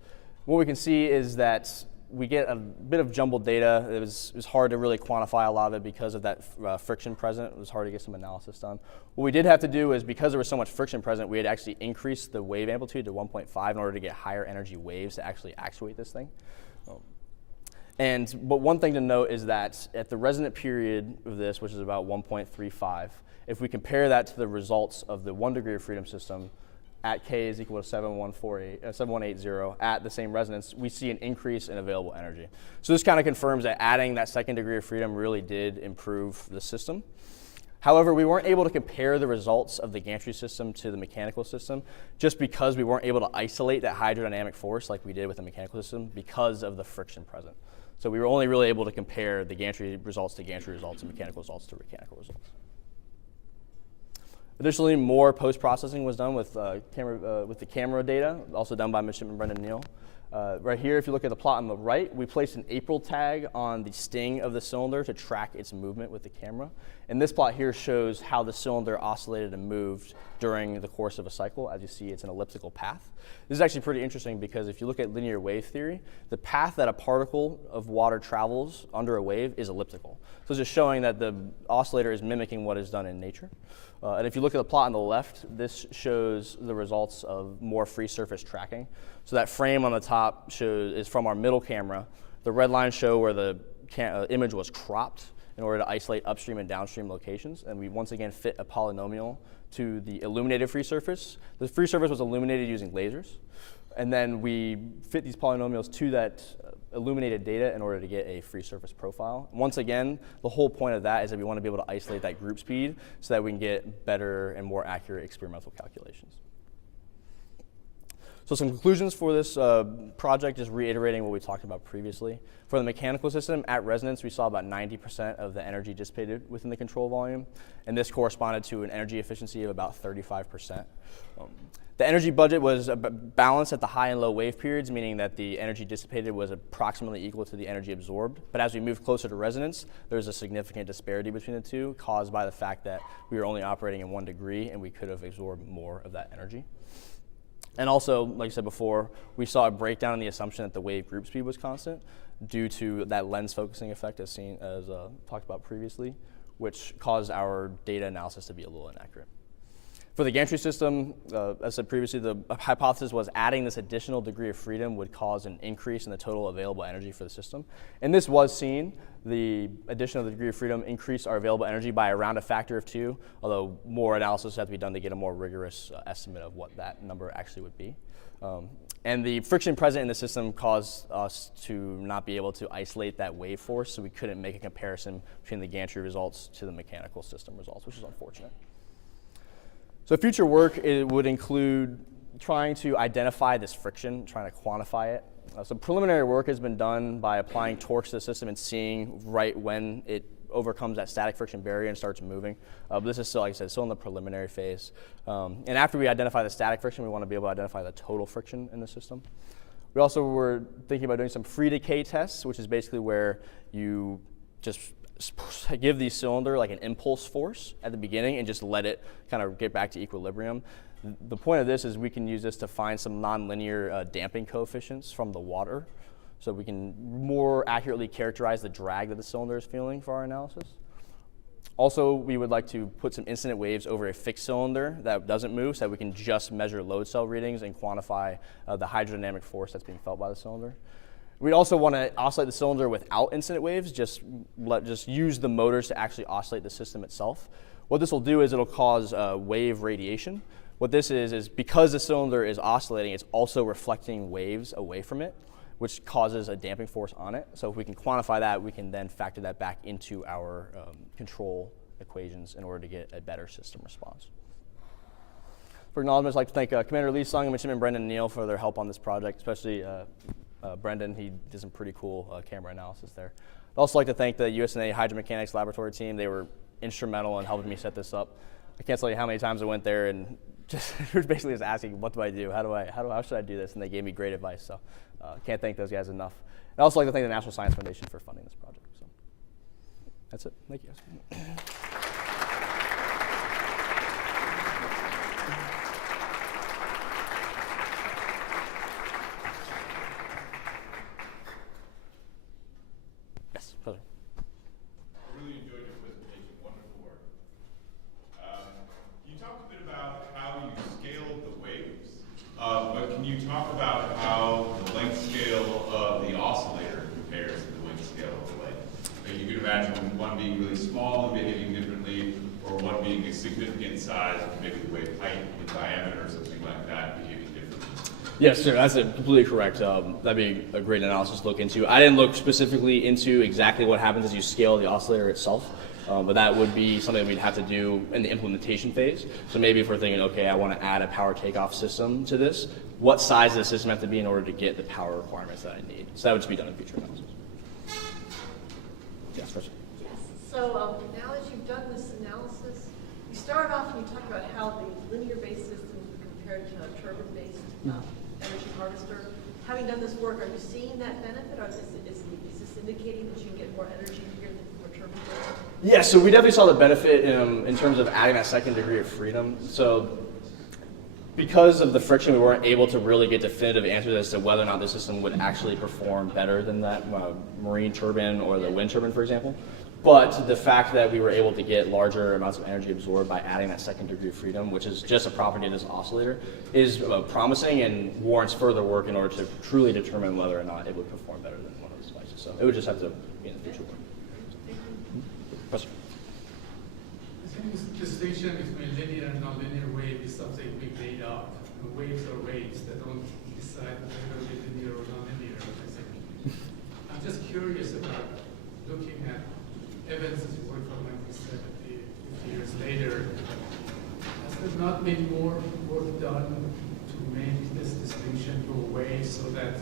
What we can see is that we get a bit of jumbled data. It was hard to really quantify a lot of it because of that friction present. It was hard to get some analysis done. What we did have to do is, because there was so much friction present, we had actually increased the wave amplitude to 1.5 in order to get higher energy waves to actually actuate this thing. But one thing to note is that at the resonant period of this, which is about 1.35, if we compare that to the results of the 1 degree of freedom system at K is equal to 7180 at the same resonance, we see an increase in available energy. So this kind of confirms that adding that 2nd degree of freedom really did improve the system. However, we weren't able to compare the results of the gantry system to the mechanical system just because we weren't able to isolate that hydrodynamic force like we did with the mechanical system because of the friction present. So we were only really able to compare the gantry results to gantry results and mechanical results to mechanical results. Additionally, more post-processing was done with the camera data, also done by Midshipman Brendan Neal. Right here, if you look at the plot on the right, we placed an April tag on the sting of the cylinder to track its movement with the camera. And this plot here shows how the cylinder oscillated and moved during the course of a cycle. As you see, it's an elliptical path. This is actually pretty interesting because if you look at linear wave theory, the path that a particle of water travels under a wave is elliptical. So it's just showing that the oscillator is mimicking what is done in nature. And if you look at the plot on the left, this shows the results of more free surface tracking. So that frame on the top is from our middle camera. The red lines show where the image was cropped in order to isolate upstream and downstream locations. And we once again fit a polynomial to the illuminated free surface. The free surface was illuminated using lasers. And then we fit these polynomials to that illuminated data in order to get a free surface profile. Once again, the whole point of that is that we want to be able to isolate that group speed so that we can get better and more accurate experimental calculations. So some conclusions for this project, just reiterating what we talked about previously. For the mechanical system, at resonance, we saw about 90% of the energy dissipated within the control volume, and this corresponded to an energy efficiency of about 35%. The energy budget was balanced at the high and low wave periods, meaning that the energy dissipated was approximately equal to the energy absorbed. But as we moved closer to resonance, there's a significant disparity between the two, caused by the fact that we were only operating in 1 degree and we could have absorbed more of that energy. And also, like I said before, we saw a breakdown in the assumption that the wave group speed was constant due to that lens focusing effect as talked about previously, which caused our data analysis to be a little inaccurate. For the gantry system, as I said previously, the hypothesis was adding this additional degree of freedom would cause an increase in the total available energy for the system. And this was seen. The addition of the degree of freedom increased our available energy by around a factor of 2, although more analysis had to be done to get a more rigorous estimate of what that number actually would be. And the friction present in the system caused us to not be able to isolate that wave force, so we couldn't make a comparison between the gantry results to the mechanical system results, which is unfortunate. So future work, it would include trying to identify this friction, trying to quantify it. So preliminary work has been done by applying torques to the system and seeing right when it overcomes that static friction barrier and starts moving. But this is still, like I said, still in the preliminary phase. And after we identify the static friction, we want to be able to identify the total friction in the system. We also were thinking about doing some free decay tests, which is basically where you just give the cylinder like an impulse force at the beginning and just let it kind of get back to equilibrium. The point of this is we can use this to find some nonlinear damping coefficients from the water, so we can more accurately characterize the drag that the cylinder is feeling for our analysis. Also, we would like to put some incident waves over a fixed cylinder that doesn't move so that we can just measure load cell readings and quantify the hydrodynamic force that's being felt by the cylinder. We'd also want to oscillate the cylinder without incident waves, just use the motors to actually oscillate the system itself. What this will do is it'll cause wave radiation. What this is because the cylinder is oscillating, it's also reflecting waves away from it, which causes a damping force on it. So if we can quantify that, we can then factor that back into our control equations in order to get a better system response. For acknowledgments, I'd like to thank Commander Lee Sung and Midshipman Brendan Neal for their help on this project, especially Brendan. He did some pretty cool camera analysis there. I'd also like to thank the USNA Hydromechanics Laboratory team. They were instrumental in helping me set this up. I can't tell you how many times I went there and just basically just asking, what do I do? How should I do this? And they gave me great advice. So can't thank those guys enough. I'd also like to thank the National Science Foundation for funding this project. So that's it. Thank you guys. Yes, pleasure. I really enjoyed your presentation. Wonderful work. You talked a bit about how you scaled the waves, but can you talk about how the length scale of the oscillator compares to the length scale of the wave? You could imagine one being really small and behaving differently, or one being a significant size, maybe the wave height and diameter or something like that behaving differently. Yes, sir, that's completely correct. That'd be a great analysis to look into. I didn't look specifically into exactly what happens as you scale the oscillator itself. but that would be something we'd have to do in the implementation phase. So maybe if we're thinking, okay, I want to add a power takeoff system to this, what size does the system have to be in order to get the power requirements that I need? So that would just be done in future analysis. Yes, question. Yes. So now as you've done this analysis, you started off and you talked about how the linear-based system compared to a turbine-based energy harvester. Having done this work, are you seeing that benefit, or is this indicating that you can get more energy here from a turbine-based? Yeah, so we definitely saw the benefit in terms of adding that second degree of freedom. So because of the friction, we weren't able to really get definitive answers as to whether or not the system would actually perform better than that marine turbine or the wind turbine, for example. But the fact that we were able to get larger amounts of energy absorbed by adding that second degree of freedom, which is just a property of this oscillator, is promising and warrants further work in order to truly determine whether or not it would perform better than one of those devices. So it would just have to be in the future work. Question? I think this distinction between linear and nonlinear wave is something we made up. Waves are waves that don't decide whether they're going to be linear or nonlinear. I think. I'm just curious about looking at Evans's work from 1970, 50 years later. Has there not been more work done to make this distinction go away so that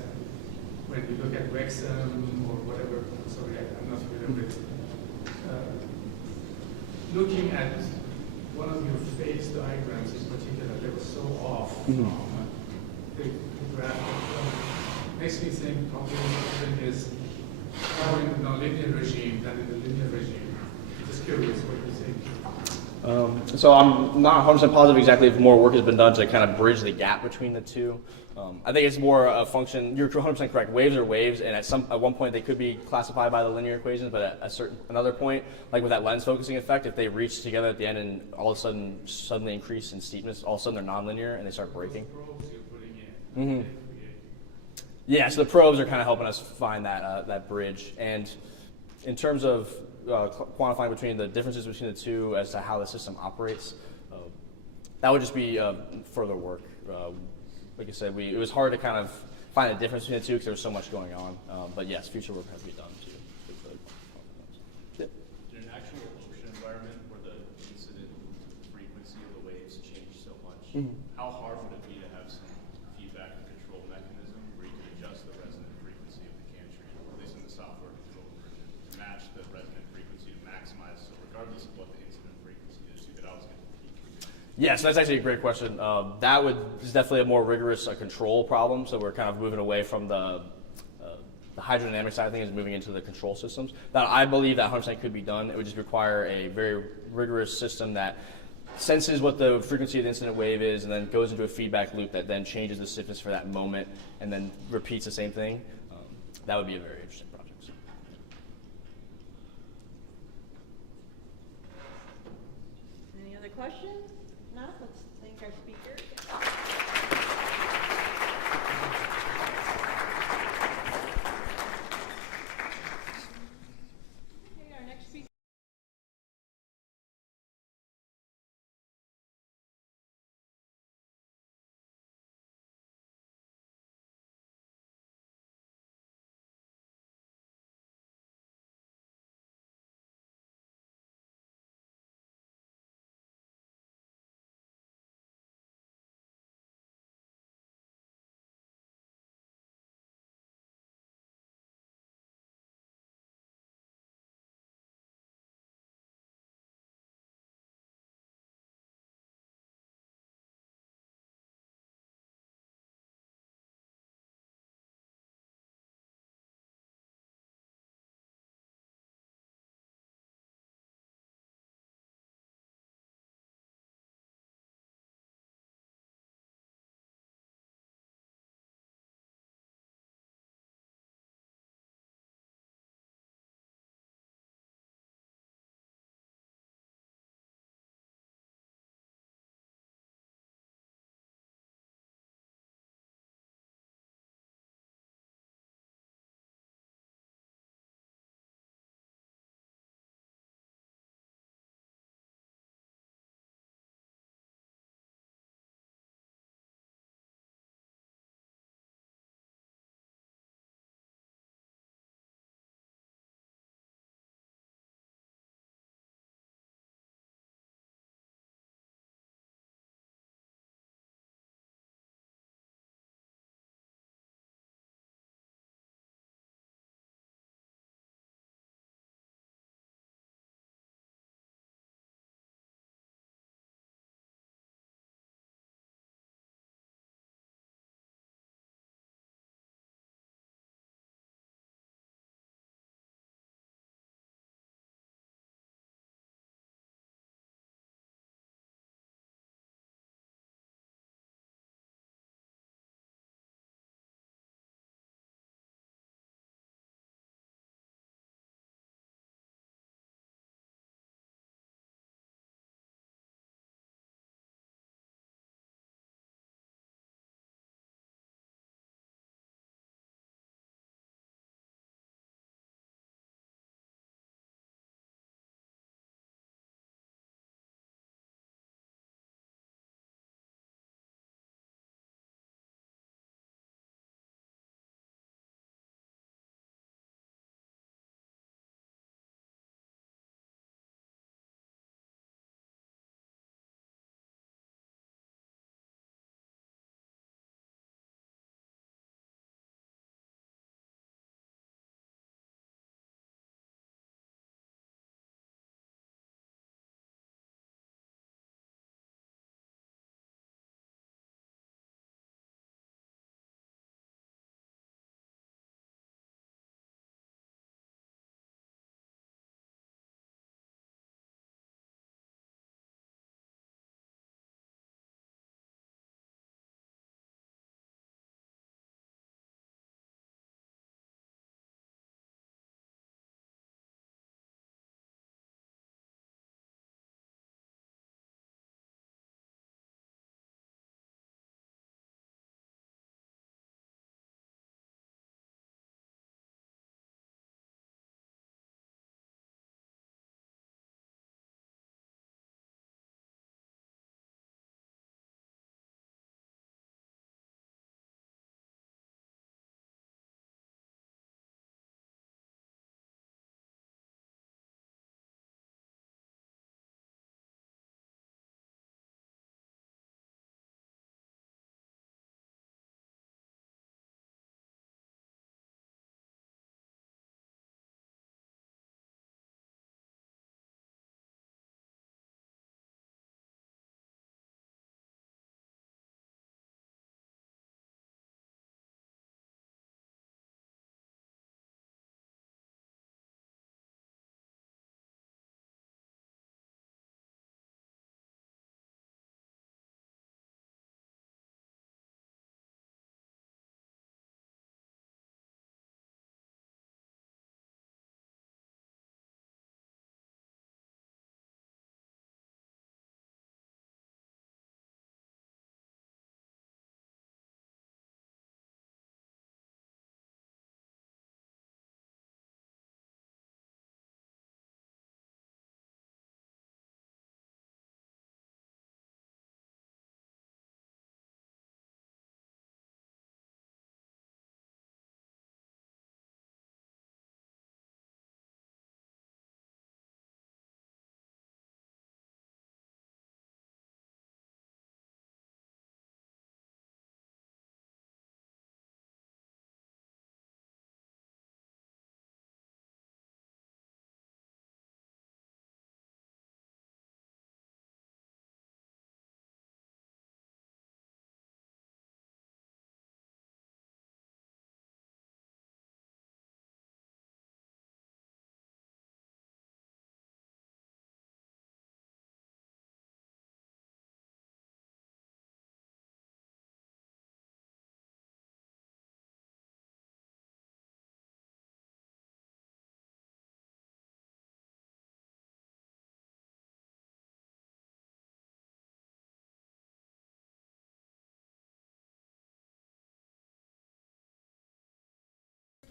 when you look at Wrexham or whatever, sorry, I'm not familiar with, looking at one of your phase diagrams in particular, they were so off from the graph. Makes me think probably something is more in the nonlinear regime than in the linear regime. Just curious what you think. So I'm not 100% positive exactly if more work has been done to kind of bridge the gap between the two. I think it's more a function, you're 100% correct, waves are waves, and at one point they could be classified by the linear equations, but at another point, like with that lens focusing effect, if they reach together at the end and all of a sudden suddenly increase in steepness, all of a sudden they're nonlinear and they start breaking. Probes you're putting in. Yeah, so the probes are kind of helping us find that bridge. And in terms of quantifying between the differences between the two as to how the system operates, that would just be further work. Like I said, it was hard to kind of find the difference between the two because there was so much going on. But yes, future work has to be done too. In an actual ocean environment where the incident frequency of the waves change so much, how hard would it be to have some feedback and control mechanism where you can adjust the resonant frequency of the can stream, at least in the software control version, to match the resonant frequency to maximize, so regardless of what the incident frequency is, you could always get the peak frequency? Yes, that's actually a great question. That is definitely a more rigorous control problem, so we're kind of moving away from the hydrodynamic side of things, moving into the control systems. Now, I believe that 100% could be done. It would just require a very rigorous system that senses what the frequency of the incident wave is and then goes into a feedback loop that then changes the stiffness for that moment and then repeats the same thing. That would be a very interesting project. So. Any other questions? No? Let's thank our speaker.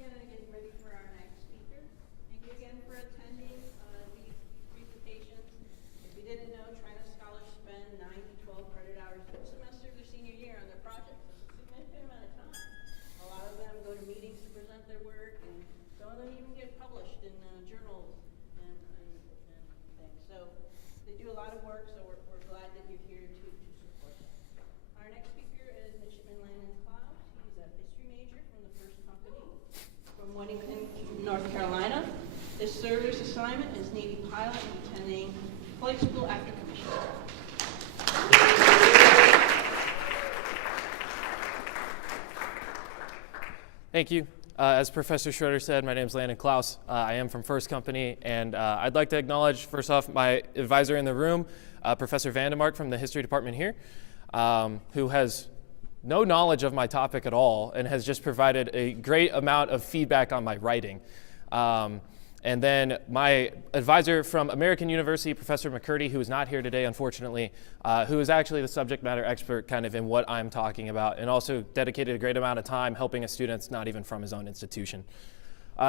in and getting ready for our next speaker. Thank you again for attending these presentations. If you didn't know, Trident scholars spend 9 to 12 credit hours each semester of their senior year on their projects. It's a significant amount of time. A lot of them go to meetings to present their work, and some of them even get published in journals and things. So they do a lot of work, so we're glad that you're here to support them. Our next speaker is Midshipman Landon Klaus. He's a history major from the first company from Weddington, North Carolina. His service assignment is Navy pilot and attending flight school after commissioning. Thank you. As Professor Schroeder said, my name is Landon Klaus. I am from First Company, and I'd like to acknowledge, first off, my advisor in the room, Professor Vandemark from the history department here, who has no knowledge of my topic at all and has just provided a great amount of feedback on my writing. And then my advisor from American University, Professor McCurdy, who is not here today, unfortunately, who is actually the subject matter expert kind of in what I'm talking about, and also dedicated a great amount of time helping his students not even from his own institution.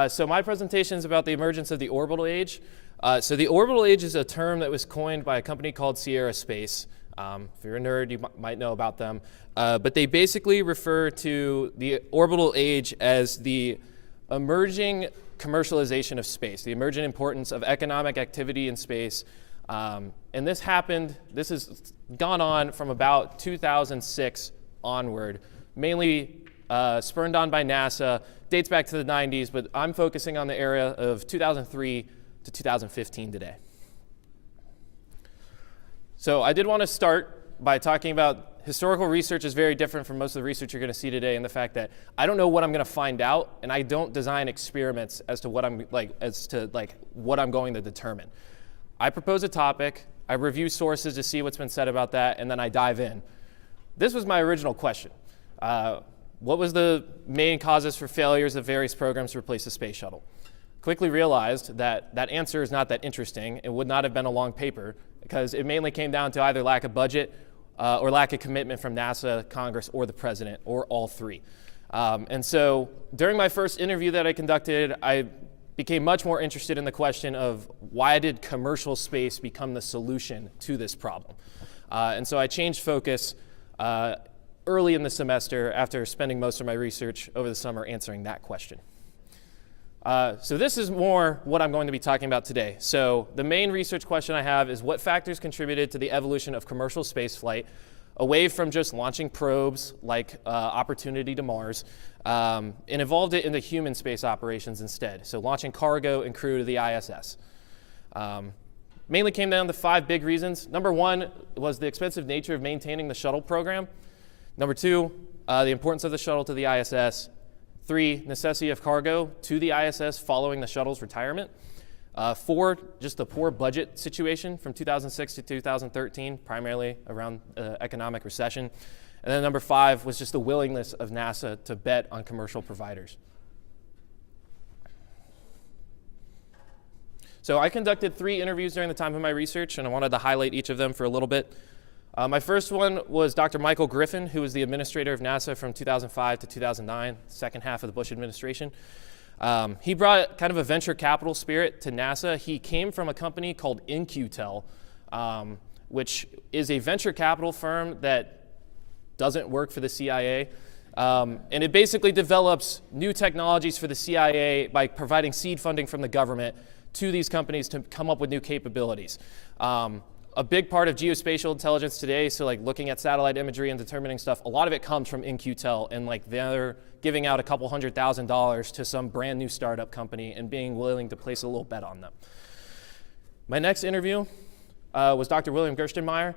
So my presentation is about the emergence of the orbital age. So the orbital age is a term that was coined by a company called Sierra Space. If you're a nerd, you might know about them. But they basically refer to the orbital age as the emerging commercialization of space, the emergent importance of economic activity in space. And this has gone on from about 2006 onward, mainly spurned on by NASA, dates back to the 90s, but I'm focusing on the era of 2003 to 2015 today. So I did want to start by talking about historical research is very different from most of the research you're going to see today, in the fact that I don't know what I'm going to find out, and I don't design experiments as to what I'm going to determine. I propose a topic, I review sources to see what's been said about that, and then I dive in. This was my original question. What was the main causes for failures of various programs to replace the space shuttle? Quickly realized that that answer is not that interesting. It would not have been a long paper, because it mainly came down to either lack of budget or lack of commitment from NASA, Congress, or the president, or all three. And so during my first interview that I conducted, I became much more interested in the question of why did commercial space become the solution to this problem? And so I changed focus early in the semester after spending most of my research over the summer answering that question. So this is more what I'm going to be talking about today. So the main research question I have is what factors contributed to the evolution of commercial spaceflight away from just launching probes like Opportunity to Mars and evolved it into human space operations instead. So launching cargo and crew to the ISS. Mainly came down to 5 big reasons. Number 1 was the expensive nature of maintaining the shuttle program. Number 2, the importance of the shuttle to the ISS. 3, necessity of cargo to the ISS following the shuttle's retirement. 4, just the poor budget situation from 2006 to 2013, primarily around economic recession. And then number 5 was just the willingness of NASA to bet on commercial providers. So I conducted 3 interviews during the time of my research, and I wanted to highlight each of them for a little bit. My first one was Dr. Michael Griffin, who was the administrator of NASA from 2005 to 2009, second half of the Bush administration. He brought kind of a venture capital spirit to NASA. He came from a company called In-Q-Tel, which is a venture capital firm that doesn't work for the CIA. And it basically develops new technologies for the CIA by providing seed funding from the government to these companies to come up with new capabilities. A big part of geospatial intelligence today, so like looking at satellite imagery and determining stuff, a lot of it comes from In-Q-Tel, and like they're giving out a couple $100,000 to some brand new startup company and being willing to place a little bet on them. My next interview was Dr. William Gerstenmaier,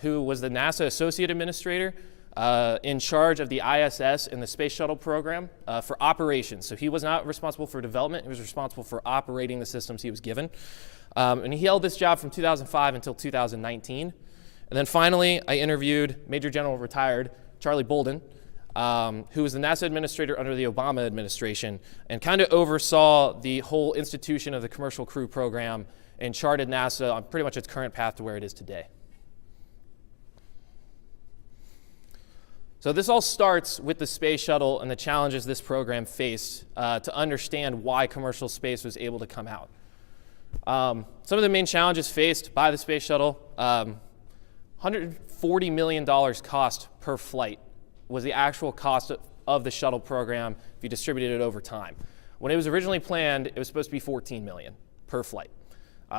who was the NASA Associate Administrator in charge of the ISS and the Space Shuttle program for operations. So he was not responsible for development, he was responsible for operating the systems he was given. And he held this job from 2005 until 2019. And then finally, I interviewed Major General retired Charlie Bolden, who was the NASA administrator under the Obama administration and kind of oversaw the whole institution of the Commercial Crew Program and charted NASA on pretty much its current path to where it is today. So this all starts with the space shuttle and the challenges this program faced to understand why commercial space was able to come out. Some of the main challenges faced by the space shuttle, $140 million cost per flight was the actual cost of the shuttle program if you distributed it over time. When it was originally planned, it was supposed to be $14 million per flight.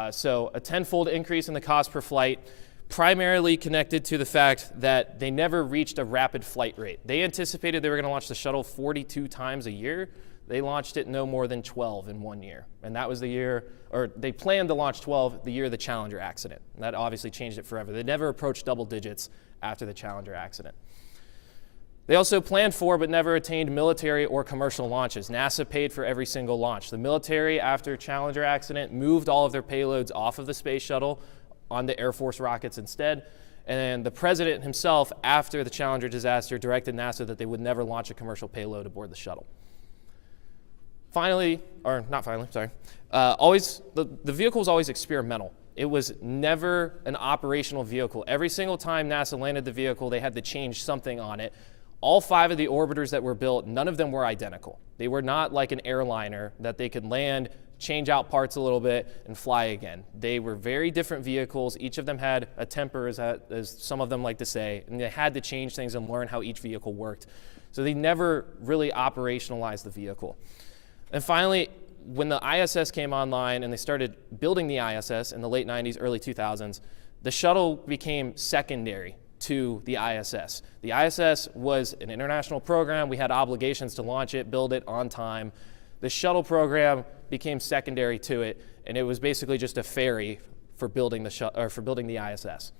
So a tenfold increase in the cost per flight, primarily connected to the fact that they never reached a rapid flight rate. They anticipated they were going to launch the shuttle 42 times a year. They launched it no more than 12 in 1 year. And that was the year, or they planned to launch 12 the year of the Challenger accident. And that obviously changed it forever. They never approached double digits after the Challenger accident. They also planned for but never attained military or commercial launches. NASA paid for every single launch. The military, after Challenger accident, moved all of their payloads off of the space shuttle onto Air Force rockets instead. And the president himself, after the Challenger disaster, directed NASA that they would never launch a commercial payload aboard the shuttle. Finally, or not finally, sorry, the vehicle was always experimental. It was never an operational vehicle. Every single time NASA landed the vehicle, they had to change something on it. All 5 of the orbiters that were built, none of them were identical. They were not like an airliner that they could land, change out parts a little bit, and fly again. They were very different vehicles. Each of them had a temper, as some of them like to say, and they had to change things and learn how each vehicle worked. So they never really operationalized the vehicle. And finally, when the ISS came online and they started building the ISS in the late 90s, early 2000s, the shuttle became secondary to the ISS. The ISS was an international program. We had obligations to launch it, build it on time. The shuttle program became secondary to it, and it was basically just a ferry for building the ISS.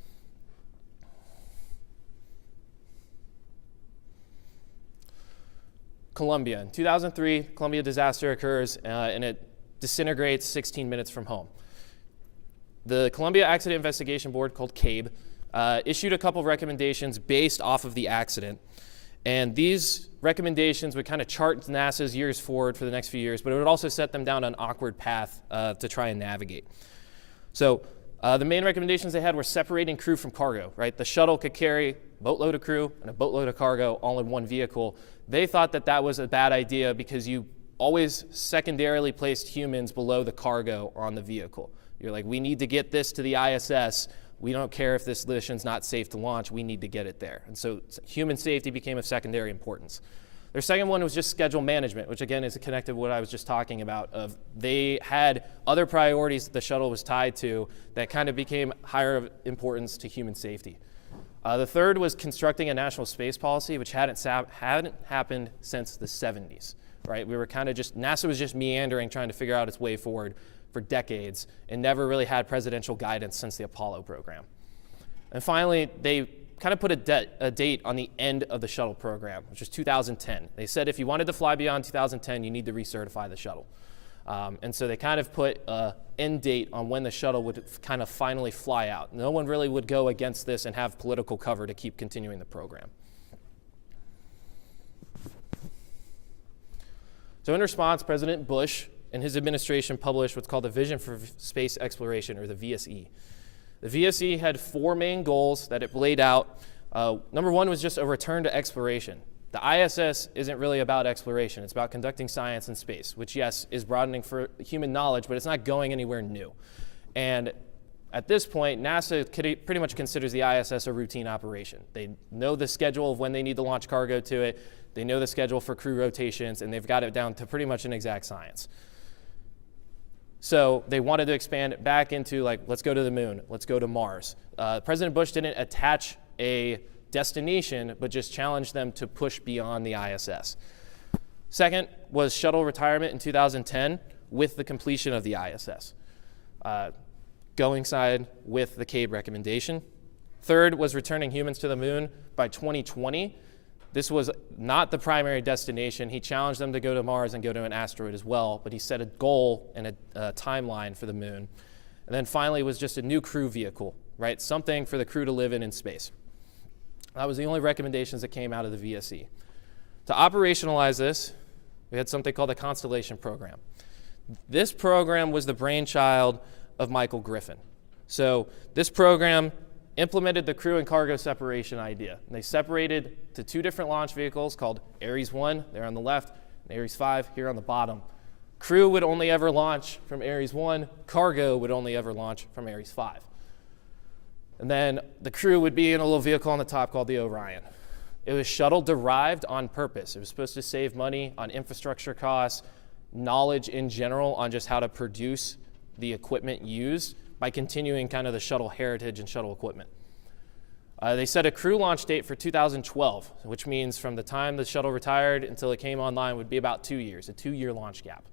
Columbia. In 2003, Columbia disaster occurs, and it disintegrates 16 minutes from home. The Columbia Accident Investigation Board, called CABE, issued a couple of recommendations based off of the accident. And these recommendations would kind of chart NASA's years forward for the next few years, but it would also set them down an awkward path to try and navigate. So the main recommendations they had were separating crew from cargo, right? The shuttle could carry a boatload of crew and a boatload of cargo all in one vehicle. They thought that that was a bad idea because you always secondarily placed humans below the cargo on the vehicle. You're like, we need to get this to the ISS. We don't care if this mission's not safe to launch. We need to get it there. And so human safety became of secondary importance. Their second one was just schedule management, which again is connected to what I was just talking about. Of they had other priorities that the shuttle was tied to that kind of became higher importance to human safety. The third was constructing a national space policy, which hadn't happened since the 70s, right? We were kind of just, NASA was just meandering, trying to figure out its way forward for decades and never really had presidential guidance since the Apollo program. And finally, they kind of put a date on the end of the shuttle program, which was 2010. They said if you wanted to fly beyond 2010, you need to recertify the shuttle. And so they kind of put an end date on when the shuttle would kind of finally fly out. No one really would go against this and have political cover to keep continuing the program. So in response, President Bush and his administration published what's called the Vision for Space Exploration, or the VSE. The VSE had 4 main goals that it laid out. Number 1 was just a return to exploration. The ISS isn't really about exploration. It's about conducting science in space, which, yes, is broadening for human knowledge, but it's not going anywhere new. And at this point, NASA pretty much considers the ISS a routine operation. They know the schedule of when they need to launch cargo to it. They know the schedule for crew rotations, and they've got it down to pretty much an exact science. So they wanted to expand it back into, like, let's go to the moon, let's go to Mars. President Bush didn't attach a destination, but just challenged them to push beyond the ISS. Second was shuttle retirement in 2010 with the completion of the ISS, going side with the CABE recommendation. Third was returning humans to the moon by 2020. This was not the primary destination. He challenged them to go to Mars and go to an asteroid as well, but he set a goal and a timeline for the moon. And then finally was just a new crew vehicle, right? Something for the crew to live in space. That was the only recommendations that came out of the VSE. To operationalize this, we had something called the Constellation program. This program was the brainchild of Michael Griffin. So this program implemented the crew and cargo separation idea. And they separated to 2 different launch vehicles called Ares 1, there on the left, and Ares 5 here on the bottom. Crew would only ever launch from Ares 1, cargo would only ever launch from Ares 5. And then the crew would be in a little vehicle on the top called the Orion. It was shuttle derived on purpose. It was supposed to save money on infrastructure costs, knowledge in general on just how to produce the equipment used by continuing kind of the shuttle heritage and shuttle equipment. They set a crew launch date for 2012, which means from the time the shuttle retired until it came online would be about 2 years, a 2-year launch gap.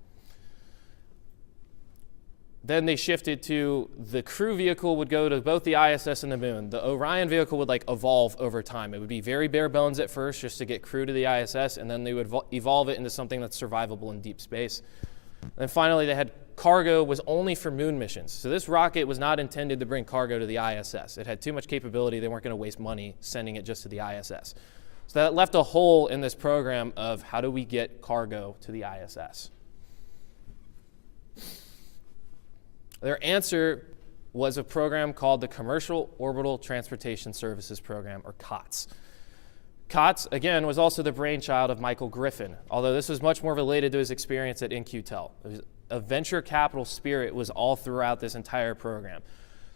Then they shifted to the crew vehicle would go to both the ISS and the moon. The Orion vehicle would like evolve over time. It would be very bare bones at first just to get crew to the ISS, and then they would evolve it into something that's survivable in deep space. And finally, they had cargo was only for moon missions. So this rocket was not intended to bring cargo to the ISS. It had too much capability. They weren't going to waste money sending it just to the ISS. So that left a hole in this program of how do we get cargo to the ISS? Their answer was a program called the Commercial Orbital Transportation Services Program, or COTS. COTS, again, was also the brainchild of Michael Griffin, although this was much more related to his experience at In-Q-Tel. A venture capital spirit was all throughout this entire program.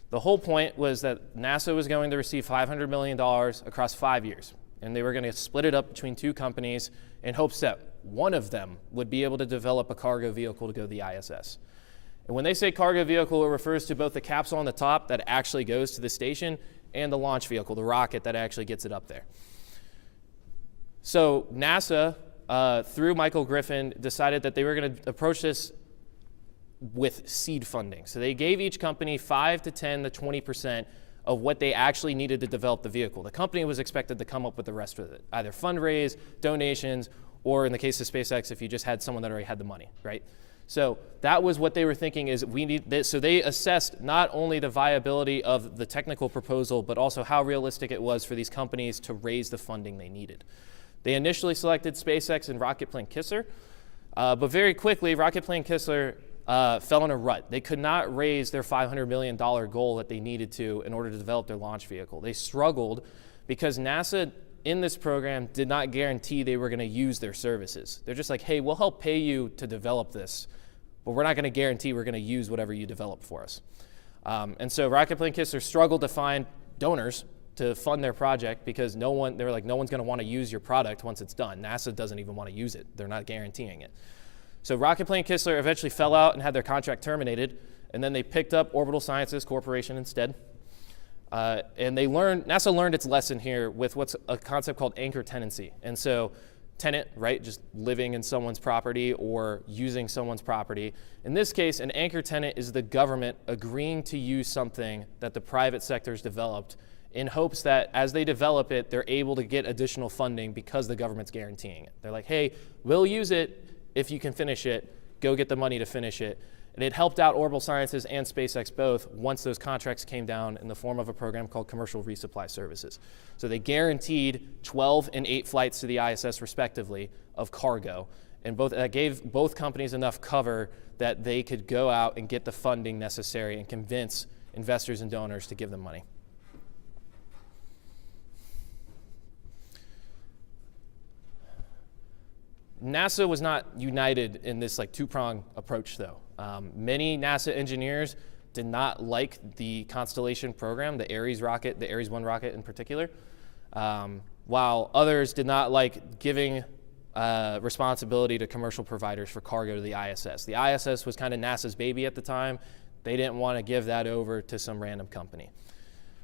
The whole point was that NASA was going to receive $500 million across 5 years, and they were going to split it up between 2 companies in hopes that one of them would be able to develop a cargo vehicle to go to the ISS. And when they say cargo vehicle, it refers to both the capsule on the top that actually goes to the station and the launch vehicle, the rocket that actually gets it up there. So NASA, through Michael Griffin, decided that they were going to approach this with seed funding. So they gave each company 5 to 10 to 20% of what they actually needed to develop the vehicle. The company was expected to come up with the rest of it, either fundraise, donations, or in the case of SpaceX, if you just had someone that already had the money, right? So that was what they were thinking is we need this. So they assessed not only the viability of the technical proposal, but also how realistic it was for these companies to raise the funding they needed. They initially selected SpaceX and Rocket Plane Kistler, but very quickly Rocket Plane Kistler fell in a rut. They could not raise their $500 million goal that they needed to in order to develop their launch vehicle. They struggled because NASA in this program did not guarantee they were going to use their services. They're just like, hey, we'll help pay you to develop this, but we're not going to guarantee we're going to use whatever you develop for us. And so Rocket Plane Kistler struggled to find donors to fund their project because they were like, no one's going to want to use your product once it's done. NASA doesn't even want to use it. They're not guaranteeing it. So Rocket Plane Kistler eventually fell out and had their contract terminated, and then they picked up Orbital Sciences Corporation instead. And NASA learned its lesson here with what's a concept called anchor tenancy. And so tenant, right, just living in someone's property or using someone's property. In this case, an anchor tenant is the government agreeing to use something that the private sector's developed in hopes that as they develop it, they're able to get additional funding because the government's guaranteeing it. They're like, hey, we'll use it if you can finish it, go get the money to finish it. And it helped out Orbital Sciences and SpaceX both once those contracts came down in the form of a program called Commercial Resupply Services. So they guaranteed 12 and 8 flights to the ISS respectively of cargo. And that gave both companies enough cover that they could go out and get the funding necessary and convince investors and donors to give them money. NASA was not united in this like 2-prong approach though. Many NASA engineers did not like the Constellation program, the Ares rocket, the Ares 1 rocket in particular, while others did not like giving responsibility to commercial providers for cargo to the ISS. The ISS was kind of NASA's baby at the time. They didn't want to give that over to some random company.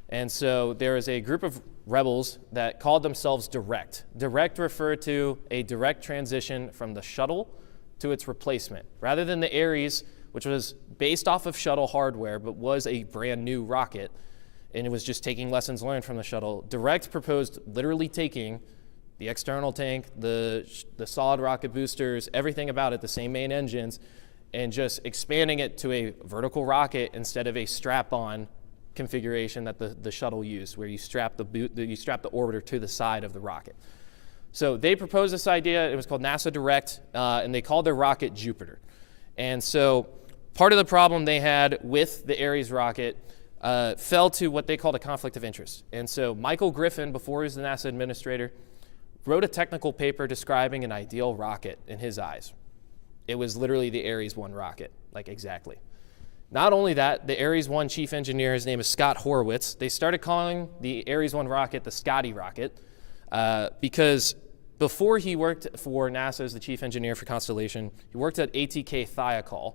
And so there is a group of rebels that called themselves Direct. Direct referred to a direct transition from the shuttle to its replacement. Rather than the Ares, which was based off of shuttle hardware but was a brand new rocket, and it was just taking lessons learned from the shuttle, Direct proposed literally taking the external tank, the solid rocket boosters, everything about it, the same main engines, and just expanding it to a vertical rocket instead of a strap-on configuration that the shuttle used, where you strap the orbiter to the side of the rocket. So they proposed this idea. It was called NASA Direct, and they called their rocket Jupiter. And so part of the problem they had with the Ares rocket fell to what they called a conflict of interest. And so Michael Griffin, before he was the NASA administrator, wrote a technical paper describing an ideal rocket in his eyes. It was literally the Ares 1 rocket, like exactly. Not only that, the Ares 1 chief engineer, his name is Scott Horowitz, they started calling the Ares 1 rocket the Scotty rocket because before he worked for NASA as the chief engineer for Constellation, he worked at ATK Thiokol.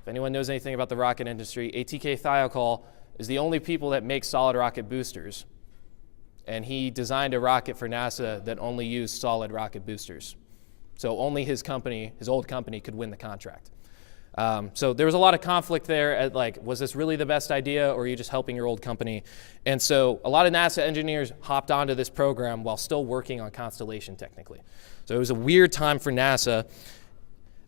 If anyone knows anything about the rocket industry, ATK Thiokol is the only people that make solid rocket boosters. And he designed a rocket for NASA that only used solid rocket boosters. So only his company, his old company, could win the contract. So there was a lot of conflict there at like, was this really the best idea or are you just helping your old company? And so a lot of NASA engineers hopped onto this program while still working on Constellation technically. So it was a weird time for NASA.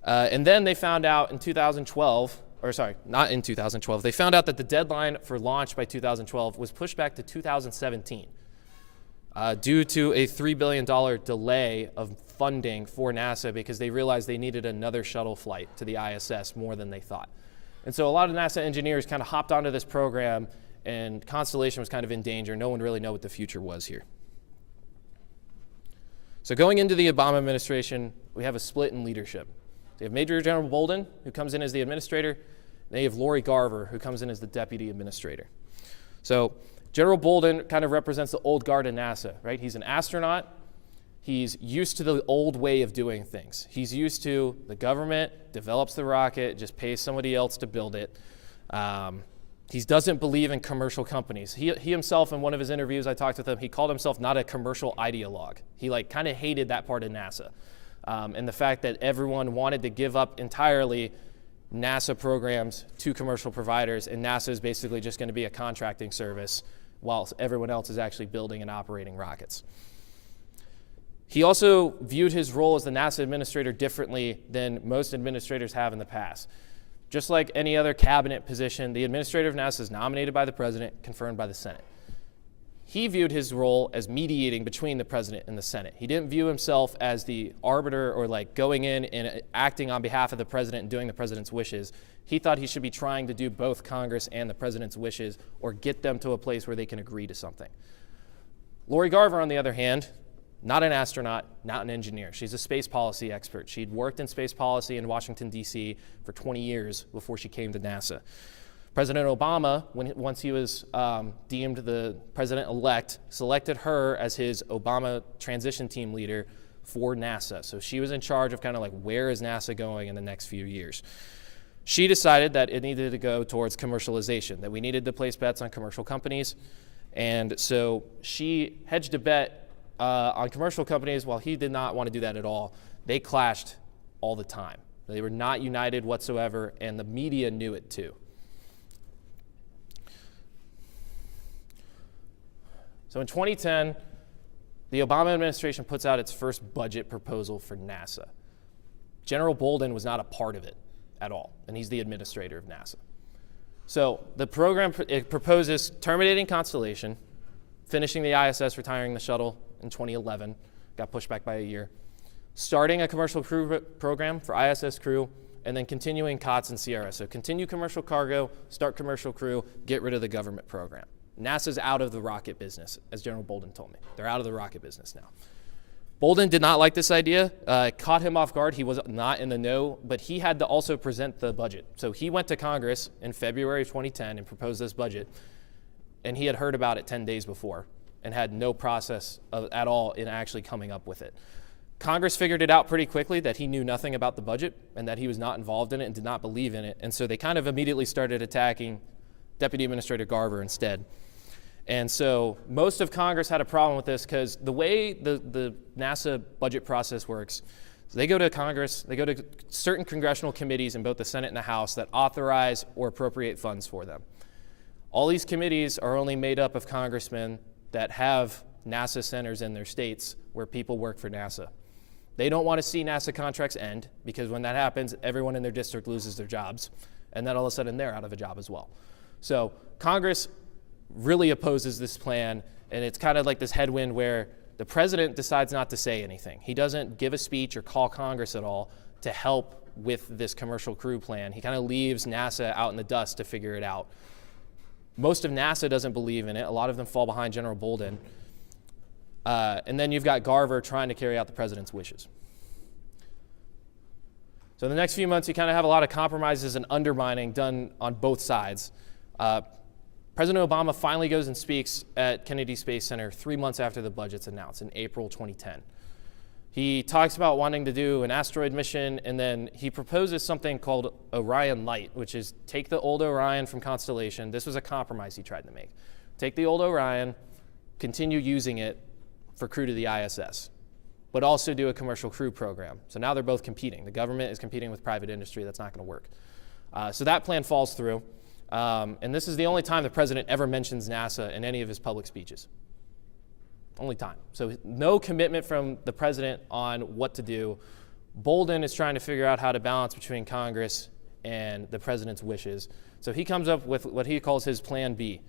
And then they found out in 2012, or sorry, not in 2012, they found out that the deadline for launch by 2012 was pushed back to 2017 due to a $3 billion delay of funding for NASA because they realized they needed another shuttle flight to the ISS more than they thought. And so a lot of NASA engineers kind of hopped onto this program and Constellation was kind of in danger. No one really knew what the future was here. So going into the Obama administration, we have a split in leadership. So you have Major General Bolden, who comes in as the administrator, and then you have Lori Garver, who comes in as the deputy administrator. So General Bolden kind of represents the old guard in NASA, right? He's an astronaut. He's used to the old way of doing things. He's used to the government develops the rocket, just pays somebody else to build it. He doesn't believe in commercial companies. He himself, in one of his interviews, I talked with him, he called himself not a commercial ideologue. He like kind of hated that part of NASA. And the fact that everyone wanted to give up entirely NASA programs to commercial providers, and NASA is basically just going to be a contracting service while everyone else is actually building and operating rockets. He also viewed his role as the NASA administrator differently than most administrators have in the past. Just like any other cabinet position, the administrator of NASA is nominated by the president, confirmed by the Senate. He viewed his role as mediating between the president and the Senate. He didn't view himself as the arbiter or like going in and acting on behalf of the president and doing the president's wishes. He thought he should be trying to do both Congress and the president's wishes or get them to a place where they can agree to something. Lori Garver, on the other hand, not an astronaut, not an engineer. She's a space policy expert. She'd worked in space policy in Washington, D.C. for 20 years before she came to NASA. President Obama, once he was deemed the president-elect, selected her as his Obama transition team leader for NASA. So she was in charge of kind of like where is NASA going in the next few years. She decided that it needed to go towards commercialization, that we needed to place bets on commercial companies. And so she hedged a bet on commercial companies while he did not want to do that at all. They clashed all the time. They were not united whatsoever, and the media knew it too. So in 2010, the Obama administration puts out its first budget proposal for NASA. General Bolden was not a part of it at all, and he's the administrator of NASA. So the program it proposes terminating Constellation, finishing the ISS, retiring the shuttle in 2011, got pushed back by a year, starting a commercial crew program for ISS crew, and then continuing COTS and CRS. So continue commercial cargo, start commercial crew, get rid of the government program. NASA's out of the rocket business, as General Bolden told me. They're out of the rocket business now. Bolden did not like this idea. It caught him off guard. He was not in the know, but he had to also present the budget. So he went to Congress in February of 2010 and proposed this budget, and he had heard about it 10 days before and had no process at all in actually coming up with it. Congress figured it out pretty quickly that he knew nothing about the budget and that he was not involved in it and did not believe in it, and so they kind of immediately started attacking Deputy Administrator Garver instead. And so most of Congress had a problem with this because the way the NASA budget process works, is they go to Congress, they go to certain congressional committees in both the Senate and the House that authorize or appropriate funds for them. All these committees are only made up of congressmen that have NASA centers in their states where people work for NASA. They don't want to see NASA contracts end because when that happens, everyone in their district loses their jobs, and then all of a sudden they're out of a job as well. So Congress really opposes this plan, and it's kind of like this headwind where the president decides not to say anything. He doesn't give a speech or call Congress at all to help with this commercial crew plan. He kind of leaves NASA out in the dust to figure it out. Most of NASA doesn't believe in it. A lot of them fall behind General Bolden. And then you've got Garver trying to carry out the president's wishes. So in the next few months, you kind of have a lot of compromises and undermining done on both sides. President Obama finally goes and speaks at Kennedy Space Center 3 months after the budget's announced in April 2010. He talks about wanting to do an asteroid mission, and then he proposes something called Orion Light, which is take the old Orion from Constellation. This was a compromise he tried to make. Take the old Orion, continue using it for crew to the ISS, but also do a commercial crew program. So now they're both competing. The government is competing with private industry. That's not going to work. So that plan falls through. And this is the only time the president ever mentions NASA in any of his public speeches. Only time. So no commitment from the president on what to do. Bolden is trying to figure out how to balance between Congress and the president's wishes. So he comes up with what he calls his Plan B.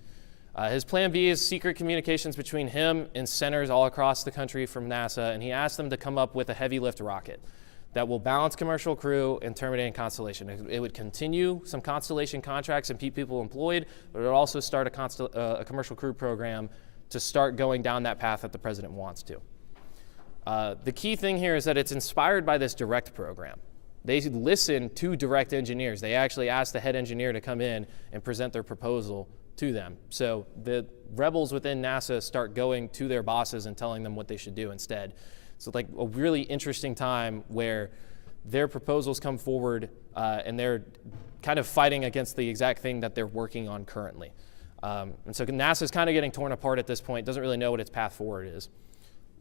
His Plan B is secret communications between him and centers all across the country from NASA, and he asked them to come up with a heavy lift rocket that will balance commercial crew and terminate Constellation. It would continue some Constellation contracts and keep people employed, but it would also start a commercial crew program to start going down that path that the president wants to. The key thing here is that it's inspired by this DIRECT program. They listen to direct engineers. They actually ask the head engineer to come in and present their proposal to them. So the rebels within NASA start going to their bosses and telling them what they should do instead. So like a really interesting time where their proposals come forward and they're kind of fighting against the exact thing that they're working on currently. And so NASA's kind of getting torn apart at this point, doesn't really know what its path forward is.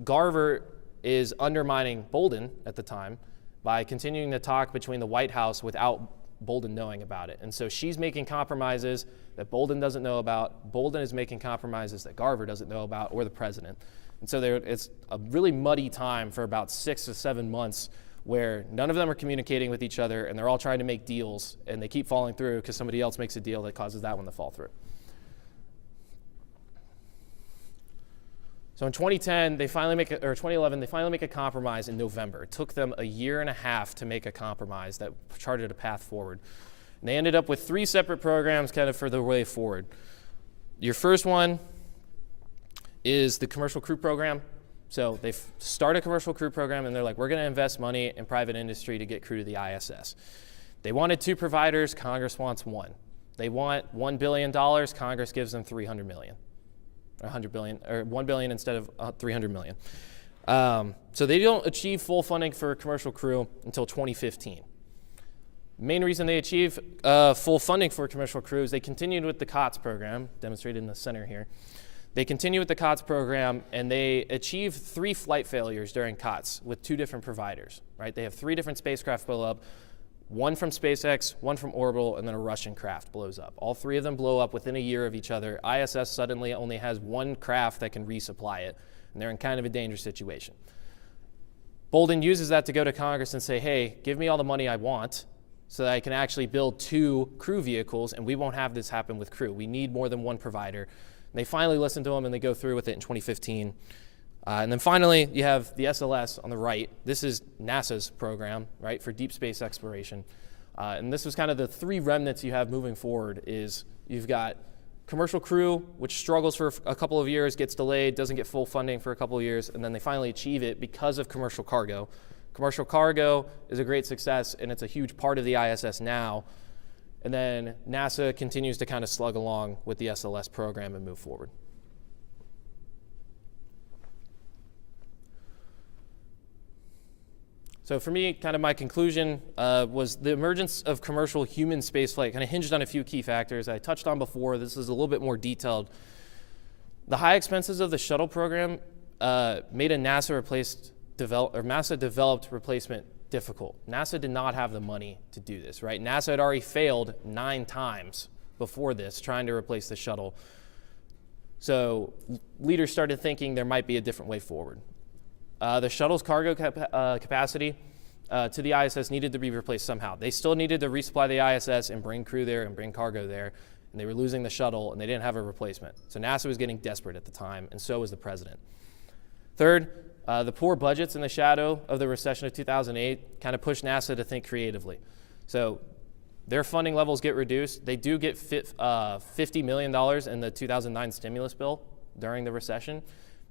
Garver is undermining Bolden at the time by continuing the talk between the White House without Bolden knowing about it. And so she's making compromises that Bolden doesn't know about. Bolden is making compromises that Garver doesn't know about, or the president. And so it's a really muddy time for about 6 to 7 months where none of them are communicating with each other, and they're all trying to make deals, and they keep falling through because somebody else makes a deal that causes that one to fall through. So in 2011, they finally make a compromise in November. It took them a year and a half to make a compromise that charted a path forward. And they ended up with 3 separate programs kind of for the way forward. Your first one is the commercial crew program. So they start a commercial crew program, and they're like, we're going to invest money in private industry to get crew to the ISS. They wanted 2 providers. Congress wants 1. They want $1 billion. Congress gives them $300 million. Or $100 billion, or $1 billion instead of $300 million. So they don't achieve full funding for commercial crew until 2015. Main reason they achieve full funding for commercial crew is they continued with the COTS program, demonstrated in the center here. They continue with the COTS program, and they achieve 3 flight failures during COTS with 2 different providers, right? They have 3 different spacecraft blow up, 1 from SpaceX, 1 from Orbital, and then a Russian craft blows up. All 3 of them blow up within a year of each other. ISS suddenly only has 1 craft that can resupply it, and they're in kind of a dangerous situation. Bolden uses that to go to Congress and say, hey, give me all the money I want so that I can actually build 2 crew vehicles, and we won't have this happen with crew. We need more than 1 provider. And they finally listen to him, and they go through with it in 2015. And then finally, you have the SLS on the right. This is NASA's program, right, for deep space exploration. And this was kind of the 3 remnants you have moving forward is you've got commercial crew, which struggles for a couple of years, gets delayed, doesn't get full funding for a couple of years, and then they finally achieve it because of commercial cargo. Commercial cargo is a great success, and it's a huge part of the ISS now. And then NASA continues to kind of slug along with the SLS program and move forward. So for me, kind of my conclusion was the emergence of commercial human spaceflight kind of hinged on a few key factors I touched on before. This is a little bit more detailed. The high expenses of the shuttle program made a NASA developed replacement difficult. NASA did not have the money to do this, right? NASA had already failed 9 times before this trying to replace the shuttle. So leaders started thinking there might be a different way forward. The shuttle's cargo capacity to the ISS needed to be replaced somehow. They still needed to resupply the ISS and bring crew there and bring cargo there, and they were losing the shuttle, and they didn't have a replacement. So NASA was getting desperate at the time, and so was the president. Third, the poor budgets in the shadow of the recession of 2008 kind of pushed NASA to think creatively. So their funding levels get reduced. They do get $50 million in the 2009 stimulus bill during the recession.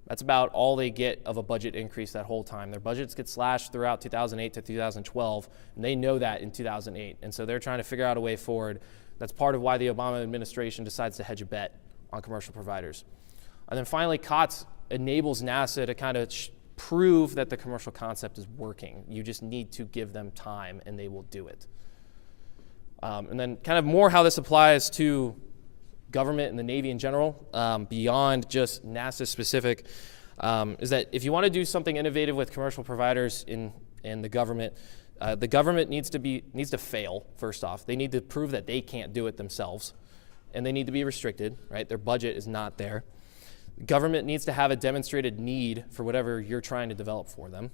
That's about all they get of a budget increase that whole time. Their budgets get slashed throughout 2008 to 2012, and they know that in 2008. And so they're trying to figure out a way forward. That's part of why the Obama administration decides to hedge a bet on commercial providers. And then finally, COTS enables NASA to kind of prove that the commercial concept is working. You just need to give them time, and they will do it. And then kind of more how this applies to government and the Navy in general, beyond just NASA specific, is that if you want to do something innovative with commercial providers in the government needs to fail, first off. They need to prove that they can't do it themselves, and they need to be restricted, right? Their budget is not there. The government needs to have a demonstrated need for whatever you're trying to develop for them.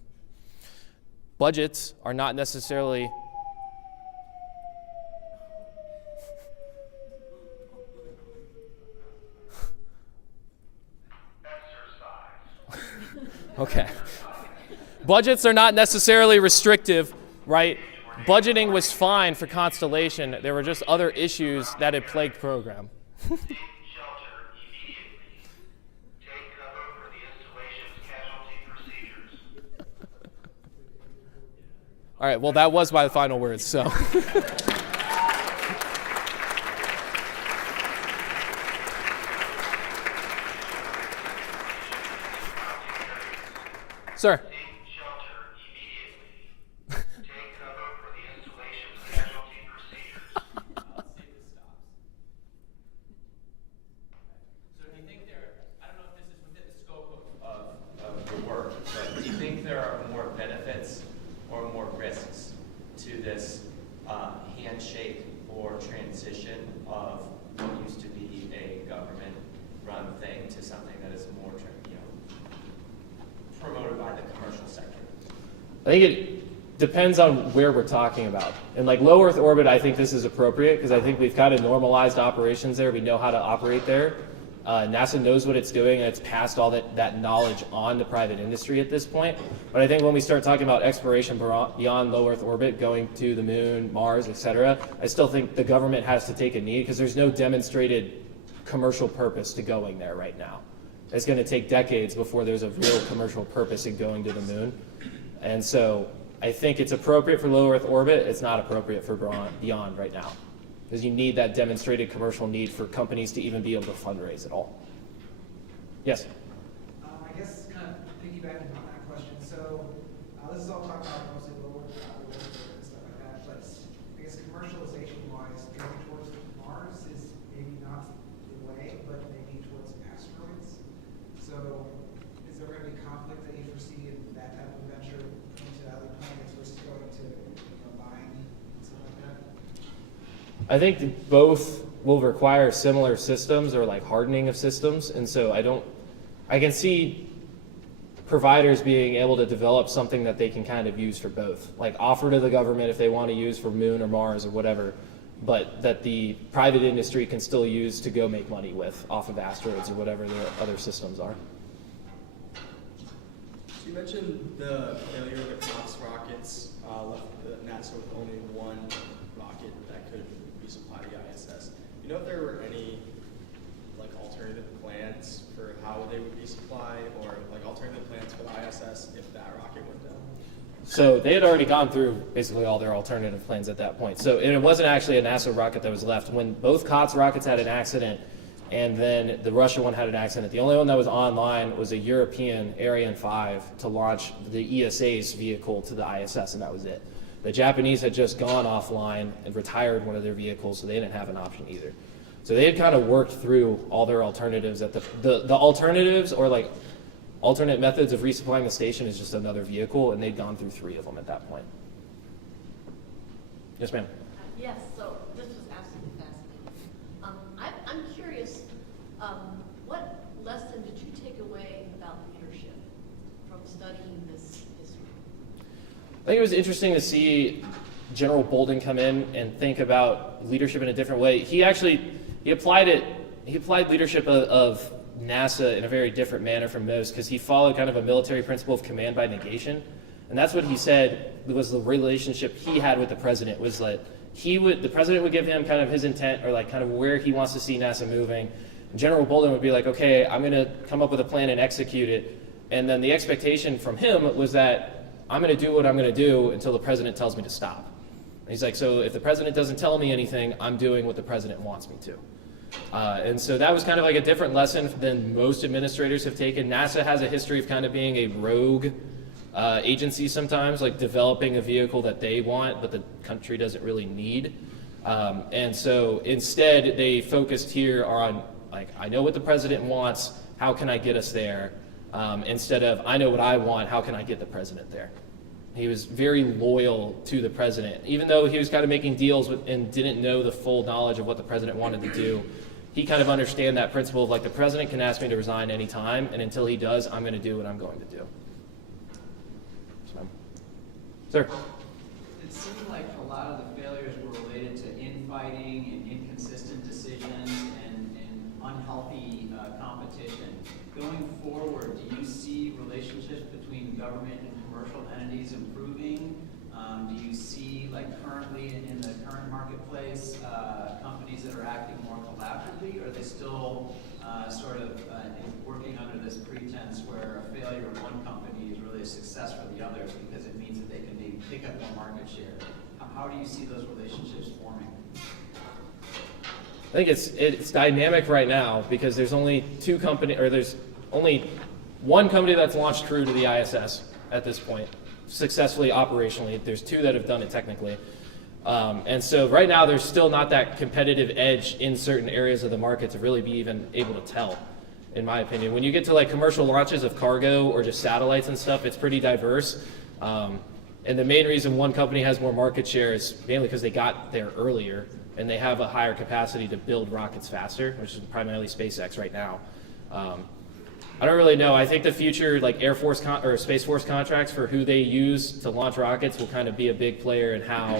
Budgets are not necessarily okay. Budgets are not necessarily restrictive, right? Budgeting was fine for Constellation. There were just other issues that had plagued the program. All right, well, that was my final words, so. Sir. handshake or transition of what used to be a government-run thing to something that is more, promoted by the commercial sector? I think it depends on where we're talking about. In like low Earth orbit, I think this is appropriate because I think we've kind of normalized operations there. We know how to operate there. NASA knows what it's doing, and it's passed all that knowledge on to private industry at this point. But I think when we start talking about exploration beyond low Earth orbit, going to the moon, Mars, etc., I still think the government has to take a knee because there's no demonstrated commercial purpose to going there right now. It's going to take decades before there's a real commercial purpose in going to the moon. And so I think it's appropriate for low Earth orbit. It's not appropriate for beyond right now, because you need that demonstrated commercial need for companies to even be able to fundraise at all. Yes? I guess kind of piggybacking on that question. So this is all talked about mostly low Earth orbit and stuff like that, but I guess commercialization-wise, driving towards Mars is maybe not the way, but maybe towards asteroids. So is there going to be conflict that you foresee in that type of venture into other planets versus going to mine and stuff like that? I think both will require similar systems or like hardening of systems. And so I can see providers being able to develop something that they can kind of use for both, like offer to the government if they want to use for Moon or Mars or whatever, but that the private industry can still use to go make money with off of asteroids or whatever the other systems are. So you mentioned the failure of the COTS rockets left NASA with only one rocket that could supply the ISS. You know if there were any like alternative plans for how they would be supplied, or like alternative plans for the ISS if that rocket went down? So they had already gone through basically all their alternative plans at that point. So it wasn't actually a NASA rocket that was left. When both COTS rockets had an accident and then the Russia one had an accident, the only one that was online was a European Ariane 5 to launch the ESA's vehicle to the ISS, and that was it. The Japanese had just gone offline and retired one of their vehicles, so they didn't have an option either. So they had kind of worked through all their alternatives. The alternatives or like alternate methods of resupplying the station is just another vehicle, and they'd gone through 3 of them at that point. Yes, ma'am. Yes, so this was absolutely fascinating. I'm curious, what lesson did you take away about leadership from studying this history? I think it was interesting to see General Bolden come in and think about leadership in a different way. He applied leadership of NASA in a very different manner from most, because he followed kind of a military principle of command by negation. And that's what he said was the relationship he had with the president, was that the president would give him kind of his intent or like kind of where he wants to see NASA moving. General Bolden would be like, okay, I'm going to come up with a plan and execute it. And then the expectation from him was that I'm going to do what I'm going to do until the president tells me to stop. And he's like, so if the president doesn't tell me anything, I'm doing what the president wants me to. And so that was kind of like a different lesson than most administrators have taken. NASA has a history of kind of being a rogue agency sometimes, like developing a vehicle that they want, but the country doesn't really need. And so instead, they focused here on, like, I know what the president wants, how can I get us there? Instead of, I know what I want, how can I get the president there? He was very loyal to the president. Even though he was kind of making deals with, and didn't know the full knowledge of what the president wanted to do, he kind of understand that principle of like, the president can ask me to resign anytime, and until he does, I'm going to do what I'm going to do. So, sir? It seemed like a lot of the failures were related to infighting and inconsistent decisions and unhealthy competition. Going forward, do you see relationships between government and commercial entities improving? Do you see, like currently in the current marketplace, companies that are acting more collaboratively, or are they still sort of working under this pretense where a failure of one company is really a success for the others because it means that they can maybe pick up more market share? How do you see those relationships forming? I think it's dynamic right now because there's only there's only one company that's launched Crew to the ISS at this point, successfully operationally. There's two that have done it technically. And so right now there's still not that competitive edge in certain areas of the market to really be even able to tell, in my opinion. When you get to like commercial launches of cargo or just satellites and stuff, it's pretty diverse. And the main reason one company has more market share is mainly because they got there earlier and they have a higher capacity to build rockets faster, which is primarily SpaceX right now. I don't really know. I think the future, like Air Force or Space Force contracts for who they use to launch rockets will kind of be a big player in how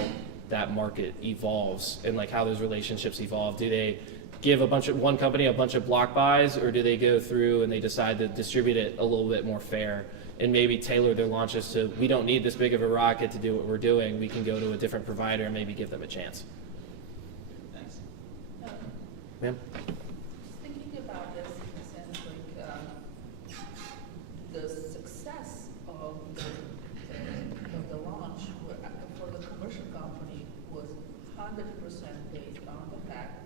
that market evolves and like how those relationships evolve. Do they give one company a bunch of block buys, or do they go through and they decide to distribute it a little bit more fair and maybe tailor their launches to, we don't need this big of a rocket to do what we're doing. We can go to a different provider and maybe give them a chance. Thanks. Ma'am? Thinking about this in a sense, like the success of the launch for the commercial company was 100% based on the fact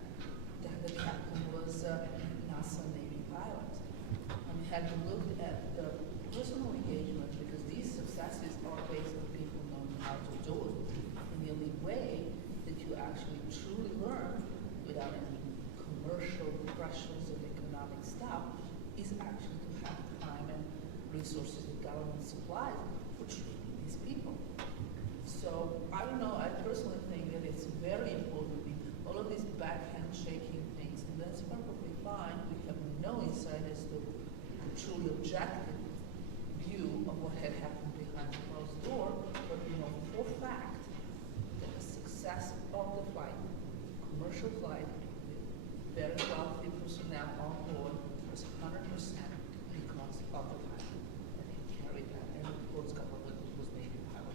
that the captain was a NASA Navy pilot. And had you looked at the personal engagement, because these successes are based on people knowing how to do it in the only way that you actually truly learn without any commercial pressures and economic stuff is actually to have time and resources the government supplies for training these people. So I don't know, I personally think that it's very important. All of these backhand shaking things, and that's perfectly fine. We have no insight as to the truly objective view of what had happened behind the closed door, but we know for fact that the success of the flight, commercial flight, with very wealthy personnel on board, was 100% because of the pilot. And they carried that, and of course government was maybe pilot.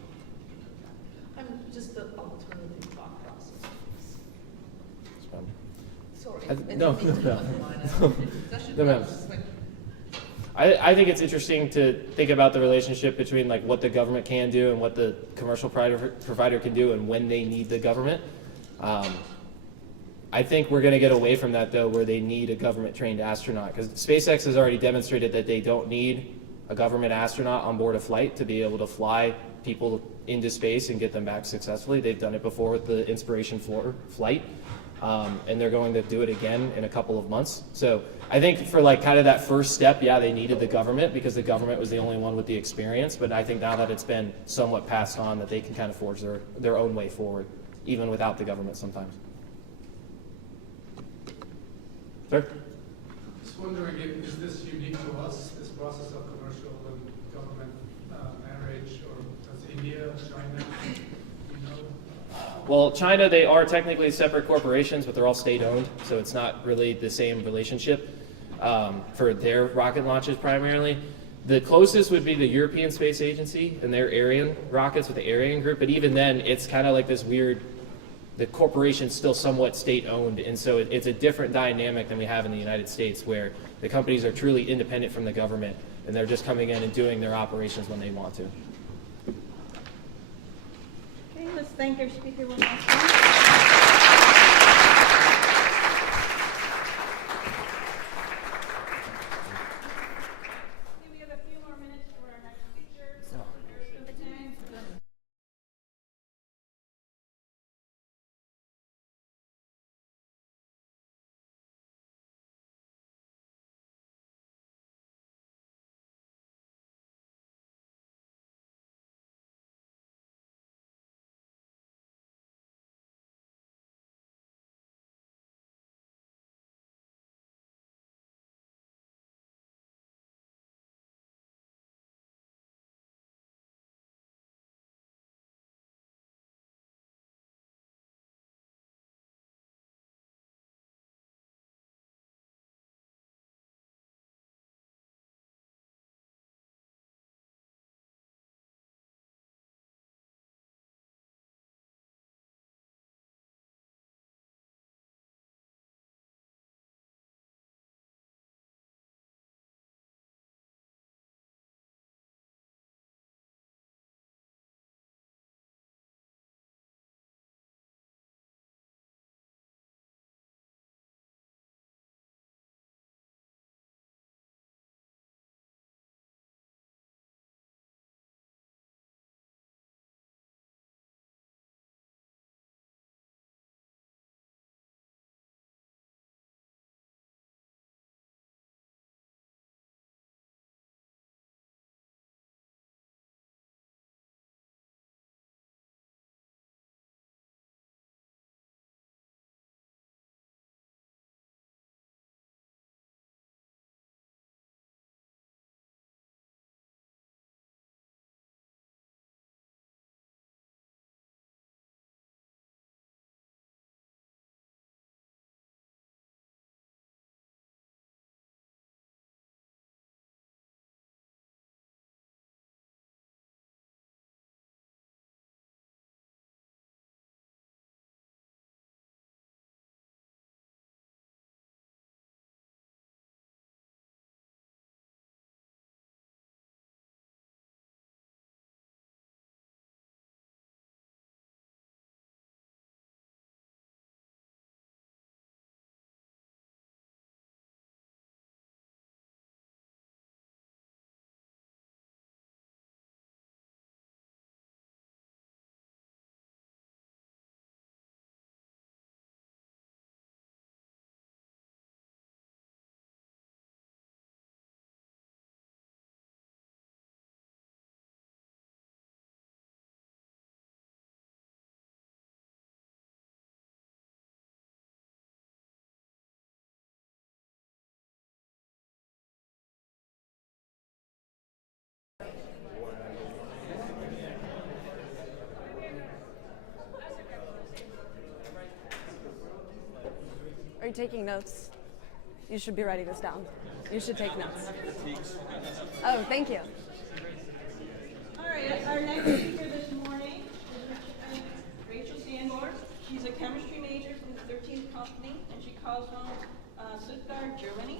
I mean, just the alternative thought process. Sorry, I think it's interesting to think about the relationship between like what the government can do and what the commercial provider can do and when they need the government. I think we're going to get away from that though, where they need a government trained astronaut, because SpaceX has already demonstrated that they don't need a government astronaut on board a flight to be able to fly people into space and get them back successfully. They've done it before with the Inspiration 4 flight. And they're going to do it again in a couple of months. So I think for like kind of that first step, yeah, they needed the government because the government was the only one with the experience. But I think now that it's been somewhat passed on, that they can kind of forge their own way forward, even without the government sometimes. Sir? Just wondering, is this unique to us, this process of commercial and government marriage, or does India, China, you know? Well, China, they are technically separate corporations, but they're all state-owned, so it's not really the same relationship for their rocket launches primarily. The closest would be the European Space Agency and their Ariane rockets with the Ariane group, but even then, it's kind of like this weird the corporation's still somewhat state-owned, and so it's a different dynamic than we have in the United States, where the companies are truly independent from the government, and they're just coming in and doing their operations when they want to. Okay, let's thank our speaker one last time. We have a few more minutes for our next speaker. Are you taking notes? You should be writing this down. You should take notes. Oh, thank you. All right, our next speaker this morning is Rachel Sanborn. She's a chemistry major from the 13th Company, and she calls home Stuttgart, Germany.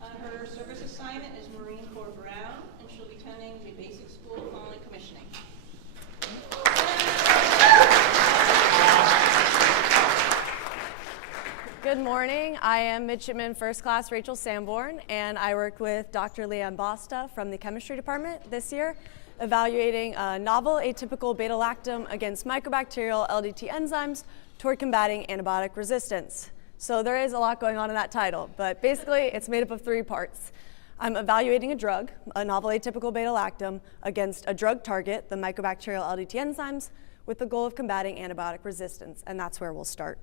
Her service assignment is Marine Corps Ground, and she'll be attending the basic school following commissioning. Good morning. I am Midshipman First Class Rachel Sanborn, and I work with Dr. Leanne Basta from the chemistry department this year, evaluating a novel atypical beta-lactam against mycobacterial LDT enzymes toward combating antibiotic resistance. So there is a lot going on in that title, but basically it's made up of 3 parts. I'm evaluating a drug, a novel atypical beta-lactam, against a drug target, the mycobacterial LDT enzymes, with the goal of combating antibiotic resistance, and that's where we'll start.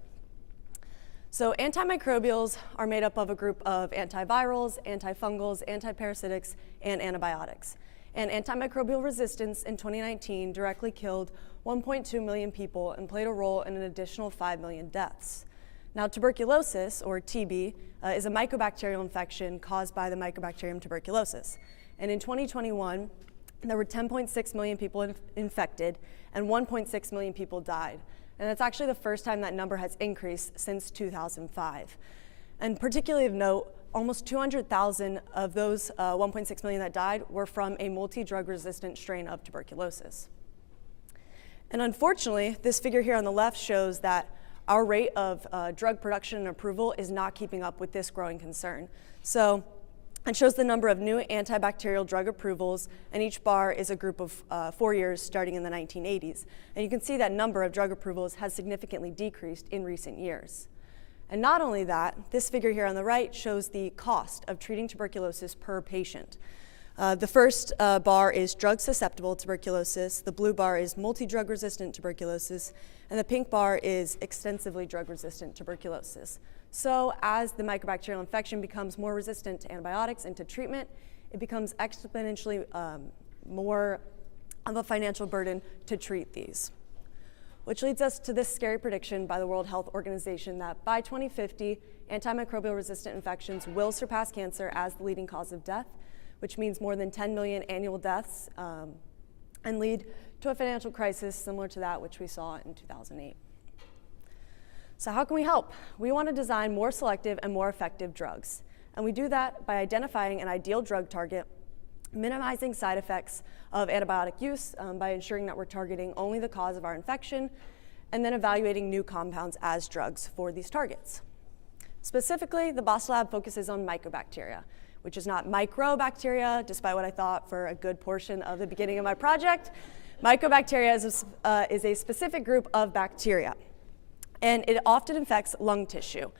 So antimicrobials are made up of a group of antivirals, antifungals, antiparasitics, and antibiotics. And antimicrobial resistance in 2019 directly killed 1.2 million people and played a role in an additional 5 million deaths. Now, tuberculosis, or TB, is a mycobacterial infection caused by the Mycobacterium tuberculosis. And in 2021, there were 10.6 million people infected, and 1.6 million people died. and it's actually the first time that number has increased since 2005. And particularly of note, almost 200,000 of those 1.6 million that died were from a multi-drug resistant strain of tuberculosis. And unfortunately, this figure here on the left shows that our rate of drug production and approval is not keeping up with this growing concern. So it shows the number of new antibacterial drug approvals, and each bar is a group of 4 years starting in the 1980s. And you can see that number of drug approvals has significantly decreased in recent years. And not only that, this figure here on the right shows the cost of treating tuberculosis per patient. The first bar is drug-susceptible tuberculosis, the blue bar is multi-drug resistant tuberculosis, and the pink bar is extensively drug-resistant tuberculosis. So as the mycobacterial infection becomes more resistant to antibiotics and to treatment, it becomes exponentially more of a financial burden to treat these. Which leads us to this scary prediction by the World Health Organization that by 2050, antimicrobial resistant infections will surpass cancer as the leading cause of death, which means more than 10 million annual deaths and lead to a financial crisis similar to that which we saw in 2008. So how can we help? We want to design more selective and more effective drugs. And we do that by identifying an ideal drug target, minimizing side effects of antibiotic use by ensuring that we're targeting only the cause of our infection, and then evaluating new compounds as drugs for these targets. Specifically, the Boston Lab focuses on mycobacteria, which is not microbacteria, despite what I thought for a good portion of the beginning of my project. Mycobacteria is a specific group of bacteria, and it often infects lung tissue.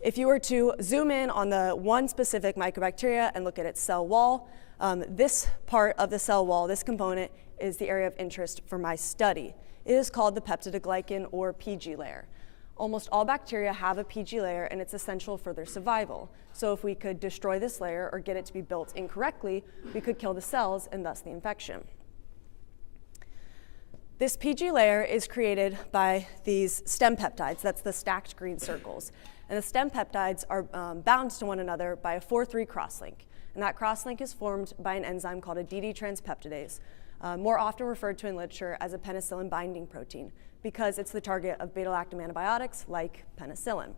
If you were to zoom in on the one specific mycobacteria and look at its cell wall, this part of the cell wall, this component, is the area of interest for my study. It is called the peptidoglycan or PG layer. Almost all bacteria have a PG layer, and it's essential for their survival. So if we could destroy this layer or get it to be built incorrectly, we could kill the cells and thus the infection. This PG layer is created by these stem peptides, that's the stacked green circles. And the stem peptides are bound to one another by a 4-3 crosslink. And that crosslink is formed by an enzyme called a DD transpeptidase, more often referred to in literature as a penicillin binding protein, because it's the target of beta-lactam antibiotics like penicillin.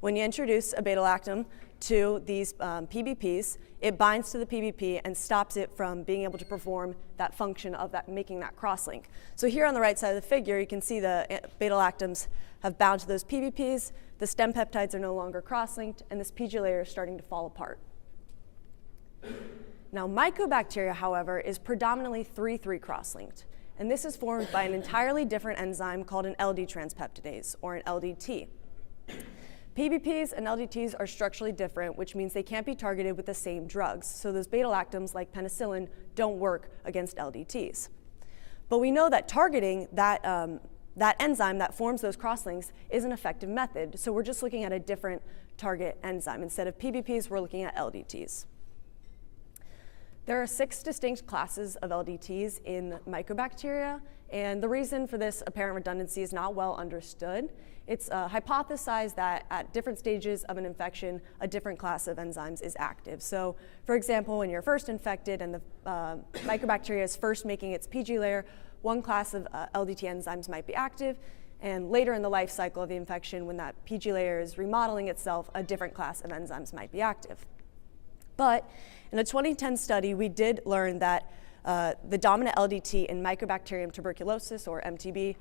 When you introduce a beta-lactam to these PBPs, it binds to the PBP and stops it from being able to perform that function of making that crosslink. So here on the right side of the figure, you can see the beta-lactams have bound to those PBPs, the stem peptides are no longer cross-linked, and this PG layer is starting to fall apart. Now, mycobacteria, however, is predominantly 3-3 cross-linked, and this is formed by an entirely different enzyme called an LD transpeptidase, or an LDT. PBPs and LDTs are structurally different, which means they can't be targeted with the same drugs. So those beta-lactams, like penicillin, don't work against LDTs. But we know that targeting that enzyme that forms those crosslinks is an effective method. So we're just looking at a different target enzyme. Instead of PBPs, we're looking at LDTs. There are 6 distinct classes of LDTs in mycobacteria, and the reason for this apparent redundancy is not well understood. It's hypothesized that at different stages of an infection, a different class of enzymes is active. So, for example, when you're first infected and the mycobacteria is first making its PG layer, one class of LDT enzymes might be active, and later in the life cycle of the infection, when that PG layer is remodeling itself, a different class of enzymes might be active. But in a 2010 study, we did learn that the dominant LDT in Mycobacterium tuberculosis, or MTB,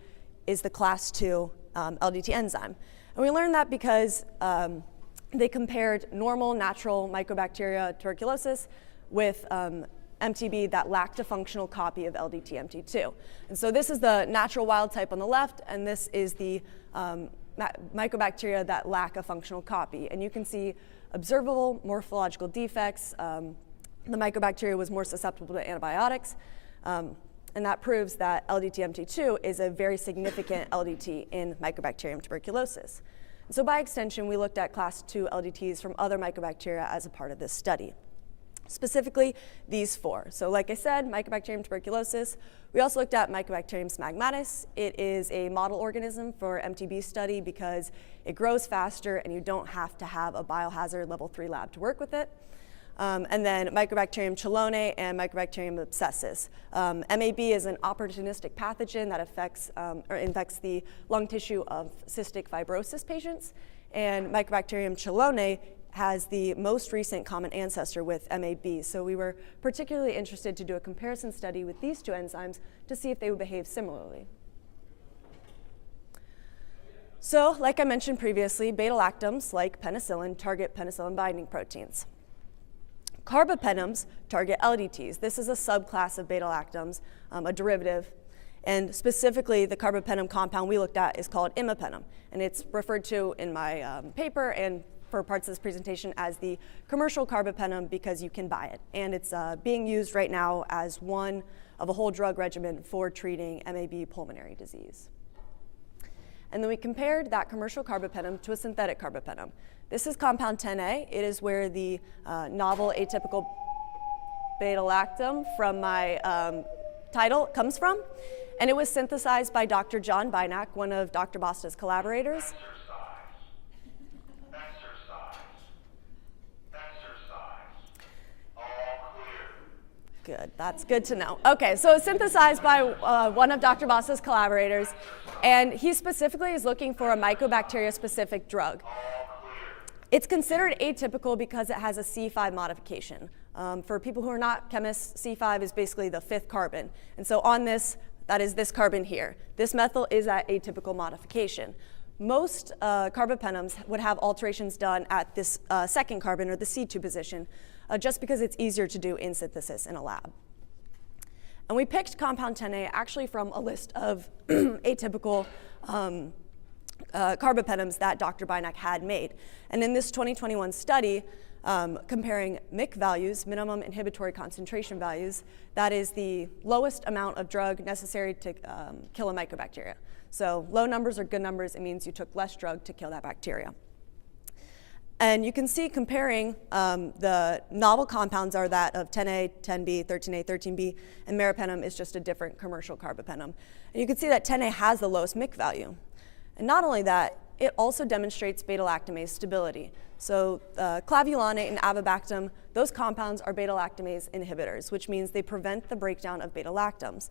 is the class 2 LDT enzyme. And we learned that because they compared normal, natural Mycobacteria tuberculosis with MTB that lacked a functional copy of LDT-MT2. And so this is the natural wild type on the left, and this is the Mycobacteria that lack a functional copy. And you can see observable morphological defects. The mycobacteria was more susceptible to antibiotics, and that proves that LDT-MT2 is a very significant LDT in Mycobacterium tuberculosis. So by extension, we looked at class 2 LDTs from other mycobacteria as a part of this study, specifically these 4. So like I said, Mycobacterium tuberculosis. We also looked at Mycobacterium smegmatis. It is a model organism for MTB study because it grows faster and you don't have to have a biohazard level 3 lab to work with it. and then Mycobacterium chelonae and Mycobacterium abscessus. MAB is an opportunistic pathogen that affects or infects the lung tissue of cystic fibrosis patients, and Mycobacterium chelonae has the most recent common ancestor with MAB. So we were particularly interested to do a comparison study with these two enzymes to see if they would behave similarly. So, like I mentioned previously, beta-lactams, like penicillin, target penicillin binding proteins. Carbapenems target LDTs. This is a subclass of beta-lactams, a derivative, and specifically the carbapenem compound we looked at is called imipenem, and it's referred to in my paper and for parts of this presentation as the commercial carbapenem because you can buy it, and it's being used right now as one of a whole drug regimen for treating MAB pulmonary disease. And then we compared that commercial carbapenem to a synthetic carbapenem. This is compound 10A. It is where the novel atypical beta-lactam from my title comes from. And it was synthesized by Dr. John Bynack, one of Dr. Basta's collaborators. Good, that's good to know. Okay, so it's synthesized by one of Dr. Basta's collaborators, and he specifically is looking for a mycobacteria-specific drug. It's considered atypical because it has a C5 modification. For people who are not chemists, C5 is basically the 5th carbon. And so on this, that is this carbon here. This methyl is that atypical modification. Most carbapenems would have alterations done at this 2nd carbon, or the C2 position, just because it's easier to do in synthesis in a lab. And we picked compound 10A actually from a list of atypical carbapenems that Dr. Bynack had made. And in this 2021 study, comparing MIC values, minimum inhibitory concentration values, that is the lowest amount of drug necessary to kill a mycobacteria. So low numbers are good numbers. It means you took less drug to kill that bacteria. And you can see comparing the novel compounds are that of 10A, 10B, 13A, 13B, and meropenem is just a different commercial carbapenem. And you can see that 10A has the lowest MIC value. And not only that, it also demonstrates beta-lactamase stability. So clavulanate and avibactam, those compounds are beta-lactamase inhibitors, which means they prevent the breakdown of beta-lactams.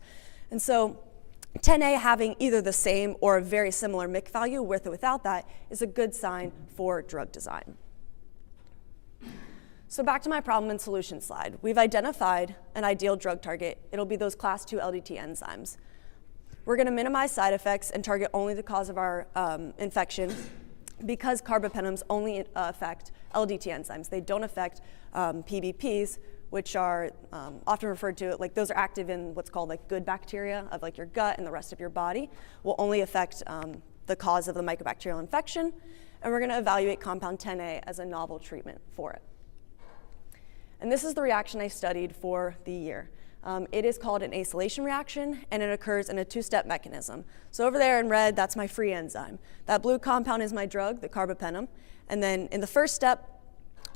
And so 10A having either the same or a very similar MIC value with or without that is a good sign for drug design. So back to my problem and solution slide. We've identified an ideal drug target. It'll be those class 2 LDT enzymes. We're going to minimize side effects and target only the cause of our infection because carbapenems only affect LDT enzymes. They don't affect PBPs, which are often referred to, like those are active in what's called like good bacteria of like your gut and the rest of your body, will only affect the cause of the mycobacterial infection. And we're going to evaluate compound 10A as a novel treatment for it. And this is the reaction I studied for the year. It is called an acylation reaction, and it occurs in a 2-step mechanism. So over there in red, that's my free enzyme. That blue compound is my drug, the carbapenem. And then in the first step,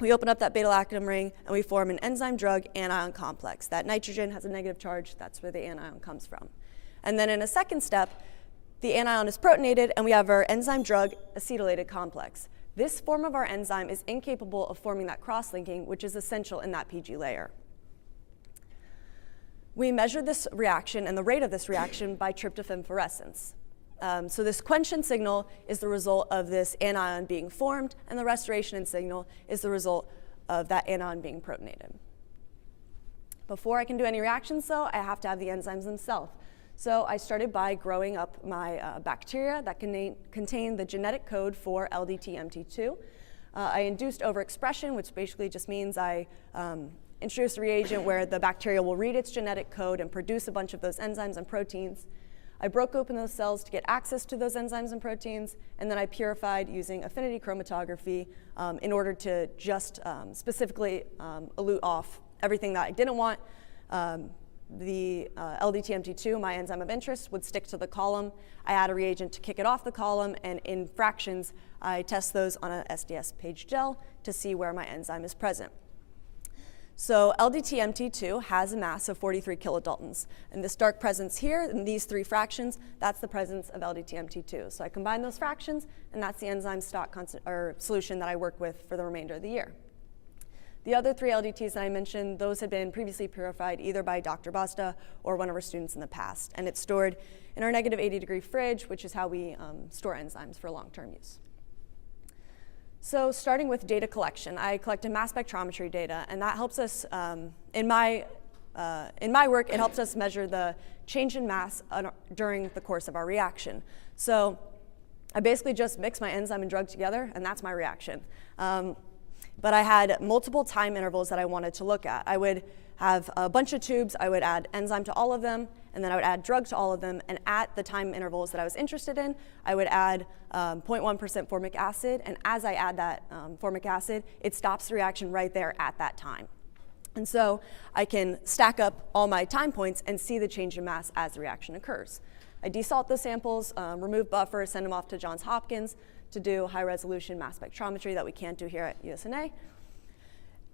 we open up that beta-lactam ring, and we form an enzyme-drug anion complex. That nitrogen has a negative charge. That's where the anion comes from. And then in a second step, the anion is protonated, and we have our enzyme-drug acetylated complex. This form of our enzyme is incapable of forming that cross-linking, which is essential in that PG layer. We measured this reaction and the rate of this reaction by tryptophan fluorescence. So this quenching signal is the result of this anion being formed, and the restoration signal is the result of that anion being protonated. Before I can do any reactions, though, I have to have the enzymes themselves. So I started by growing up my bacteria that contain the genetic code for LDT-MT2. I induced overexpression, which basically just means I introduced a reagent where the bacteria will read its genetic code and produce a bunch of those enzymes and proteins. I broke open those cells to get access to those enzymes and proteins, and then I purified using affinity chromatography in order to just specifically elute off everything that I didn't want. The LDT-MT2, my enzyme of interest, would stick to the column. I add a reagent to kick it off the column, and in fractions, I test those on an SDS page gel to see where my enzyme is present. So LDT-MT2 has a mass of 43 kilodaltons, and this dark presence here in these 3 fractions, that's the presence of LDT-MT2. So I combine those fractions, and that's the enzyme stock solution that I work with for the remainder of the year. The other 3 LDTs that I mentioned, those had been previously purified either by Dr. Basta or one of our students in the past. And it's stored in our negative 80-degree fridge, which is how we store enzymes for long-term use. So starting with data collection, I collected mass spectrometry data, and that helps us, in my work, it helps us measure the change in mass during the course of our reaction. So I basically just mix my enzyme and drug together, and that's my reaction. But I had multiple time intervals that I wanted to look at. I would have a bunch of tubes, I would add enzyme to all of them, and then I would add drug to all of them, and at the time intervals that I was interested in, I would add 0.1% formic acid, and as I add that formic acid, it stops the reaction right there at that time. And so I can stack up all my time points and see the change in mass as the reaction occurs. I desalt the samples, remove buffers, send them off to Johns Hopkins to do high-resolution mass spectrometry that we can't do here at USNA.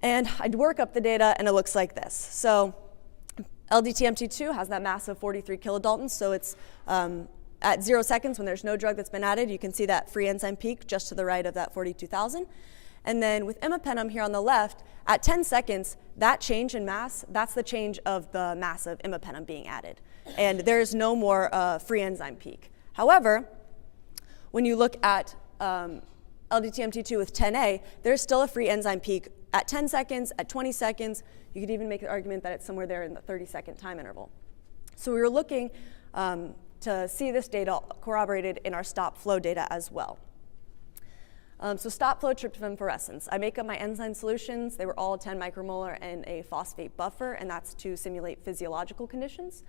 And I'd work up the data, and it looks like this. So LDT-MT2 has that mass of 43 kilodaltons, so it's at 0 seconds when there's no drug that's been added. You can see that free enzyme peak just to the right of that 42,000. And then with imipenem here on the left, at 10 seconds, that change in mass, that's the change of the mass of imipenem being added. And there's no more free enzyme peak. However, when you look at LDT-MT2 with 10A, there's still a free enzyme peak at 10 seconds, at 20 seconds. You could even make the argument that it's somewhere there in the 30-second time interval. So we were looking to see this data corroborated in our stop flow data as well. So stop flow tryptophan fluorescence. I make up my enzyme solutions. They were all 10 micromolar in a phosphate buffer, and that's to simulate physiological conditions.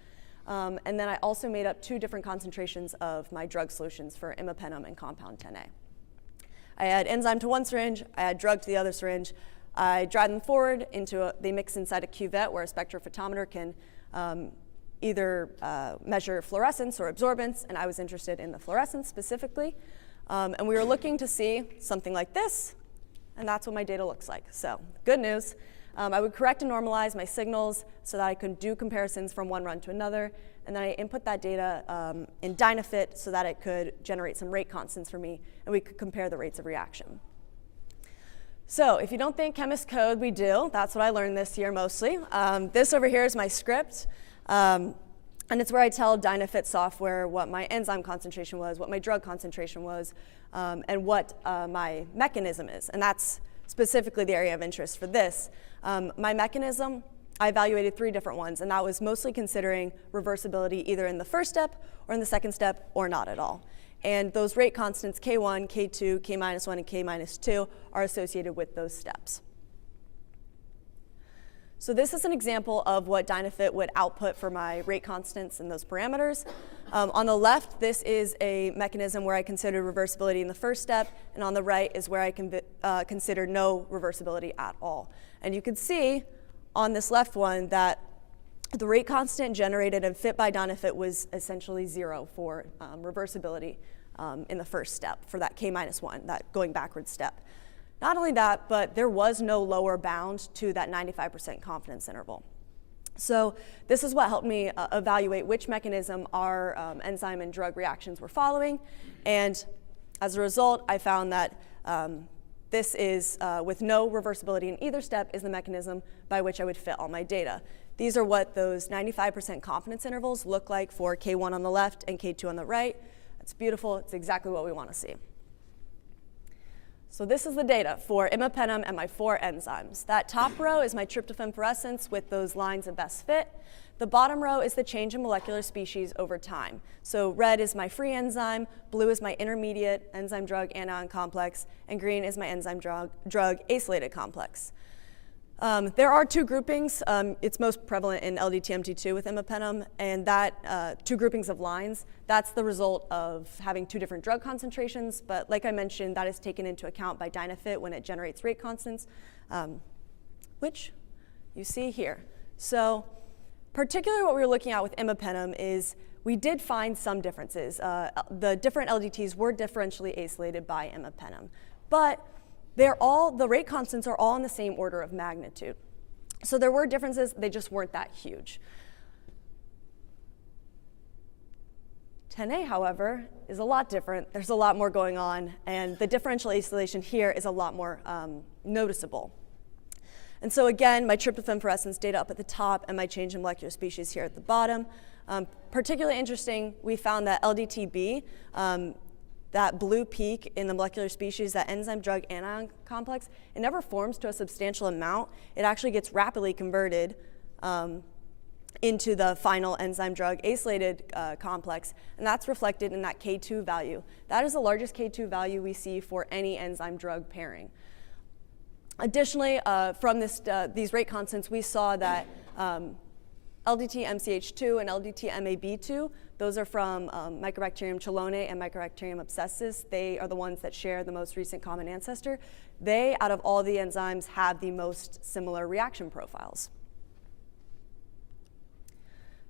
And then I also made up 2 different concentrations of my drug solutions for imipenem and compound 10A. I add enzyme to one syringe, I add drug to the other syringe. I drive them forward they mix inside a cuvette where a spectrophotometer can either measure fluorescence or absorbance, and I was interested in the fluorescence specifically. And we were looking to see something like this, and that's what my data looks like. So good news. I would correct and normalize my signals so that I could do comparisons from one run to another, and then I input that data in Dynafit so that it could generate some rate constants for me, and we could compare the rates of reaction. So if you don't think chemists code, we do. That's what I learned this year mostly. This over here is my script, and it's where I tell Dynafit software what my enzyme concentration was, what my drug concentration was, and what my mechanism is, and that's specifically the area of interest for this. My mechanism, I evaluated 3 different ones, and that was mostly considering reversibility either in the first step or in the second step or not at all. And those rate constants, K1, K2, K-1, and K-2, are associated with those steps. So this is an example of what Dynafit would output for my rate constants and those parameters. On the left, this is a mechanism where I consider reversibility in the first step, and on the right is where I consider no reversibility at all. And you can see on this left one that the rate constant generated and fit by Dynafit was essentially 0 for reversibility in the first step for that K-1, that going backwards step. Not only that, but there was no lower bound to that 95% confidence interval. So this is what helped me evaluate which mechanism our enzyme and drug reactions were following. And as a result, I found that this is, with no reversibility in either step, is the mechanism by which I would fit all my data. These are what those 95% confidence intervals look like for K1 on the left and K2 on the right. It's beautiful. It's exactly what we want to see. So this is the data for imipenem and my 4 enzymes. That top row is my tryptophan fluorescence with those lines of best fit. The bottom row is the change in molecular species over time. So red is my free enzyme, blue is my intermediate enzyme drug anion complex, and green is my enzyme drug acylated complex. There are 2 groupings. It's most prevalent in LDT-MT2 with imipenem, and that 2 groupings of lines, that's the result of having 2 different drug concentrations, but like I mentioned, that is taken into account by Dynafit when it generates rate constants, which you see here. So particularly what we were looking at with imipenem is we did find some differences. The different LDTs were differentially acylated by imipenem, but the rate constants are all in the same order of magnitude. So there were differences, they just weren't that huge. 10A, however, is a lot different. There's a lot more going on, and the differential acylation here is a lot more noticeable. And so again, my tryptophan fluorescence data up at the top and my change in molecular species here at the bottom. Particularly interesting, we found that LDTB, that blue peak in the molecular species, that enzyme drug anion complex, it never forms to a substantial amount. It actually gets rapidly converted into the final enzyme drug acylated complex, and that's reflected in that K2 value. That is the largest K2 value we see for any enzyme drug pairing. Additionally, from these rate constants, we saw that LDT-MCH2 and LDT-MAB2, those are from Mycobacterium chelonae and Mycobacterium abscessus. They are the ones that share the most recent common ancestor. They, out of all the enzymes, have the most similar reaction profiles.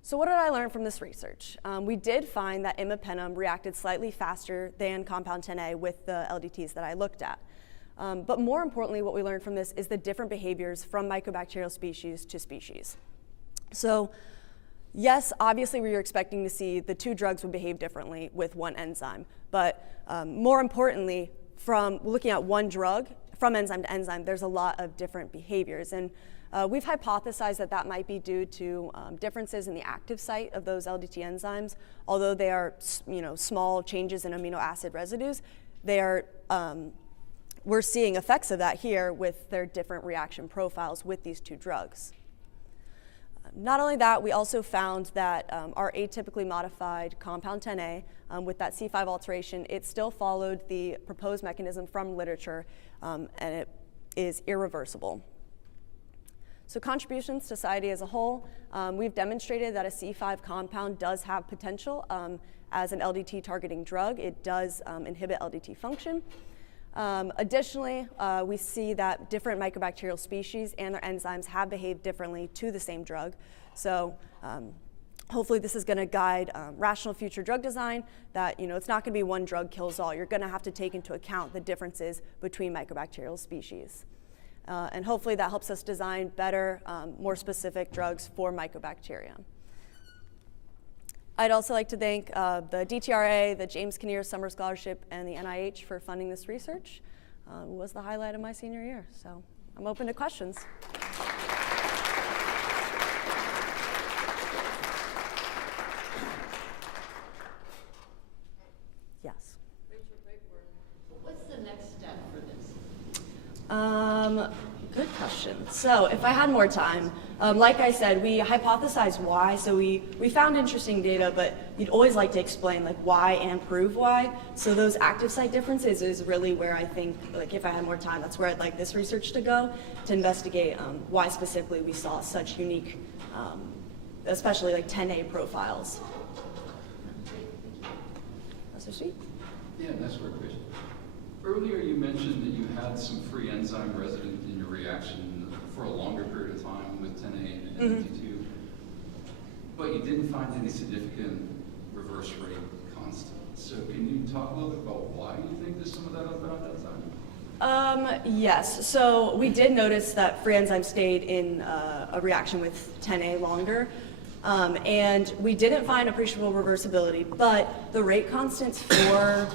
So what did I learn from this research? We did find that imipenem reacted slightly faster than compound 10A with the LDTs that I looked at. But more importantly, what we learned from this is the different behaviors from mycobacterial species to species. So yes, obviously we were expecting to see the two drugs would behave differently with one enzyme. But more importantly, from looking at one drug, from enzyme to enzyme, there's a lot of different behaviors. And we've hypothesized that that might be due to differences in the active site of those LDT enzymes. Although they are small changes in amino acid residues, they are we're seeing effects of that here with their different reaction profiles with these two drugs. Not only that, we also found that our atypically modified compound 10A, with that C5 alteration, it still followed the proposed mechanism from literature, and it is irreversible. So contributions to society as a whole, we've demonstrated that a C5 compound does have potential as an LDT targeting drug. It does inhibit LDT function. Additionally, we see that different mycobacterial species and their enzymes have behaved differently to the same drug. So hopefully this is going to guide rational future drug design, that it's not going to be one drug kills all. You're going to have to take into account the differences between mycobacterial species. And hopefully that helps us design better, more specific drugs for mycobacteria. I'd also like to thank the DTRA, the James Kinnear Summer Scholarship, and the NIH for funding this research. It was the highlight of my senior year, so I'm open to questions. Yes. What's the next step for this? Good question. So if I had more time, like I said, we hypothesized why. So we found interesting data, but you'd always like to explain why and prove why. So those active site differences is really where I think, if I had more time, that's where I'd like this research to go, to investigate why specifically we saw such unique, especially 10A profiles. That's so sweet. Yeah, nice work, Rachel. Earlier you mentioned that you had some free enzyme resident in your reaction for a longer period of time with 10A and NT2, but you didn't find any significant reverse rate constant. So can you talk a little bit about why you think there's some of that outbound enzyme? Yes, so we did notice that free enzyme stayed in a reaction with 10A longer. And we didn't find appreciable reversibility, but the rate constants for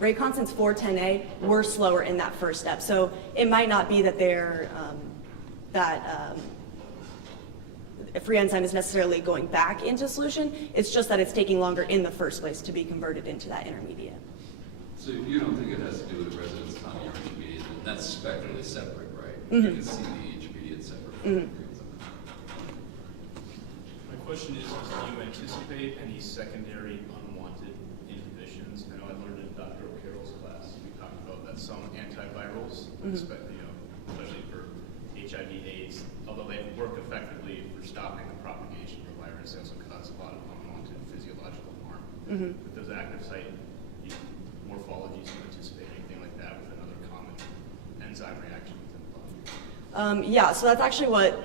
10A were slower in that first step. So it might not be that they're a free enzyme is necessarily going back into solution. It's just that it's taking longer in the first place to be converted into that intermediate. So you don't think it has to do with the residence time of your intermediate? That's spectrally separate, right? Mm-hmm. You can see the intermediate separate from the free enzyme. My question is, do you anticipate any secondary unwanted inhibitions? I know I learned in Dr. O'Carroll's class, we talked about that some antivirals, especially for HIV/AIDS, although they work effectively for stopping the propagation of the virus, they also cause a lot of unwanted physiological harm. With those active site morphologies, do you anticipate anything like that with another common enzyme reaction within the body? Yeah, so that's actually what,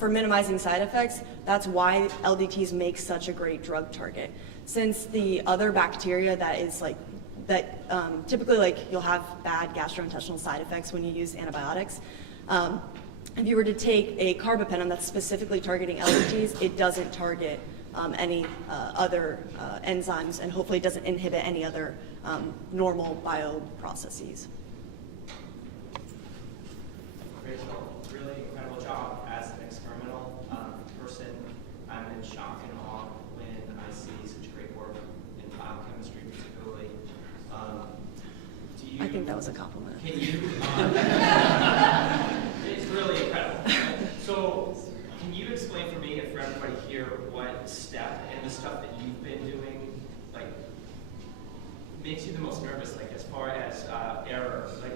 for minimizing side effects, that's why LDTs make such a great drug target. Since the other bacteria that is typically you'll have bad gastrointestinal side effects when you use antibiotics. If you were to take a carbapenem that's specifically targeting LDTs, it doesn't target any other enzymes, and hopefully it doesn't inhibit any other normal bioprocesses. Rachel, really incredible job as an experimental person. I'm in shock and awe when I see such great work in biochemistry, particularly. I think that was a compliment. Can you? It's really incredible. So, can you explain for me and for everybody here what step and the stuff that you've been doing, like, makes you the most nervous? Like, as far as error, like,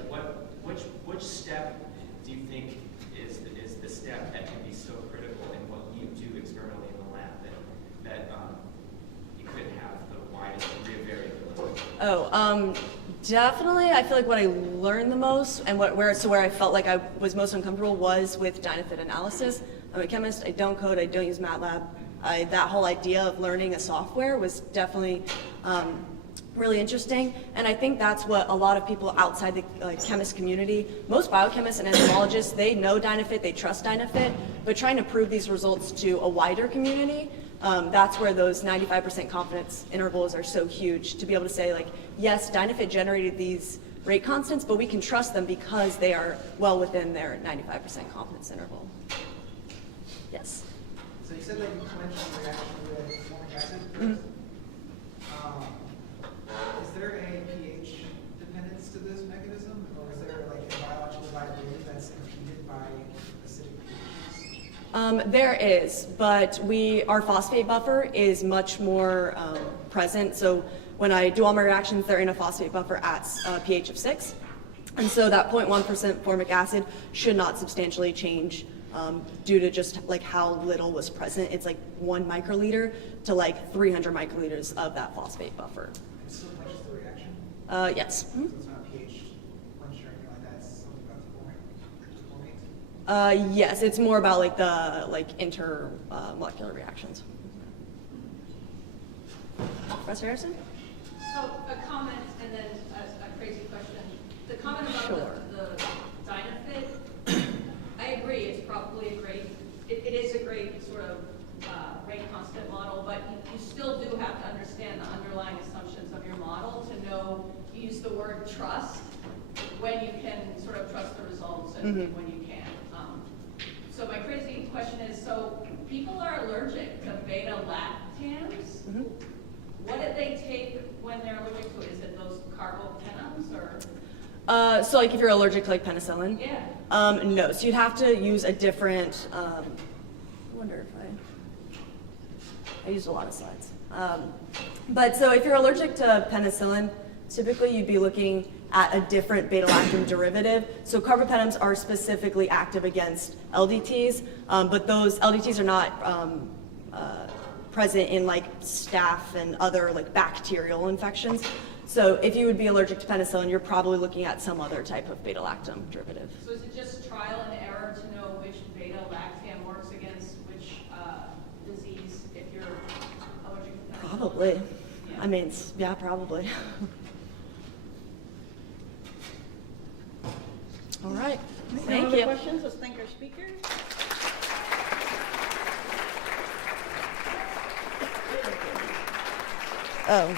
which step do you think is the step that can be so critical in what you do experimentally in the lab that you could have the widest degree of variability? Oh, definitely. I feel like what I learned the most and where I felt like I was most uncomfortable was with dynafit analysis. I'm a chemist. I don't code. I don't use MATLAB. That whole idea of learning a software was definitely really interesting, and I think that's what a lot of people outside the chemist community, most biochemists and entomologists, they know dynafit, they trust dynafit, but trying to prove these results to a wider community, that's where those 95% confidence intervals are so huge, to be able to say, like, yes, dynafit generated these rate constants, but we can trust them because they are well within their 95% confidence interval. Yes. So you said that you quenched the reaction with formic acid. Mm-hmm. Is there a pH dependence to this mechanism, or is there like a biological viability that's impeded by acidic pHs? There is, but our phosphate buffer is much more present. So when I do all my reactions, they're in a phosphate buffer at pH of 6. And so that 0.1% formic acid should not substantially change due to just like how little was present. It's like 1 microliter to like 300 microliters of that phosphate buffer. It still quenches the reaction? Yes. So it's not pH quench or anything like that, it's something about the formate? Yes, it's more about like the intermolecular reactions. Professor Harrison? So a comment and then a crazy question. The comment about Sure. the dynafit, I agree, it's probably it is a great sort of rate constant model, but you still do have to understand the underlying assumptions of your model to know, use the word trust when you can sort of trust the results and when you can't. So my crazy question is, so people are allergic to beta-lactams. What did they take when they're allergic to it? Is it those carbapenems or? So like if you're allergic to like penicillin? Yeah. No, so you'd have to use a different, I wonder if I used a lot of slides. But so if you're allergic to penicillin, typically you'd be looking at a different beta-lactam derivative. So carbapenems are specifically active against LDTs, but those LDTs are not present in like staph and other like bacterial infections. So if you would be allergic to penicillin, you're probably looking at some other type of beta-lactam derivative. So is it just trial and error to know which beta-lactam works against which disease if you're allergic to penicillin? Probably. Yeah. I mean, yeah, probably. All right. Thank other you. questions? Let's thank our speakers. Oh.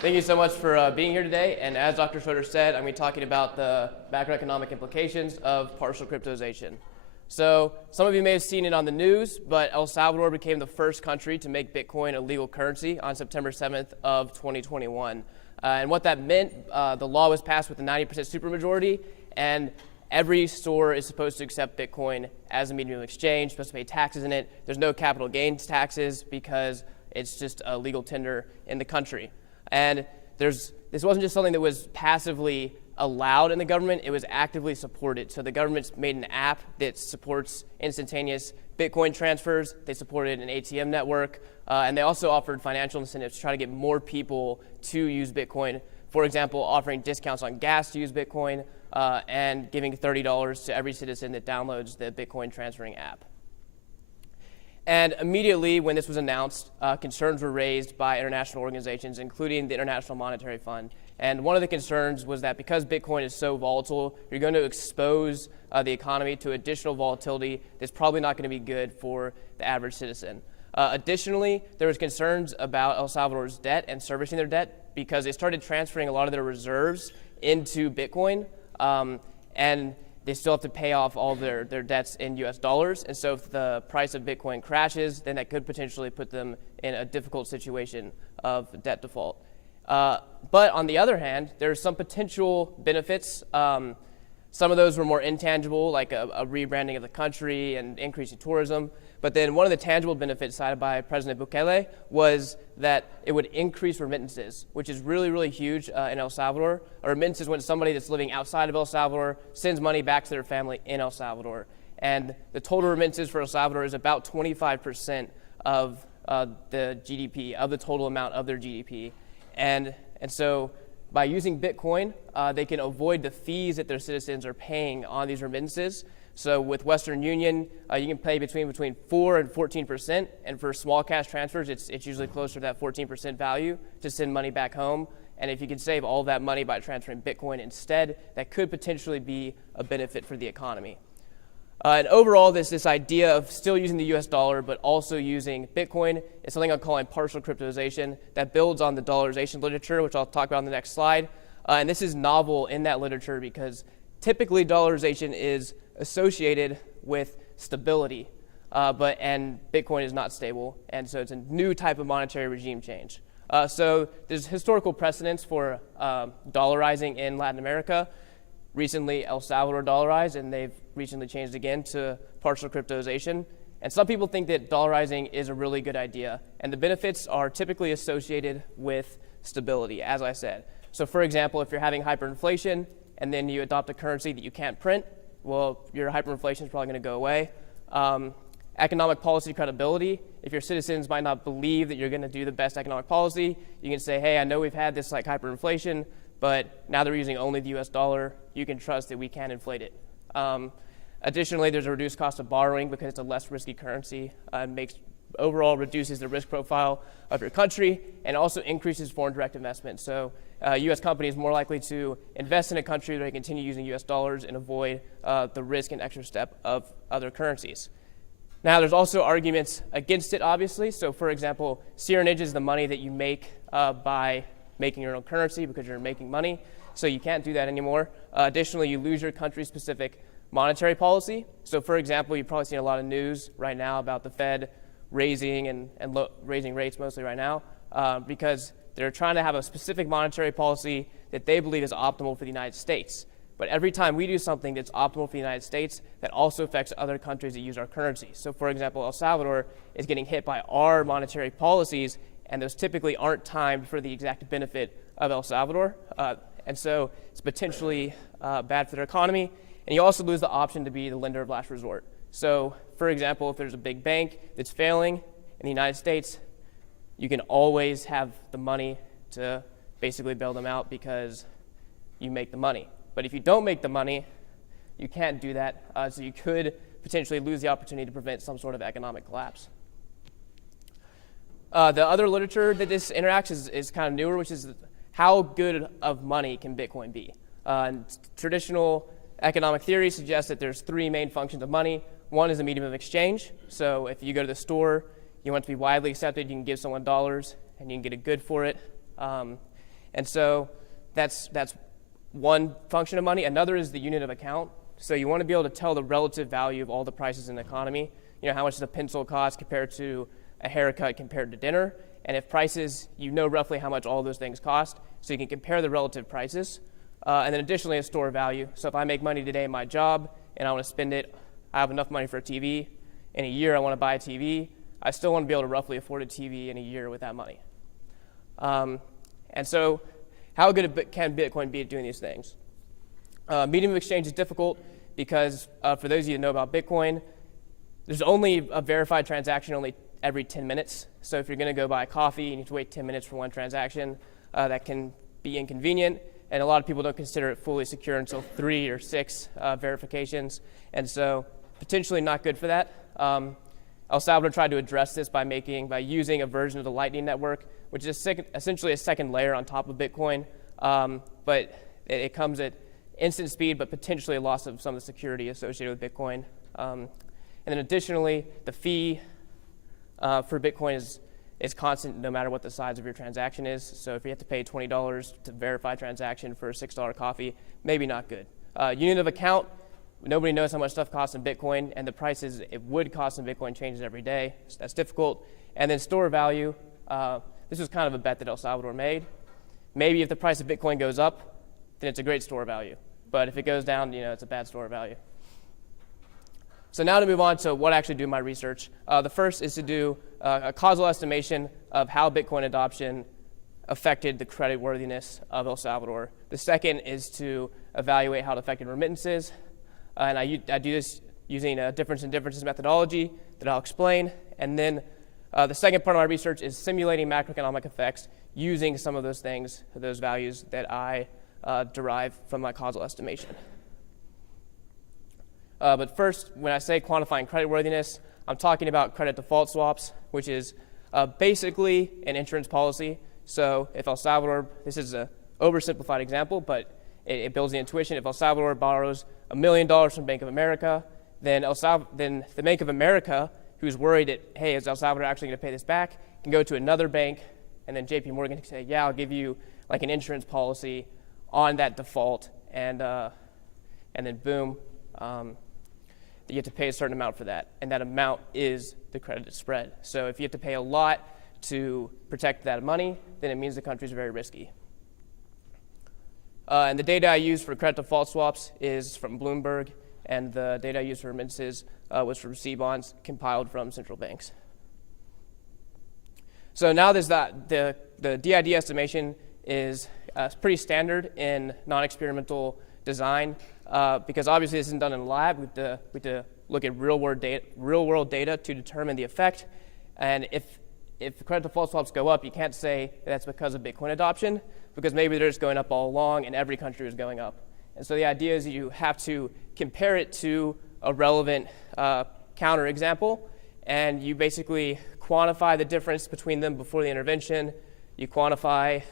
Thank you so much for being here today. And as Dr. Schroeder said, I'm going to be talking about the macroeconomic implications of partial cryptozation. So some of you may have seen it on the news, but El Salvador became the first country to make Bitcoin a legal currency on September 7th of 2021. And what that meant, the law was passed with a 90% supermajority, and every store is supposed to accept Bitcoin as a medium of exchange, supposed to pay taxes in it. There's no capital gains taxes because it's just a legal tender in the country. And this wasn't just something that was passively allowed in the government, it was actively supported. So the government's made an app that supports instantaneous Bitcoin transfers. They supported an ATM network, and they also offered financial incentives to try to get more people to use Bitcoin. For example, offering discounts on gas to use Bitcoin, and giving $30 to every citizen that downloads the Bitcoin transferring app. And immediately when this was announced, concerns were raised by international organizations, including the International Monetary Fund. And one of the concerns was that because Bitcoin is so volatile, you're going to expose the economy to additional volatility that's probably not going to be good for the average citizen. Additionally, there was concerns about El Salvador's debt and servicing their debt because they started transferring a lot of their reserves into Bitcoin, and they still have to pay off all of their debts in US dollars. And so if the price of Bitcoin crashes, then that could potentially put them in a difficult situation of debt default. But on the other hand, there are some potential benefits. Some of those were more intangible, like a rebranding of the country and increasing tourism. But then one of the tangible benefits cited by President Bukele was that it would increase remittances, which is really, really huge in El Salvador. A remittance is when somebody that's living outside of El Salvador sends money back to their family in El Salvador. And the total remittances for El Salvador is about 25% of the GDP, of the total amount of their GDP. And so by using Bitcoin, they can avoid the fees that their citizens are paying on these remittances. So with Western Union, you can pay between 4 and 14%, and for small cash transfers, it's usually closer to that 14% value to send money back home. And if you can save all that money by transferring Bitcoin instead, that could potentially be a benefit for the economy. And overall, this idea of still using the US dollar, but also using Bitcoin is something I'm calling partial cryptozation that builds on the dollarization literature, which I'll talk about on the next slide. And this is novel in that literature because typically dollarization is associated with stability, and Bitcoin is not stable, and so it's a new type of monetary regime change. So there's historical precedents for dollarizing in Latin America. Recently, El Salvador dollarized, and they've recently changed again to partial cryptozation. And some people think that dollarizing is a really good idea, and the benefits are typically associated with stability, as I said. So for example, if you're having hyperinflation and then you adopt a currency that you can't print, well, your hyperinflation is probably going to go away. Economic policy credibility. If your citizens might not believe that you're going to do the best economic policy, you can say, hey, I know we've had this like hyperinflation, but now they're using only the US dollar. You can trust that we can inflate it. Additionally, there's a reduced cost of borrowing because it's a less risky currency. Overall reduces the risk profile of your country and also increases foreign direct investment. So U.S. companies more likely to invest in a country where they continue using U.S. dollars and avoid the risk and extra step of other currencies. Now, there's also arguments against it, obviously. So, for example, serenage is the money that you make by making your own currency because you're making money. So you can't do that anymore. Additionally, you lose your country-specific monetary policy. So, for example, you've probably seen a lot of news right now about the Fed raising raising rates mostly right now because they're trying to have a specific monetary policy that they believe is optimal for the United States. But every time we do something that's optimal for the United States, that also affects other countries that use our currency. So for example, El Salvador is getting hit by our monetary policies, and those typically aren't timed for the exact benefit of El Salvador. And so it's potentially bad for their economy. And you also lose the option to be the lender of last resort. So for example, if there's a big bank that's failing in the United States, you can always have the money to basically bail them out because you make the money. But if you don't make the money, you can't do that. So you could potentially lose the opportunity to prevent some sort of economic collapse. The other literature that this interacts is kind of newer, which is how good of money can Bitcoin be? Traditional economic theory suggests that there's three main functions of money. One is a medium of exchange. So if you go to the store, you want it to be widely accepted, you can give someone dollars and you can get a good for it. And so that's one function of money. Another is the unit of account. So you want to be able to tell the relative value of all the prices in the economy. You know, how much does a pencil cost compared to a haircut compared to dinner? And if prices, you know roughly how much all those things cost, so you can compare the relative prices. And then additionally, a store value. So if I make money today in my job and I want to spend it, I have enough money for a TV. In a year, I want to buy a TV. I still want to be able to roughly afford a TV in a year with that money. And so how good can Bitcoin be at doing these things? Medium of exchange is difficult because for those of you that know about Bitcoin, there's only a verified transaction only every 10 minutes. So if you're going to go buy coffee, you need to wait 10 minutes for one transaction. That can be inconvenient, and a lot of people don't consider it fully secure until 3 or 6 verifications, and so potentially not good for that. El Salvador tried to address this by using a version of the Lightning Network, which is essentially a second layer on top of Bitcoin, but it comes at instant speed, but potentially a loss of some of the security associated with Bitcoin. And then additionally, the fee for Bitcoin is constant no matter what the size of your transaction is. So if you have to pay $20 to verify a transaction for a $6 coffee, maybe not good. Unit of account, nobody knows how much stuff costs in Bitcoin, and the prices it would cost in Bitcoin changes every day. So that's difficult. And then store value, this was kind of a bet that El Salvador made. Maybe if the price of Bitcoin goes up, then it's a great store value. But if it goes down, it's a bad store value. So now to move on to what I actually do in my research. The first is to do a causal estimation of how Bitcoin adoption affected the creditworthiness of El Salvador. The second is to evaluate how it affected remittances. And I do this using a difference in differences methodology that I'll explain. And then the second part of my research is simulating macroeconomic effects using some of those things, those values that I derive from my causal estimation. But first, when I say quantifying creditworthiness, I'm talking about credit default swaps, which is basically an insurance policy. So if El Salvador, this is an oversimplified example, but it builds the intuition. If El Salvador borrows $1 million from Bank of America, then the Bank of America, who's worried that, hey, is El Salvador actually going to pay this back, can go to another bank, and then JP Morgan can say, yeah, I'll give you like an insurance policy on that default, and then boom, you have to pay a certain amount for that, and that amount is the credit spread. So if you have to pay a lot to protect that money, then it means the country's very risky. And the data I use for credit default swaps is from Bloomberg, and the data I use for remittances was from C-bonds compiled from central banks. So now there's the DID estimation is pretty standard in non-experimental design. Because obviously this isn't done in a lab, we have to look at real-world data to determine the effect. And if the credit default swaps go up, you can't say that's because of Bitcoin adoption, because maybe they're just going up all along and every country is going up. And so the idea is you have to compare it to a relevant counterexample, and you basically quantify the difference between them before the intervention. You quantify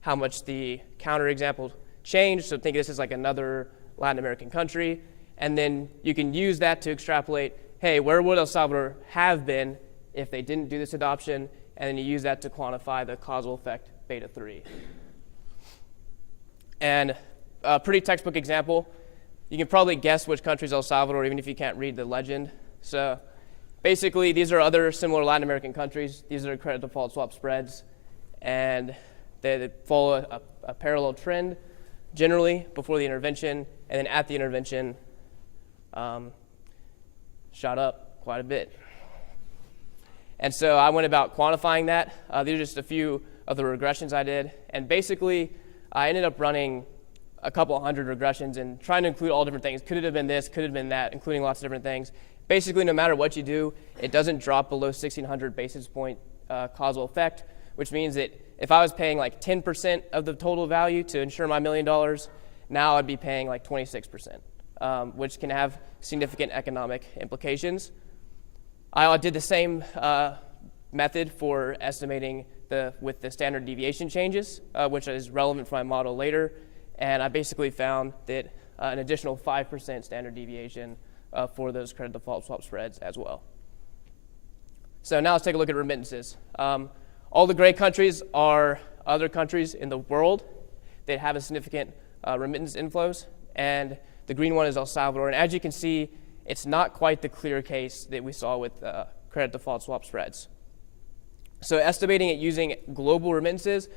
how much the counterexample changed, so think this is like another Latin American country, and then you can use that to extrapolate, hey, where would El Salvador have been if they didn't do this adoption, and then you use that to quantify the causal effect beta 3. And a pretty textbook example, you can probably guess which country is El Salvador even if you can't read the legend. So basically these are other similar Latin American countries. These are credit default swap spreads, and they follow a parallel trend generally before the intervention, and then at the intervention, shot up quite a bit. And so I went about quantifying that. These are just a few of the regressions I did, and basically I ended up running a couple hundred regressions and trying to include all different things. Could it have been this? Could it have been that? Including lots of different things. Basically, no matter what you do, it doesn't drop below 1,600 basis point causal effect, which means that if I was paying like 10% of the total value to insure my $1 million, now I'd be paying like 26%, which can have significant economic implications. I did the same method for estimating with the standard deviation changes, which is relevant for my model later, and I basically found that an additional 5% standard deviation for those credit default swap spreads as well. So now let's take a look at remittances. All the gray countries are other countries in the world that have a significant remittance inflows, and the green one is El Salvador. And as you can see, it's not quite the clear case that we saw with credit default swap spreads. So estimating it using global remittances,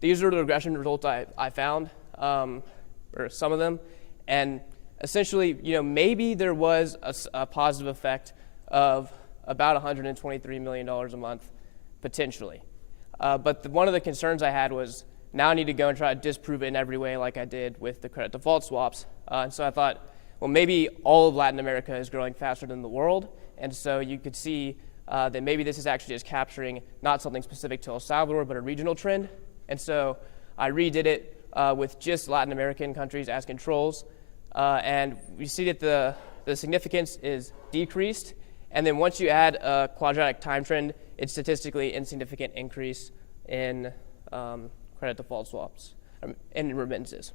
these are the regression results I found, or some of them, and essentially, maybe there was a positive effect of about $123 million a month, potentially. But one of the concerns I had was, now I need to go and try to disprove it in every way like I did with the credit default swaps. And so I thought, well, maybe all of Latin America is growing faster than the world, and so you could see that maybe this is actually just capturing not something specific to El Salvador, but a regional trend. And so I redid it with just Latin American countries as controls, and we see that the significance is decreased, and then once you add a quadratic time trend, it's statistically insignificant increase in credit default swaps and remittances.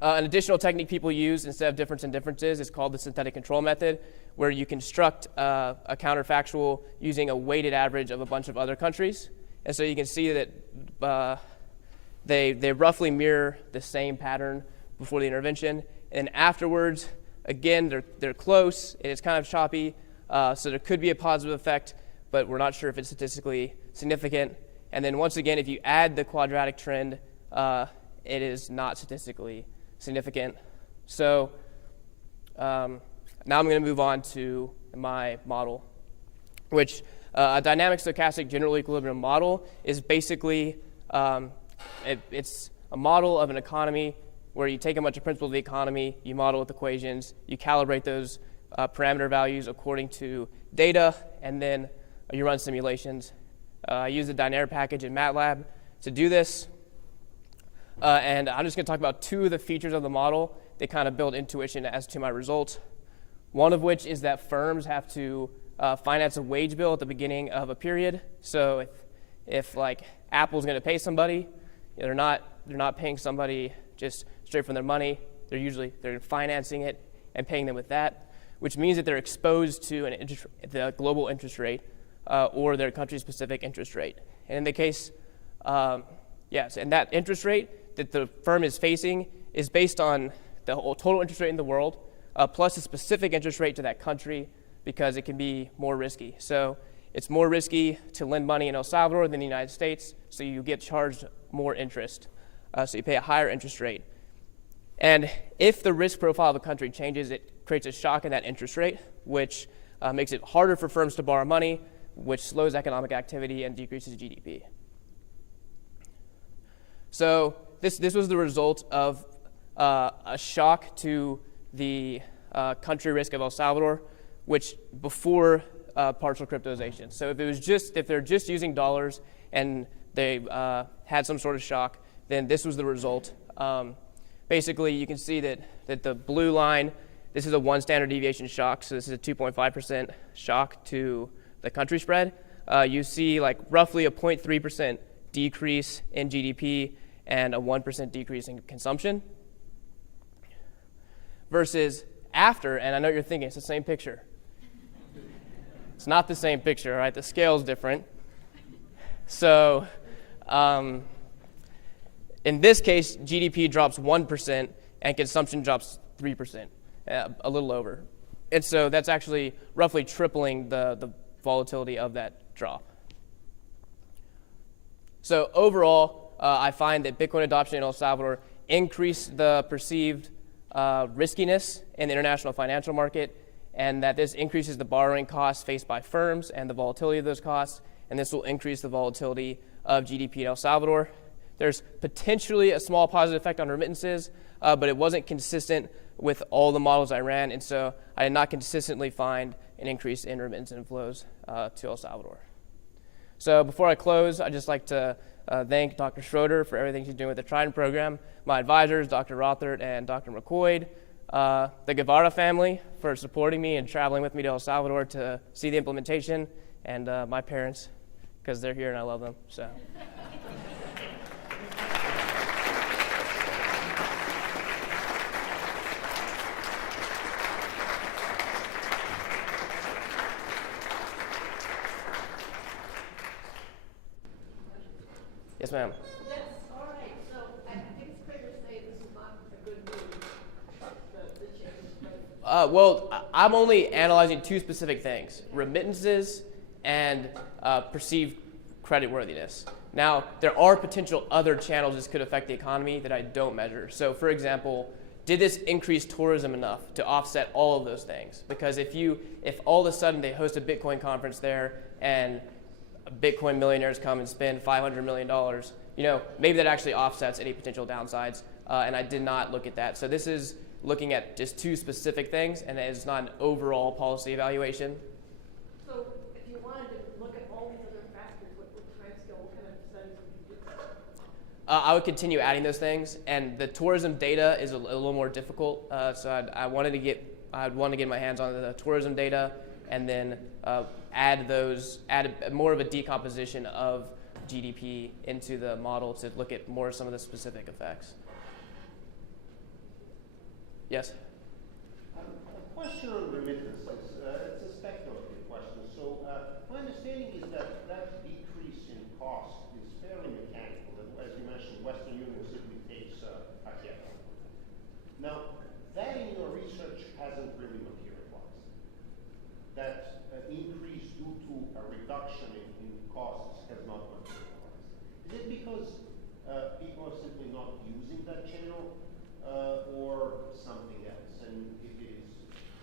An additional technique people use instead of difference in differences is called the synthetic control method, where you construct a counterfactual using a weighted average of a bunch of other countries. And so you can see that they roughly mirror the same pattern before the intervention. And afterwards, again, they're close, and it's kind of choppy, so there could be a positive effect, but we're not sure if it's statistically significant. And then once again, if you add the quadratic trend, it is not statistically significant. So now I'm going to move on to my model, which a dynamic stochastic general equilibrium model is basically, it's a model of an economy where you take a bunch of principles of the economy, you model with equations, you calibrate those parameter values according to data, and then you run simulations. I use the Dynair package in MATLAB to do this. And I'm just going to talk about two of the features of the model that kind of build intuition as to my results. One of which is that firms have to finance a wage bill at the beginning of a period. So if like Apple's going to pay somebody, they're not paying somebody just straight from their money. They're financing it and paying them with that, which means that they're exposed to the global interest rate or their country-specific interest rate. And in the case, yes, and that interest rate that the firm is facing is based on the whole total interest rate in the world plus a specific interest rate to that country, because it can be more risky. So it's more risky to lend money in El Salvador than the United States, so you get charged more interest. So you pay a higher interest rate. And if the risk profile of a country changes, it creates a shock in that interest rate, which makes it harder for firms to borrow money, which slows economic activity and decreases GDP. So this was the result of a shock to the country risk of El Salvador, which before partial cryptozation. So if they're just using dollars and they had some sort of shock, then this was the result. Basically, you can see that the blue line, this is a 1 standard deviation shock, so this is a 2.5% shock to the country spread. You see like roughly a 0.3% decrease in GDP and a 1% decrease in consumption. Versus after, and I know you're thinking it's the same picture. It's not the same picture, right? The scale's different. So in this case, GDP drops 1% and consumption drops 3%, a little over. And so that's actually roughly tripling the volatility of that drop. So overall, I find that Bitcoin adoption in El Salvador increased the perceived riskiness in the international financial market, and that this increases the borrowing costs faced by firms and the volatility of those costs, and this will increase the volatility of GDP in El Salvador. There's potentially a small positive effect on remittances, but it wasn't consistent with all the models I ran, and so I did not consistently find an increase in remittance inflows to El Salvador. So before I close, I'd just like to thank Dr. Schroeder for everything she's doing with the Trident program, my advisors, Dr. Rothert and Dr. McCoy, the Guevara family for supporting me and traveling with me to El Salvador to see the implementation, and my parents, because they're here and I love them. So. Yes, ma'am. Yes, all right. So I think it's fair to say this is not a good move, the change, right? Well, I'm only analyzing two specific things: remittances and perceived creditworthiness. Now, there are potential other channels this could affect the economy that I don't measure. So, for example, did this increase tourism enough to offset all of those things? Because if all of a sudden they host a Bitcoin conference there and Bitcoin millionaires come and spend $500 million, maybe that actually offsets any potential downsides. And I did not look at that. So this is looking at just two specific things, and it's not an overall policy evaluation. So if you wanted to look at all these other factors, what time scale, what kind of studies would you do? I would continue adding those things, and the tourism data is a little more difficult. So I'd want to get my hands on the tourism data, and then add more of a decomposition of GDP into the model to look at more some of the specific effects. Yes. A question on remittances. It's a speculative question. So my understanding is that decrease in cost is fairly mechanical. As you mentioned, Western Union simply takes a hit. Now, that in your research hasn't really materialized. That increase due to a reduction in costs has not materialized. Is it because people are simply not using that channel or something else? And if it is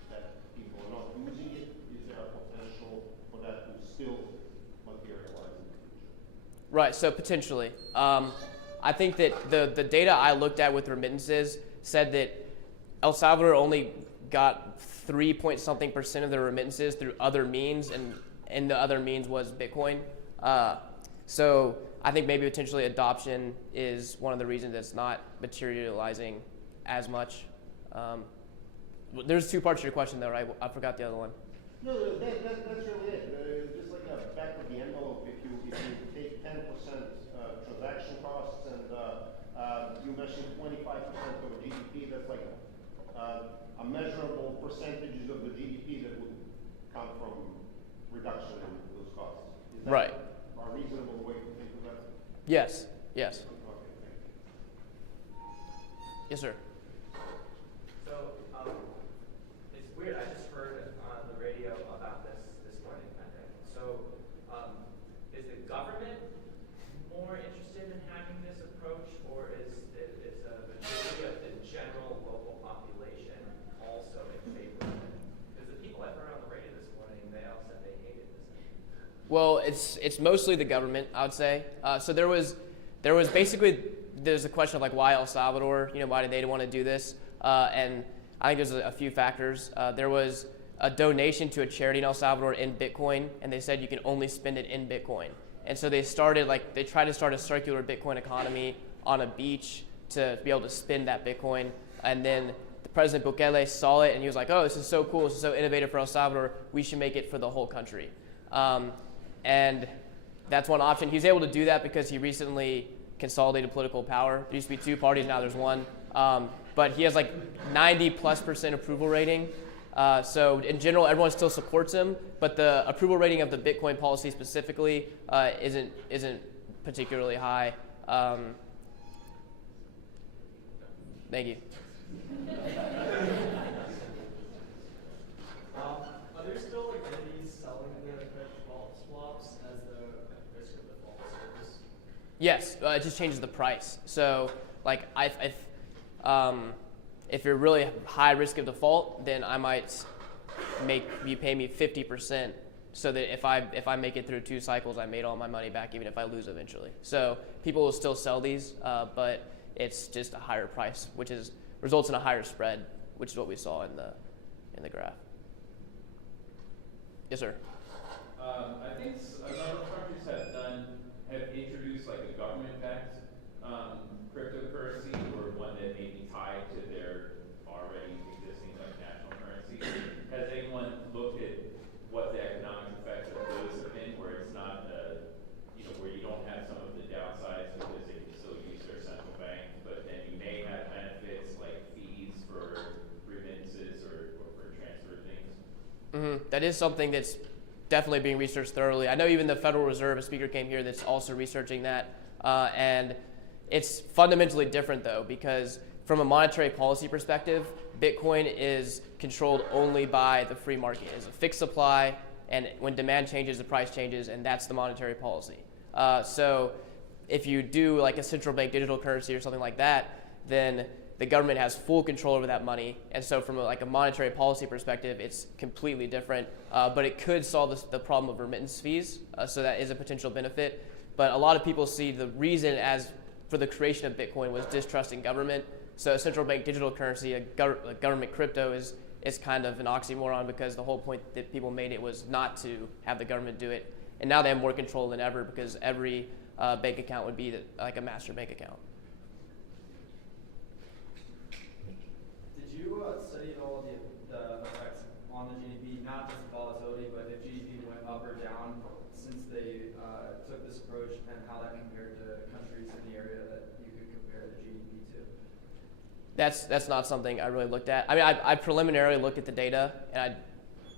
that people are not using it, is there a potential for that to still materialize in the future? Right, so potentially. I think that the data I looked at with remittances said that El Salvador only got 3-point-something% of their remittances through other means, and the other means was Bitcoin. So I think maybe potentially adoption is one of the reasons it's not materializing as much. There's two parts to your question, though, right? I forgot the other one. No, that's really it. Just like a back of the envelope, if you take 10% transaction costs and you mentioned 25% of GDP, that's like a measurable percentages of the GDP that would come from reduction in those costs. Is that right. A reasonable way to think of that? Yes. Yes. Okay, thank you. Yes, sir. So it's weird. I just heard on the radio about this morning, I think. So is the government more interested in having this approach, or is a majority of the general local population also in favor of it? Because the people I heard on the radio this morning, they all said they hated this. Well, it's mostly the government, I would say. So there was basically there's a question of like why El Salvador, why did they want to do this? And I think there's a few factors. There was a donation to a charity in El Salvador in Bitcoin, and they said you can only spend it in Bitcoin. And so they tried to start a circular Bitcoin economy on a beach to be able to spend that Bitcoin. And then the President Bukele saw it, and he was like, oh, this is so cool, this is so innovative for El Salvador, we should make it for the whole country. And that's one option. He was able to do that because he recently consolidated political power. There used to be two parties, now there's one. But he has like 90+% approval rating. So in general, everyone still supports him, but the approval rating of the Bitcoin policy specifically isn't particularly high. Thank you. Are there still like entities selling the default swaps as the risk of default service? Yes, it just changes the price. So like if you're really high risk of default, then I might make you pay me 50%, so that if I make it through 2 cycles, I made all my money back, even if I lose eventually. So people will still sell these, but it's just a higher price, which results in a higher spread, which is what we saw in the graph. Yes, sir. I think a number of countries have introduced like a government-backed cryptocurrency, or one that may be tied to their already existing like national currency. Has anyone looked at what the economic effects of those have been, where it's not where you don't have some of the downsides because they can still use their central bank, but then you may have benefits like fees for remittances or for transfer things? Mm-hmm. That is something that's definitely being researched thoroughly. I know even the Federal Reserve, a speaker came here that's also researching that. And it's fundamentally different though, because from a monetary policy perspective, Bitcoin is controlled only by the free market. It's a fixed supply, and when demand changes, the price changes, and that's the monetary policy. So if you do like a central bank digital currency or something like that, then the government has full control over that money. And so from a monetary policy perspective, it's completely different. But it could solve the problem of remittance fees, so that is a potential benefit. But a lot of people see the reason for the creation of Bitcoin was distrust in government. So a central bank digital currency, a government crypto, is kind of an oxymoron, because the whole point that people made it was not to have the government do it. And now they have more control than ever, because every bank account would be like a master bank account. Did you study at all the effects on the GDP, not just the volatility, but if GDP went up or down since they took this approach, and how that compared to countries in the area that you could compare the GDP to? That's not something I really looked at. I mean, I preliminarily looked at the data, and I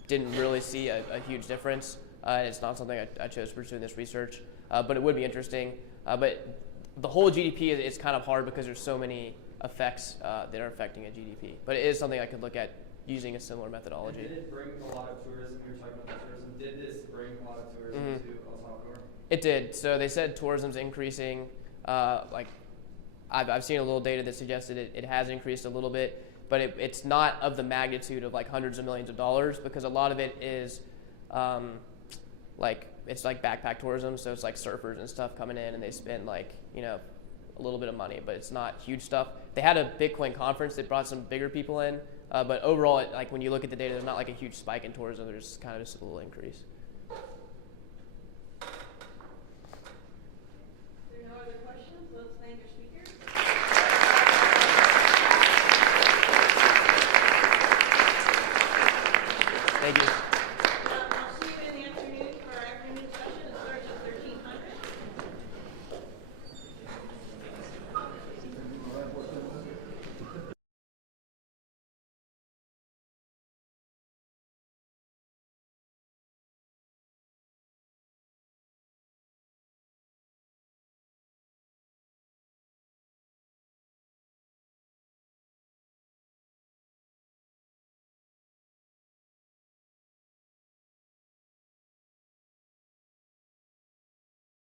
didn't really see a huge difference. It's not something I chose to pursue in this research, but it would be interesting. But the whole GDP is kind of hard, because there's so many effects that are affecting a GDP. But it is something I could look at using a similar methodology. And did it bring a lot of tourism? You were talking about the tourism. Did this bring a lot of tourism to El Salvador? It did. So they said tourism's increasing. I've seen a little data that suggested it has increased a little bit, but it's not of the magnitude of like hundreds of millions of dollars, because a lot of it is it's like backpack tourism. So it's like surfers and stuff coming in, and they spend a little bit of money, but it's not huge stuff. They had a Bitcoin conference that brought some bigger people in, but overall, when you look at the data, there's not like a huge spike in tourism. There's kind of just a little increase. If there are no other questions, let's thank our speakers. Thank you.